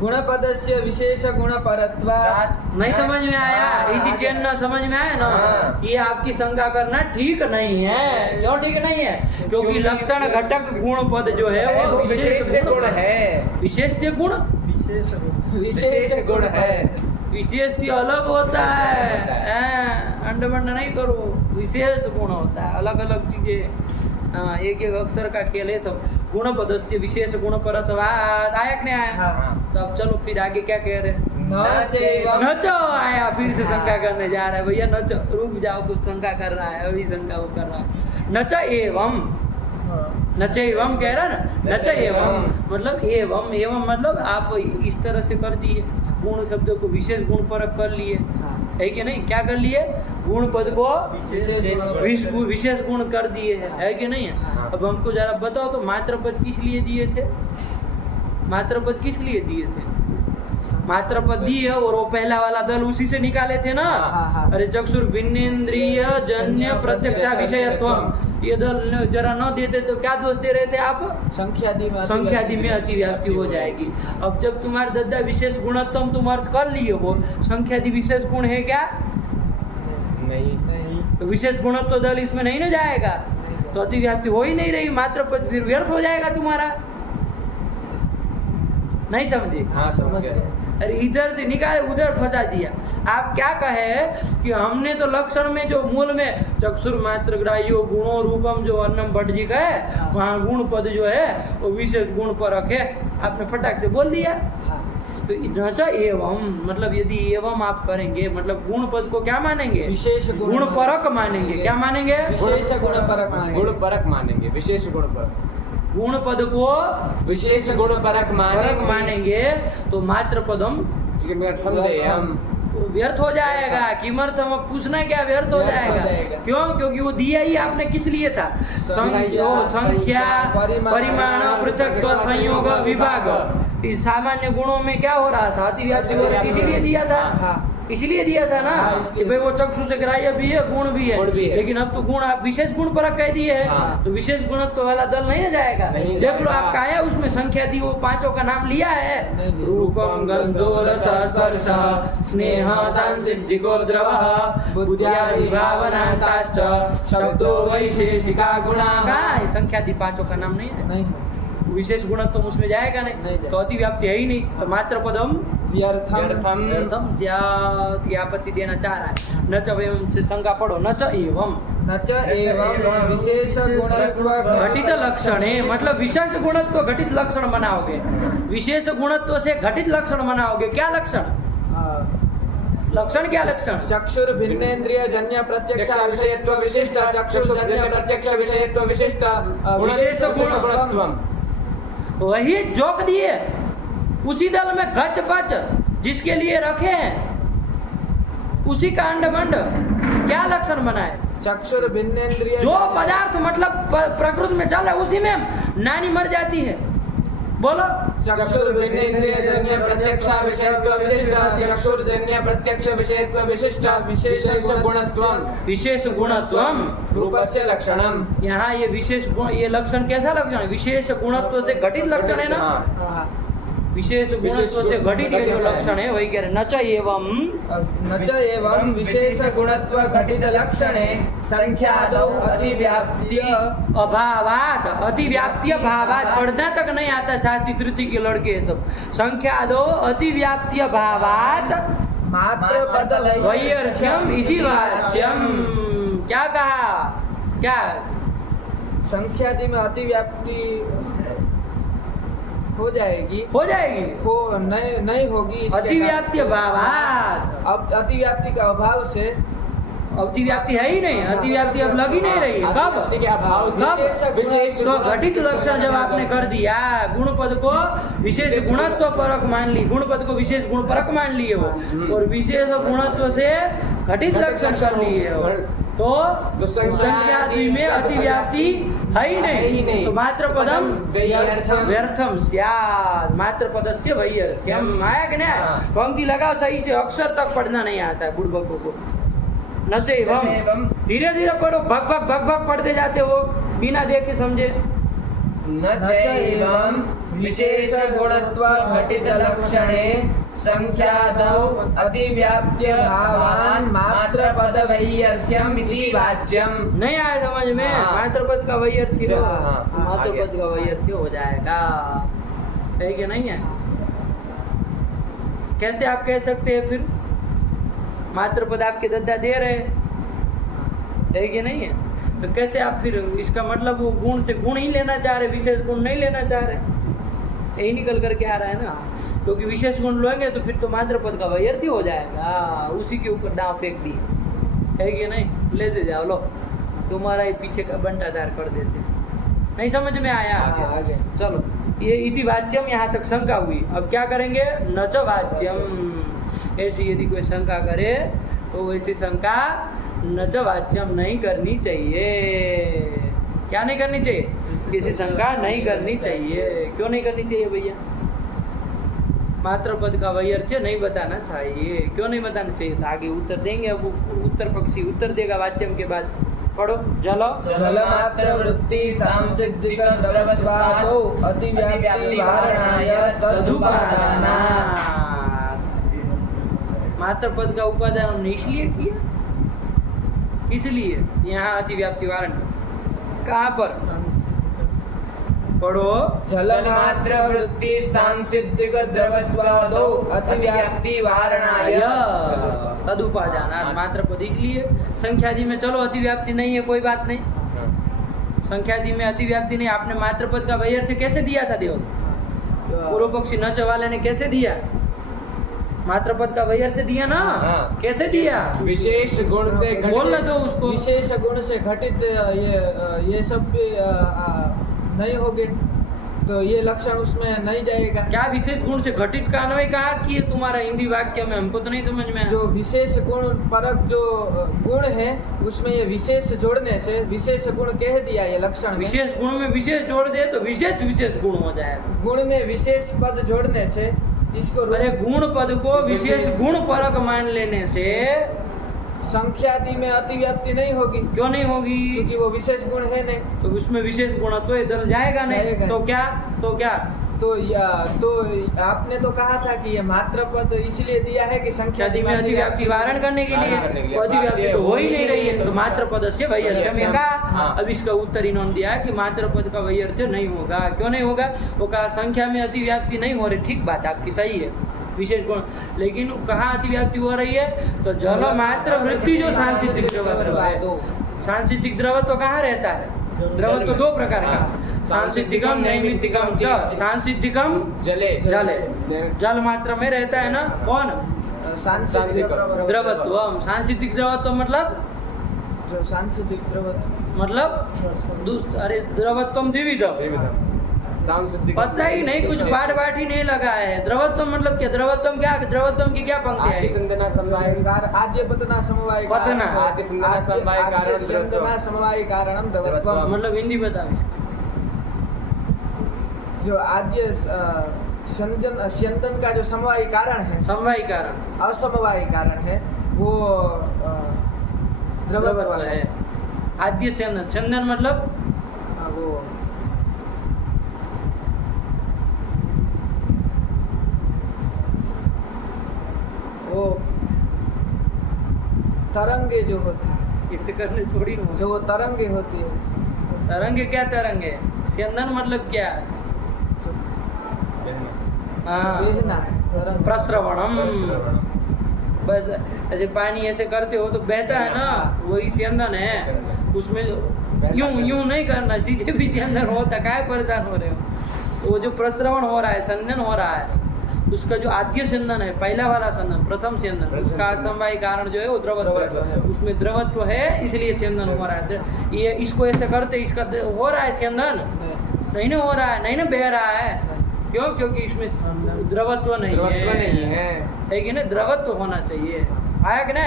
गुणपदस्य विशेष गुण परत्वात्। नहीं समझ में आया? इति चिन्ह समझ में आया ना? हाँ। ये आपकी शंका करना ठीक नहीं है। क्यों ठीक नहीं है? क्योंकि लक्षण घटक गुण पद जो है वो विशेष गुण है। विशेष गुण विशेष गुण। विशेष गुण है। विशेष से अलग होता है। अंडबंड नहीं करो, विशेष गुण होता है, अलग अलग चीजें। हाँ, एक एक अक्षर का खेल है सब। गुण पदस्य विशेष गुण परत्वात्। आया कि नहीं आया? हाँ। तो अब चलो फिर आगे क्या कह रहे हैं? न चैवं नचो आया, फिर से शंका करने जा रहा है। भैया नचो, रुक जाओ, कुछ शंका कर रहा है, अभी शंका वो कर रहा है। नच एवं, हाँ। नच एवं कह रहा है ना? नच एवं मतलब एवं, एवं मतलब आप इस तरह से कर दिए, गुण शब्द को विशेष गुण परक कर लिए, हाँ। है कि नहीं? क्या कर लिए? गुण पद को विशेष गुण कर दिए, है कि नहीं? हाँ। अब हमको जरा बताओ तो मात्र पद किस लिए दिए थे? मात्र पद किस लिए दिए थे? मात्र पद दिए और वो पहला वाला दल उसी से निकाले थे ना। हाँ। अरे चक्षुर भिन्नेन्द्रिय जन्य प्रत्यक्ष विषयत्वम, ये दल जरा न देते तो क्या दोष दे रहे थे आप? संख्यादि में संख्यादि में अतिव्याप्ति हो जाएगी। अब जब तुम्हारे दद्दा विशेष गुणत्तम तुम अर्थ कर लिए हो, संख्यादि विशेष गुण है क्या? नहीं नहीं तो विशेष गुणत्व दल इसमें नहीं ना जाएगा, तो अतिव्याप्ति हो ही नहीं रही, मात्र पद फिर व्यर्थ हो जाएगा तुम्हारा। नहीं समझे? हाँ समझ गए। अरे इधर से निकाले उधर फंसा दिया। आप क्या कहे कि हमने तो लक्षण में जो मूल में चक्षुर मात्र ग्राह्यो गुणों रूपम जो अन्नम भट्ट जी का है, वहाँ गुण पद जो है वो विशेष गुण पर रखे, आपने फटाक से बोल दिया। हाँ तो ढांचा एवं मतलब यदि एवं आप करेंगे मतलब गुण पद को क्या मानेंगे? विशेष गुण परक मानेंगे। क्या मानेंगे? विशेष गुण परक मानेंगे। गुण परक मानेंगे, विशेष गुण पर गुण पद को विशेष गुण परक मानेंगे तो मात्र पदम हम व्यर्थ हो जाएगा। किमर्थम? अब पूछना क्या व्यर्थ हो व्यर्थ हो जाएगा? जाएगा। क्यों? क्योंकि वो दिया ही आपने किस लिए था? संख्या परिमाण पृथक्त्व संयोग विभाग। इस सामान्य गुणों में क्या हो रहा था? अतिव्याप्ति हो रही थी, इसीलिए दिया था। हाँ इसलिए दिया था ना कि भाई वो चक्षु से ग्राह्य भी है, गुण भी है, लेकिन अब तो गुण आप विशेष गुण परक कह दिए है। हाँ। तो विशेष गुणत्व वाला दल नहीं जाएगा। नहीं देख लो जाएगा। आपका आया उसमें संख्या दी, वो पांचों का नाम लिया है। नहीं। रूपम गंधो रस स्पर्श स्नेह सांसिद्धिको द्रवः बुद्ध्यादि भावनांताश्च शब्दो वैशेषिका गुणाः। कहाँ है? संख्या दी पांचों का नाम नहीं है। नहीं विशेष गुणत्व उसमें जाएगा नहीं नहीं, जाएगा। तो अतिव्याप्ति है ही नहीं। तो मात्र पदम व्यर्थम व्यर्थम स्यात्। ये आपत्ति देना चाह रहा है। न च एवं से शंका पढ़ो, न च एवं न च एवं विशेष गुणत्व घटित लक्षण है, मतलब विशेष गुणत्व घटित लक्षण बनाओगे, विशेष गुणत्व से घटित लक्षण बनाओगे। क्या लक्षण? लक्षण क्या लक्षण? चक्षुर भिन्नेन्द्रिय जन्य प्रत्यक्ष विषयत्व विशिष्ट चक्षुर्जन्य प्रत्यक्ष विषयत्व विशिष्ट विशेष गुणत्वम। वही जोक दिए उसी दल में गच पच जिसके लिए रखे हैं, उसी का अंडमंड क्या लक्षण बनाए? चक्षुर भिन्नेन्द्रिय जो पदार्थ मतलब प्रकृति में चल रहा है उसी में नानी मर जाती है। बोलो। चक्षुर भिन्नेन्द्रिय जन्य प्रत्यक्ष विषयत्व विशिष्ट चक्षुर्जन्य प्रत्यक्ष विषयत्व विशिष्ट विशेष गुणत्वम। विशेष गुणत्वम रूपस्य लक्षणम। यहाँ ये विशेष गुण, ये लक्षण कैसा लक्षण है? विशेष गुणत्व से घटित लक्षण है ना। विशेष गुणत्व से घटित ये जो लक्षण है वही कह रहे। न च एवं न च एवं विशेष गुणत्व घटित लक्षणे संख्यादौ अतिव्याप्त्य अभावात। अतिव्याप्ति भावात पढ़ना तक नहीं आता, शास्त्री तृतीय के लड़के सब। संख्यादो अतिव्याप्ति भावात मात्र पद वैयर्थ्यम इति वाच्यम। क्या कहा? क्या? संख्यादि में अतिव्याप्ति हो जाएगी, हो जाएगी, हो नहीं होगी। इसके अतिव्याप्ति भावात। अब अतिव्याप्ति का अभाव से अतिव्याप्ति है ही नहीं, अतिव्याप्ति अब लग ही नहीं रही है। कब? के अभाव कब? विशेष तो घटित लक्षण जब आपने कर दिया, गुण पद को विशेष गुणत्व परक मान ली, गुण पद को विशेष गुण परक मान लिए हो, और विशेष गुणत्व से घटित लक्षण कर लिए हो, तो संख्यादि में अतिव्याप्ति है ही नहीं। तो मात्र पदम व्यर्थम स्यात्। मात्र पदस्य वैयर्थ्यम। आया कि नहीं? पंक्ति लगाओ सही से, अक्षर तक पढ़ना नहीं आता है बुड़बकों को। न च एवं धीरे धीरे पढ़ो, भग भग भग भग पढ़ते जाते हो बिना देखे समझे। न च एवं विशेष गुणत्व घटित लक्षणे संख्यादौ अतिव्याप्त्य भावान् मात्र पद वैयर्थ्यम इति वाच्यम। नहीं आया समझ में? मात्र पद का वैयर्थी हो, मात्र पद का वैयर्थी हो जाएगा। है कि नहीं है? कैसे आप कह सकते हैं फिर? मात्र पद आपके दद्दा दे रहे है कि नहीं है? तो कैसे आप फिर इसका मतलब वो गुण से गुण ही लेना चाह रहे, विशेष गुण नहीं लेना चाह रहे? यही निकल करके आ रहा है ना, क्योंकि विशेष गुण लेंगे तो फिर तो मात्र पद का वैयर्थी हो जाएगा। उसी के ऊपर दांव फेंक दी है कि नहीं? लेते जाओ, लो तुम्हारा ही पीछे का बंटाधार कर देते। नहीं समझ में आया? आगे चलो, ये इति वाच्यम यहाँ तक शंका हुई। अब क्या करेंगे? न च वाच्यम। ऐसी यदि कोई शंका करे तो वैसी शंका न च वाच्यम नहीं करनी चाहिए। क्या नहीं करनी चाहिए? किसी शंका नहीं करनी चाहिए। क्यों नहीं करनी चाहिए भैया? मात्र पद का वैयर्थ्य नहीं बताना चाहिए। क्यों नहीं बताना चाहिए? तो आगे उत्तर देंगे। अब उत्तर पक्षी उत्तर देगा वाच्यम के बाद। पढ़ो जल जलमात्र वृत्ति सांसिद्धिक द्रवत्वादो अतिव्याप्ति वारणाय तदुपादानात्। मात्र पद का उपादान हमने इसलिए किया, इसलिए यहाँ अतिव्याप्ति वारण कहाँ पर पढ़ो जलमात्र वृत्ति सांसिद्धिक द्रवत्वादो अतिव्याप्ति वारणाय तदुपादान। मात्र पद इसलिए संख्यादि में चलो अतिव्याप्ति नहीं है, कोई बात नहीं, संख्यादि में अतिव्याप्ति नहीं। आपने मात्र पद का वैयर्थ्य कैसे दिया था देव? पूर्व पक्षी न वाले ने कैसे दिया? मात्र पद का वैयर्थ्य दिया ना। हाँ। कैसे दिया? विशेष गुण से बोलना दो उसको। विशेष गुण से घटित ये सब भी नहीं होगे तो ये लक्षण उसमें नहीं जाएगा। क्या विशेष गुण से घटित का अन्वय कहा कि ये तुम्हारा हिंदी वाक्य में हमको तो नहीं समझ में आया। जो विशेष गुण परक जो गुण है उसमें ये विशेष जोड़ने से विशेष गुण कह दिया ये लक्षण में। विशेष गुण में विशेष जोड़ दे तो विशेष विशेष गुण हो जाएगा। गुण में विशेष पद जोड़ने से इसको अरे गुण पद को विशेष गुण परक मान लेने से संख्यादि में अतिव्याप्ति नहीं होगी। क्यों नहीं होगी? क्योंकि वो विशेष गुण है नहीं। तो उसमें विशेष गुण तो इधर जाएगा नहीं। जाएगा। तो क्या तो आपने तो कहा था कि ये मात्र पद इसलिए दिया है कि संख्यादि में अतिव्याप्ति वारण करने के लिए। तो अतिव्याप्ति तो हो ही नहीं रही है, तो मात्र पद से वैयर्थ्य में कहा। अब इसका उत्तर इन्होंने दिया है कि मात्र पद का वैयर्थ्य नहीं होगा। क्यों नहीं होगा? वो कहा संख्या में अतिव्याप्ति नहीं हो रही। ठीक बात आपकी सही है, विशेष गुण, लेकिन कहाँ अतिव्याप्ति हो रही है? तो जल मात्र वृत्ति जो सांसिद्धिक द्रवत्व है। सांसिद्धिक द्रवत्व कहाँ रहता है? द्रवत्व दो प्रकार का, सांसिद्धिकम नैमित्तिकम च। सांसिद्धिकम जले जल मात्रा में रहता है ना। कौन? सांसिद्धिक द्रवत्व। सांसिद्धिक द्रवत्व मतलब जो सांसिद्धिक द्रवत्व मतलब अरे द्रवत्वम द्विविधम। सांसिद्धिक पता ही नहीं, कुछ पाठ ही नहीं लगा है। द्रवत्वम मतलब क्या? द्रवत्वम क्या? द्रवत्वम की क्या पंक्ति है? आदिसंधना समवाय आद्य पतना समवाय पतना। आदिसंधना समवाय कारण आद्यसंधना समवाय कारणम द्रवत्वम। मतलब हिंदी बताओ। जो आद्य स्यंदन का जो समवाय कारण है, समवाय कारण, असमवाय कारण है, वो द्रवत्व है। आद्य स्यंदन, स्यंदन मतलब वो तरंगे जो होती है, इससे करने थोड़ी ना। जो वो तरंगे होती है। तरंगे क्या तरंगे? स्यंदन मतलब क्या? हाँ, बहना, तरंग। प्रस्रवणम। बस ऐसे पानी ऐसे करते हो तो बहता है ना, वही स्यंदन है। उसमें यूं नहीं करना, सीधे भी स्यंदन होता। काय परेशान हो रहे हो? वो जो प्रस्रवण हो रहा है, संदन हो रहा है, उसका जो आद्य स्यंदन है, पहला वाला स्यंदन, प्रथम स्यंदन, उसका समवाय कारण जो है वो द्रवत्व है। उसमें द्रवत्व है इसलिए स्यंदन हो रहा है। ये इसको ऐसे करते इसका हो रहा है स्यंदन? नहीं ना हो रहा है, नहीं ना बह रहा है। क्यों? क्योंकि इसमें द्रवत्व नहीं है कि ना, द्रवत्व होना चाहिए। आया कि ना?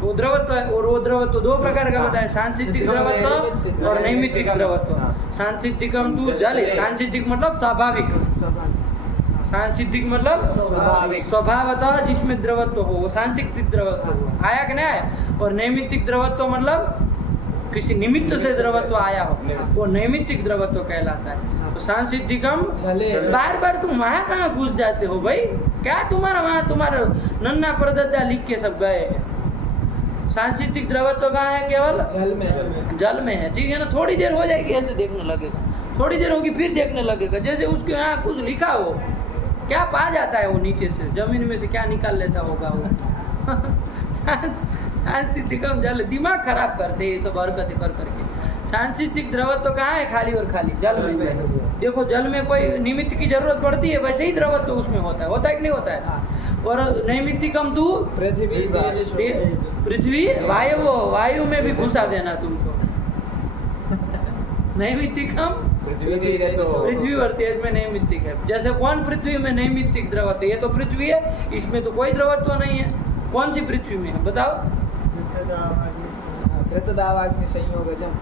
वो द्रवत्व है, और वो द्रवत्व दो प्रकार का बताया, सांसिद्धिक द्रवत्व और नैमित्तिक द्रवत्व। सांसिद्धिकम तू जल है। सांसिद्धिक मतलब स्वाभाविक, सांसिद्धिक मतलब स्वभावतः जिसमें द्रवत्व हो, वो सांसिद्धिक द्रवत्व हो। आया कि नहीं? और नैमित्तिक द्रवत्व मतलब किसी निमित्त से द्रवत्व आया हो, वो नैमित्तिक द्रवत्व कहलाता है। तो सांसिद्धिकम, बार तुम वहाँ कहाँ घुस जाते हो भाई? क्या तुम्हारा वहाँ तुम्हारा नन्ना प्रदत्ता लिख के सब गए हैं। सांसिद्धिक द्रवत्व कहाँ है? केवल जल में है। ठीक है ना? थोड़ी देर हो जाएगी, ऐसे देखने लगेगा, थोड़ी देर होगी फिर देखने लगेगा, जैसे उसके यहाँ कुछ लिखा हो। क्या पा जाता है वो नीचे से, जमीन में से क्या निकाल लेता होगा वो। सांसिद्धिकम जल, दिमाग खराब करते हैं ये सब हरकतें कर करके। सांसिद्धिक द्रवत्व कहाँ है? खाली और खाली जल में। देखो जल में कोई निमित्त की जरूरत पड़ती है, वैसे ही द्रवत्व उसमें होता है कि नहीं होता है? और नैमित्तिकम तू पृथ्वी वायु में भी घुसा देना तुमको। नैमित्तिकम पृथ्वी और तेज में नैमित्तिक है। जैसे कौन पृथ्वी में नैमित्तिक द्रवत्व? ये तो पृथ्वी है, इसमें तो कोई द्रवत्व नहीं है। कौन सी पृथ्वी में है बताओ? कृतदावाग्नि संयोगजम।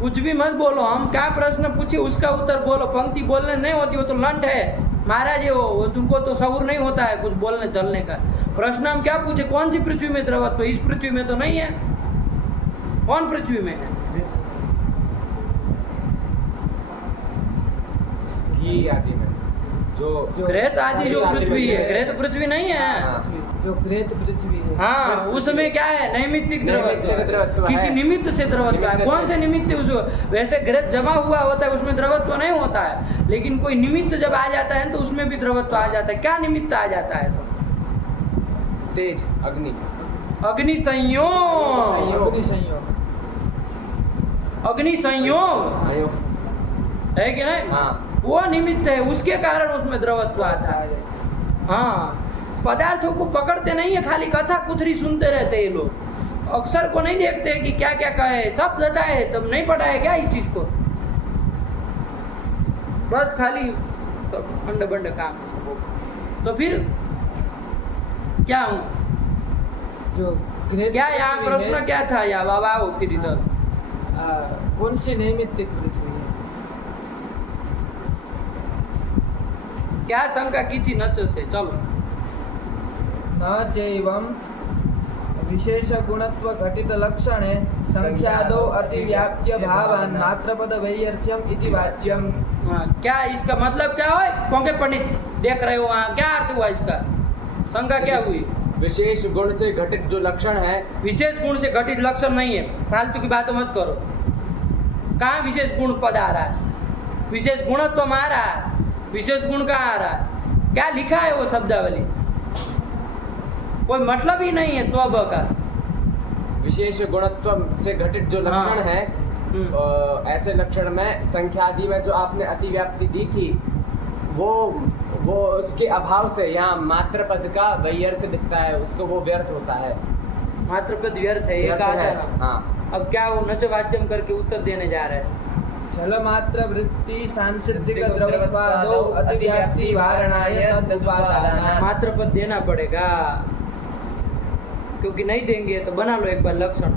कुछ भी मत बोलो, हम क्या प्रश्न पूछे उसका उत्तर बोलो। पंक्ति बोलने नहीं होती, वो तो लंट है महाराज। वो तुमको तो शऊर नहीं होता है कुछ बोलने चलने का। प्रश्न हम क्या पूछे? कौन सी पृथ्वी में द्रवत्व? इस पृथ्वी में तो नहीं है। कौन पृथ्वी में है? घी आदि में जो घृत आदि जो पृथ्वी है, घृत पृथ्वी नहीं है। जो घृत पृथ्वी है, हाँ, उसमें क्या है? नैमित्तिक नैमित्तिक द्रवत्व किसी है। निमित्त से द्रवत्व है। कौन से निमित्त? उसको वैसे घृत जमा हुआ होता है, उसमें द्रवत्व नहीं होता है, लेकिन कोई निमित्त जब आ जाता है तो उसमें भी द्रवत्व आ जाता है। क्या निमित्त आ जाता है? तो तेज, अग्नि, अग्नि संयोग, अग्नि संयोग, अग्नि संयोग संयोग। है कि नहीं? हाँ, वो निमित्त है, उसके कारण उसमें द्रवत्व आता है। हाँ, पदार्थों को पकड़ते नहीं है, खाली कथा कुथरी सुनते रहते हैं ये लोग, अक्षर को नहीं देखते कि क्या क्या कहे, सब पता है, तब नहीं पढ़ा है क्या इस चीज को? बस खाली तो अंड बंड काम है सबको। तो फिर क्या हूँ? जो घृत क्या यहाँ पृथ्वी प्रश्न है, क्या था? या बाबा हो फिर इधर कौन सी नैमित्तिक पृथ्वी है? क्या शंका की थी? नच से चलो। न चैवं विशेष गुणत्व घटित लक्षणे संख्यादो अतिव्याप्य भावान् मात्रपद वैयर्थ्यम इति वाच्यम। हाँ, क्या इसका मतलब क्या हो? कौन पंडित देख रहे हो वहाँ, क्या अर्थ हुआ इसका? शंका क्या हुई? विशेष गुण से घटित जो लक्षण है, विशेष गुण से घटित लक्षण नहीं है, फालतू की बात मत करो। कहाँ विशेष गुण पद आ रहा है? विशेष गुणत्व में आ रहा है, विशेष गुण कहाँ आ रहा है? क्या लिखा है वो शब्दावली? कोई मतलब ही नहीं है तो अब का। विशेष गुणत्व से घटित जो लक्षण हाँ। है, ऐसे लक्षण में संख्यादि में जो आपने अतिव्याप्ति दी थी, वो उसके अभाव से यहाँ मात्र पद का वैयर्थ दिखता है, उसको वो व्यर्थ होता है। मात्र पद व्यर्थ है, ये व्यर्थ कहा है, था ना। हाँ। अब क्या वो नच वाच्यम करके उत्तर देने जा रहे हैं? जल मात्र वृत्ति सांसिद्धिक द्रवत्वादो अतिव्याप्ति वारणाय तदुपादानात्। मात्र पद देना पड़ेगा, क्योंकि नहीं देंगे तो बना लो एक बार लक्षण।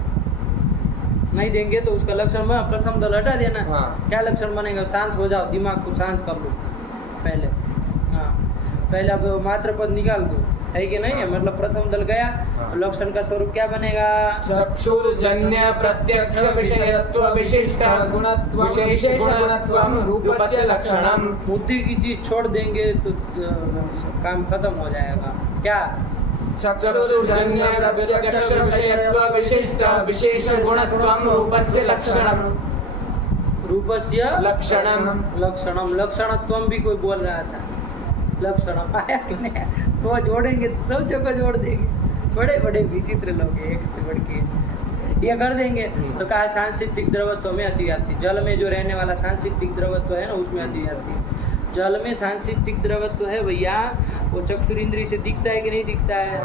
नहीं देंगे तो उसका लक्षण बना, प्रथम दल हटा देना। हाँ। क्या लक्षण बनेगा? शांत हो जाओ, दिमाग को शांत कर लो पहले। हाँ, पहले अब मात्र पद निकाल दो, है कि नहीं है? मतलब प्रथम दल गया, हाँ। लक्षण का स्वरूप क्या बनेगा? चक्षुर्जन्य प्रत्यक्ष विषयत्व विशिष्ट गुणत्वं विशेष गुणत्वं रूपस्य लक्षणम। बुद्धि की चीज छोड़ देंगे तो काम खत्म हो जाएगा। क्या? चक्षुर्जन्य प्रत्यक्ष विषयत्व विशिष्ट विशेष गुणत्वं रूपस्य लक्षणम। रूपस्य लक्षणम। लक्षणम, लक्षणत्वम भी कोई बोल रहा था। लक्षणम आया कि नहीं? तो जोड़ेंगे तो सब जगह जोड़ देंगे। बड़े बड़े विचित्र लोग हैं, एक से बढ़ के ये कर देंगे। तो कहा सांसिद्धिक द्रवत्व में अतिव्याप्ति, जल में जो रहने वाला सांसिद्धिक द्रवत्व है ना, उसमें अतिव्याप्ति। जल में सांसिद्धिक द्रवत्व है भैया, वो चक्षुरिंद्रिय से दिखता है कि नहीं दिखता है?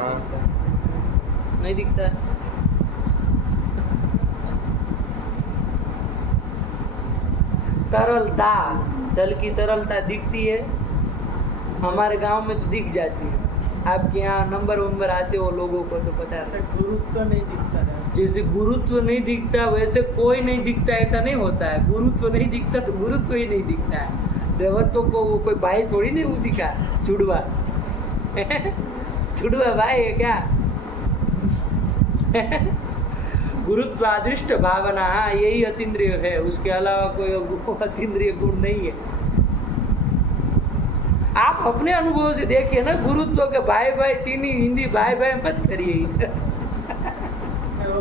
नहीं दिखता है। तरलता, जल की तरलता दिखती है, हमारे गांव में तो दिख जाती है। आपके यहाँ नंबर वंबर आते हो लोगों को तो पता ऐसे है। गुरुत्व नहीं दिखता है। जैसे गुरुत्व नहीं दिखता वैसे कोई नहीं दिखता, ऐसा नहीं होता है। गुरुत्व नहीं दिखता तो गुरुत्व ही नहीं दिखता है। देवत्व को वो कोई भाई थोड़ी नहीं उसी का चुड़वा चुड़वा भाई है क्या? गुरुत्वादृष्ट भावना यही अतीन्द्रिय है, उसके अलावा कोई अतीन्द्रिय गुण नहीं है। आप अपने अनुभव से देखिए ना, गुरुत्व के भाई भाई चीनी हिंदी भाई भाई मत करिए इधर। वो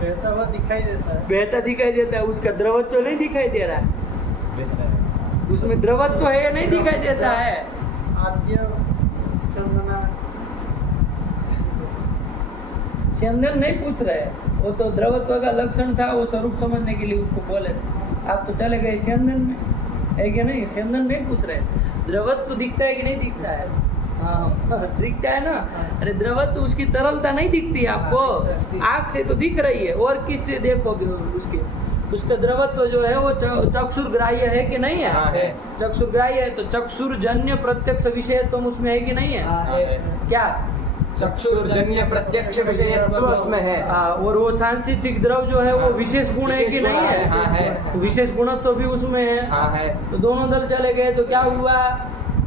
बहता हुआ दिखाई देता है। बहता दिखाई देता है, उसका द्रवत्व नहीं दिखाई दे रहा है। उसमें द्रवत्व है या नहीं दिखाई देता है? आद्य चंदना चंदन नहीं पूछ रहे, वो तो द्रवत्व का लक्षण था, वो स्वरूप समझने के लिए उसको बोले थे। आप तो चले गए चंदन में, है कि नहीं? चंदन नहीं पूछ रहे, द्रवत्व दिखता है कि नहीं दिखता है? हाँ दिखता है ना। अरे द्रवत्व उसकी तरलता नहीं दिखती आपको, आँख से तो दिख रही है, और किससे देखोगे? उसका द्रवत्व जो है वो चक्षुर्ग्राह्य है कि नहीं है? हाँ, है। चक्षुर्ग्राह्य है तो चक्षुर्जन्य प्रत्यक्ष विषयत्व उसमें है कि नहीं है? क्या? चक्षुर्जन्य प्रत्यक्ष विषयत्व उसमें है। और वो सांसिद्धिक द्रव जो है वो विशेष गुण है कि नहीं है? हाँ, है। तो विशेष गुणत्व भी उसमें है। हाँ, है। तो दोनों दल चले गए तो क्या हुआ?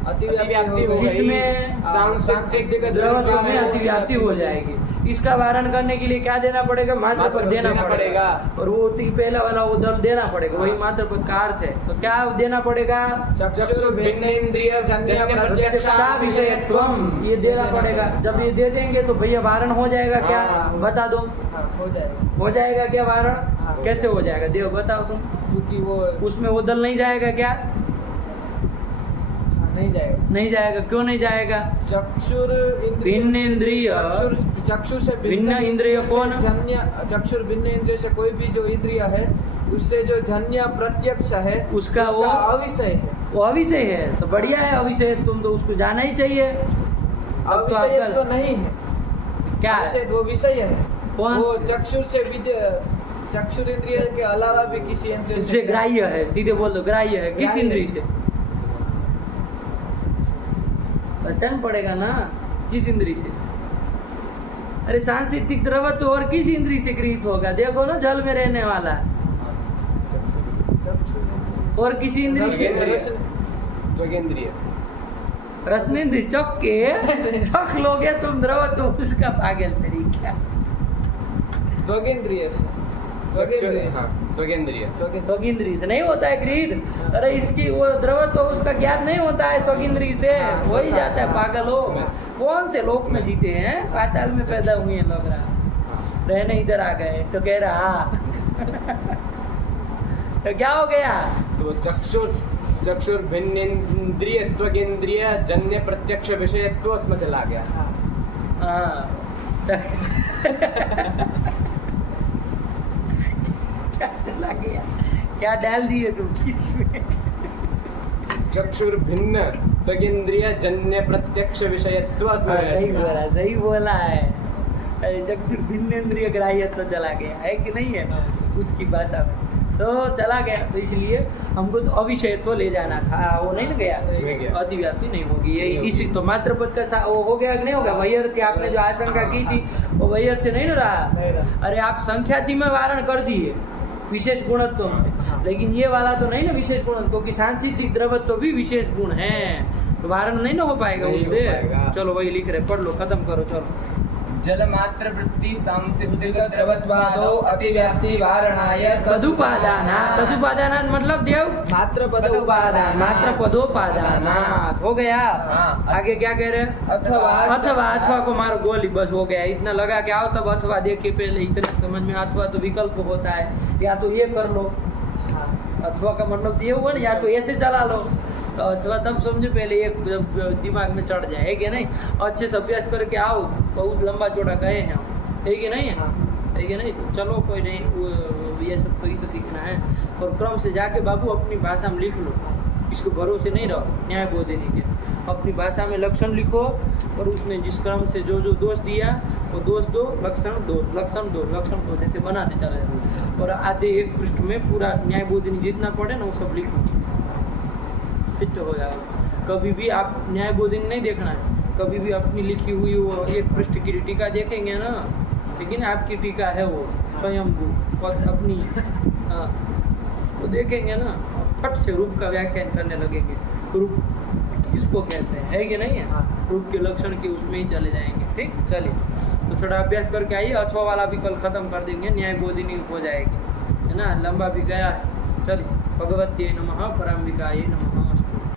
अतिव्याप्ति हो गई। किसमें? सांसिद्धिक द्रवत्व में अतिव्याप्ति हो जाएगी। इसका वारण करने के लिए क्या देना पड़ेगा? मात्र पद देना पड़ेगा। और वो पहला वाला वो दल देना पड़ेगा, वही मात्र पद का अर्थ है। तो क्या देना पड़ेगा? चक्षुर्भिन्नेन्द्रिय जन्य प्रत्यक्षा विषयत्वम, ये देना पड़ेगा। जब ये दे देंगे तो भैया वारण हो जाएगा क्या? हाँ। बता दो। हो जाएगा। हो जाएगा क्या वारण? हाँ। कैसे हो जाएगा? देव बताओ तुम। क्योंकि वो उसमें वो दल नहीं जाएगा क्या? नहीं जाएगा। नहीं जाएगा। क्यों नहीं जाएगा? चक्षुर भिन्न इंद्रिय, चक्षु से भिन्न इंद्रिय कौन? जन्य चक्षुर भिन्न इंद्रिय से कोई भी जो इंद्रिय है उससे जो जन्य प्रत्यक्ष है उसका वो अविषय है। वो अविषय है तो बढ़िया है। अविषय तुम तो उसको जाना ही चाहिए। अविषय तो नहीं है। क्या है? अविषय वो विषय है। कौन वो से? चक्षुर से चक्षुर इंद्रिय के अलावा भी किसी इंद्रिय से ग्राह्य है। सीधे बोल दो, ग्राह्य है। किस इंद्रिय से? पहचान पड़ेगा ना, किस इंद्रिय से? अरे सांस्कृतिक द्रवत्व और किस इंद्रिय से गृहीत होगा? देखो ना, जल में रहने वाला और किसी इंद्रिय से? त्वगेंद्रिय। रत्नेन्द्रिय चौक के चौक लोगे तुम द्रवत्व उसका पागल तरीका। त्वगेंद्रिय से त्वगिंद्रिय से नहीं होता है गृहीत। अरे इसकी वो द्रवत्व उसका ज्ञान नहीं होता है त्वगिंद्रिय से, वही जाता है। पागल हो। कौन से लोक में जीते हैं? पाताल में पैदा हुए हैं लोग, रहने इधर आ गए तो कह रहा तो क्या हो गया? तो चक्षुर भिन्न इंद्रिय त्वगेंद्रिय जन्य प्रत्यक्ष विषयत्व उसमें चला गया। हाँ। क्या चला गया? क्या डाल दिए तुम बीच में? चक्षुर भिन्न त्वगेंद्रिय जन्य प्रत्यक्ष विषयत्व उसमें सही बोला है। अरे चक्षुर भिन्नेन्द्रिय ग्राह्यत्व चला गया है कि नहीं है उसकी भाषा में? तो चला गया। तो इसलिए हमको तो अविषयत्व ले जाना था, वो नहीं ना गया। अतिव्याप्ति नहीं होगी। यही इसी तो मात्र पद का वो हो गया कि नहीं होगा? वही अर्थ आपने जो आशंका की थी वो वही अर्थ नहीं ना रहा। अरे आप संख्याति में वारण कर दिए विशेष गुणत्व से, लेकिन ये वाला तो नहीं ना विशेष गुण, क्योंकि सांस्कृतिक द्रवत्व भी विशेष गुण है, तो वारण नहीं ना हो पाएगा उससे। चलो वही लिख रहे, पढ़ लो, खत्म करो। चलो। जल मात्र वृत्ति सांसिद्धिक द्रवत्वादो अतिव्याप्ति वारणाय तदुपादाना। तदुपादाना मतलब देव मात्र पदोपादान मात्र पदोपादाना हो गया। हाँ। आगे क्या कह रहे हैं? अथवा को मारो गोली, बस हो गया। इतना लगा के आओ तब अथवा देखिए पहले, इतना समझ में। अथवा तो विकल्प होता है, या तो ये कर लो। अथवा का मतलब ये हुआ ना, या तो ऐसे चला लो। तो अथवा तब समझो पहले एक दिमाग में चढ़ जाए, है कि नहीं? अच्छे से अभ्यास करके आओ, बहुत लंबा चौड़ा गए हैं, है कि नहीं है? है कि नहीं? तो चलो कोई नहीं, ये सब तो ही तो सीखना है। और क्रम से जाके बाबू अपनी भाषा में लिख लो, इसको भरोसे नहीं रहो न्याय बोधिनी के। अपनी भाषा में लक्षण लिखो और उसमें जिस क्रम से जो जो दोष दिया वो दोष दो, लक्षण दो, लक्षण दो, लक्षण दो, जैसे बनाते चले जाओ। और आधे एक पृष्ठ में पूरा न्याय बोधिनी जितना पढ़े ना वो सब लिख लो, फिट हो जाएगा। कभी भी आप न्याय बोधिनी नहीं देखना है, कभी भी अपनी लिखी हुई वो एक पृष्ठ की टीका देखेंगे ना, लेकिन आपकी टीका है वो स्वयं अपनी तो देखेंगे ना, फट से रूप का व्याख्यान करने लगेंगे। रूप इसको कहते हैं, है कि नहीं है? रूप के लक्षण के उसमें ही चले जाएंगे। ठीक, चलिए तो थोड़ा अभ्यास करके आइए। अथवा वाला भी कल खत्म कर देंगे, न्याय बोधिनी हो जाएगी, है ना? लंबा भी गया है। चलिए, भगवत्यै नमः, पराम्बिकायै नमः।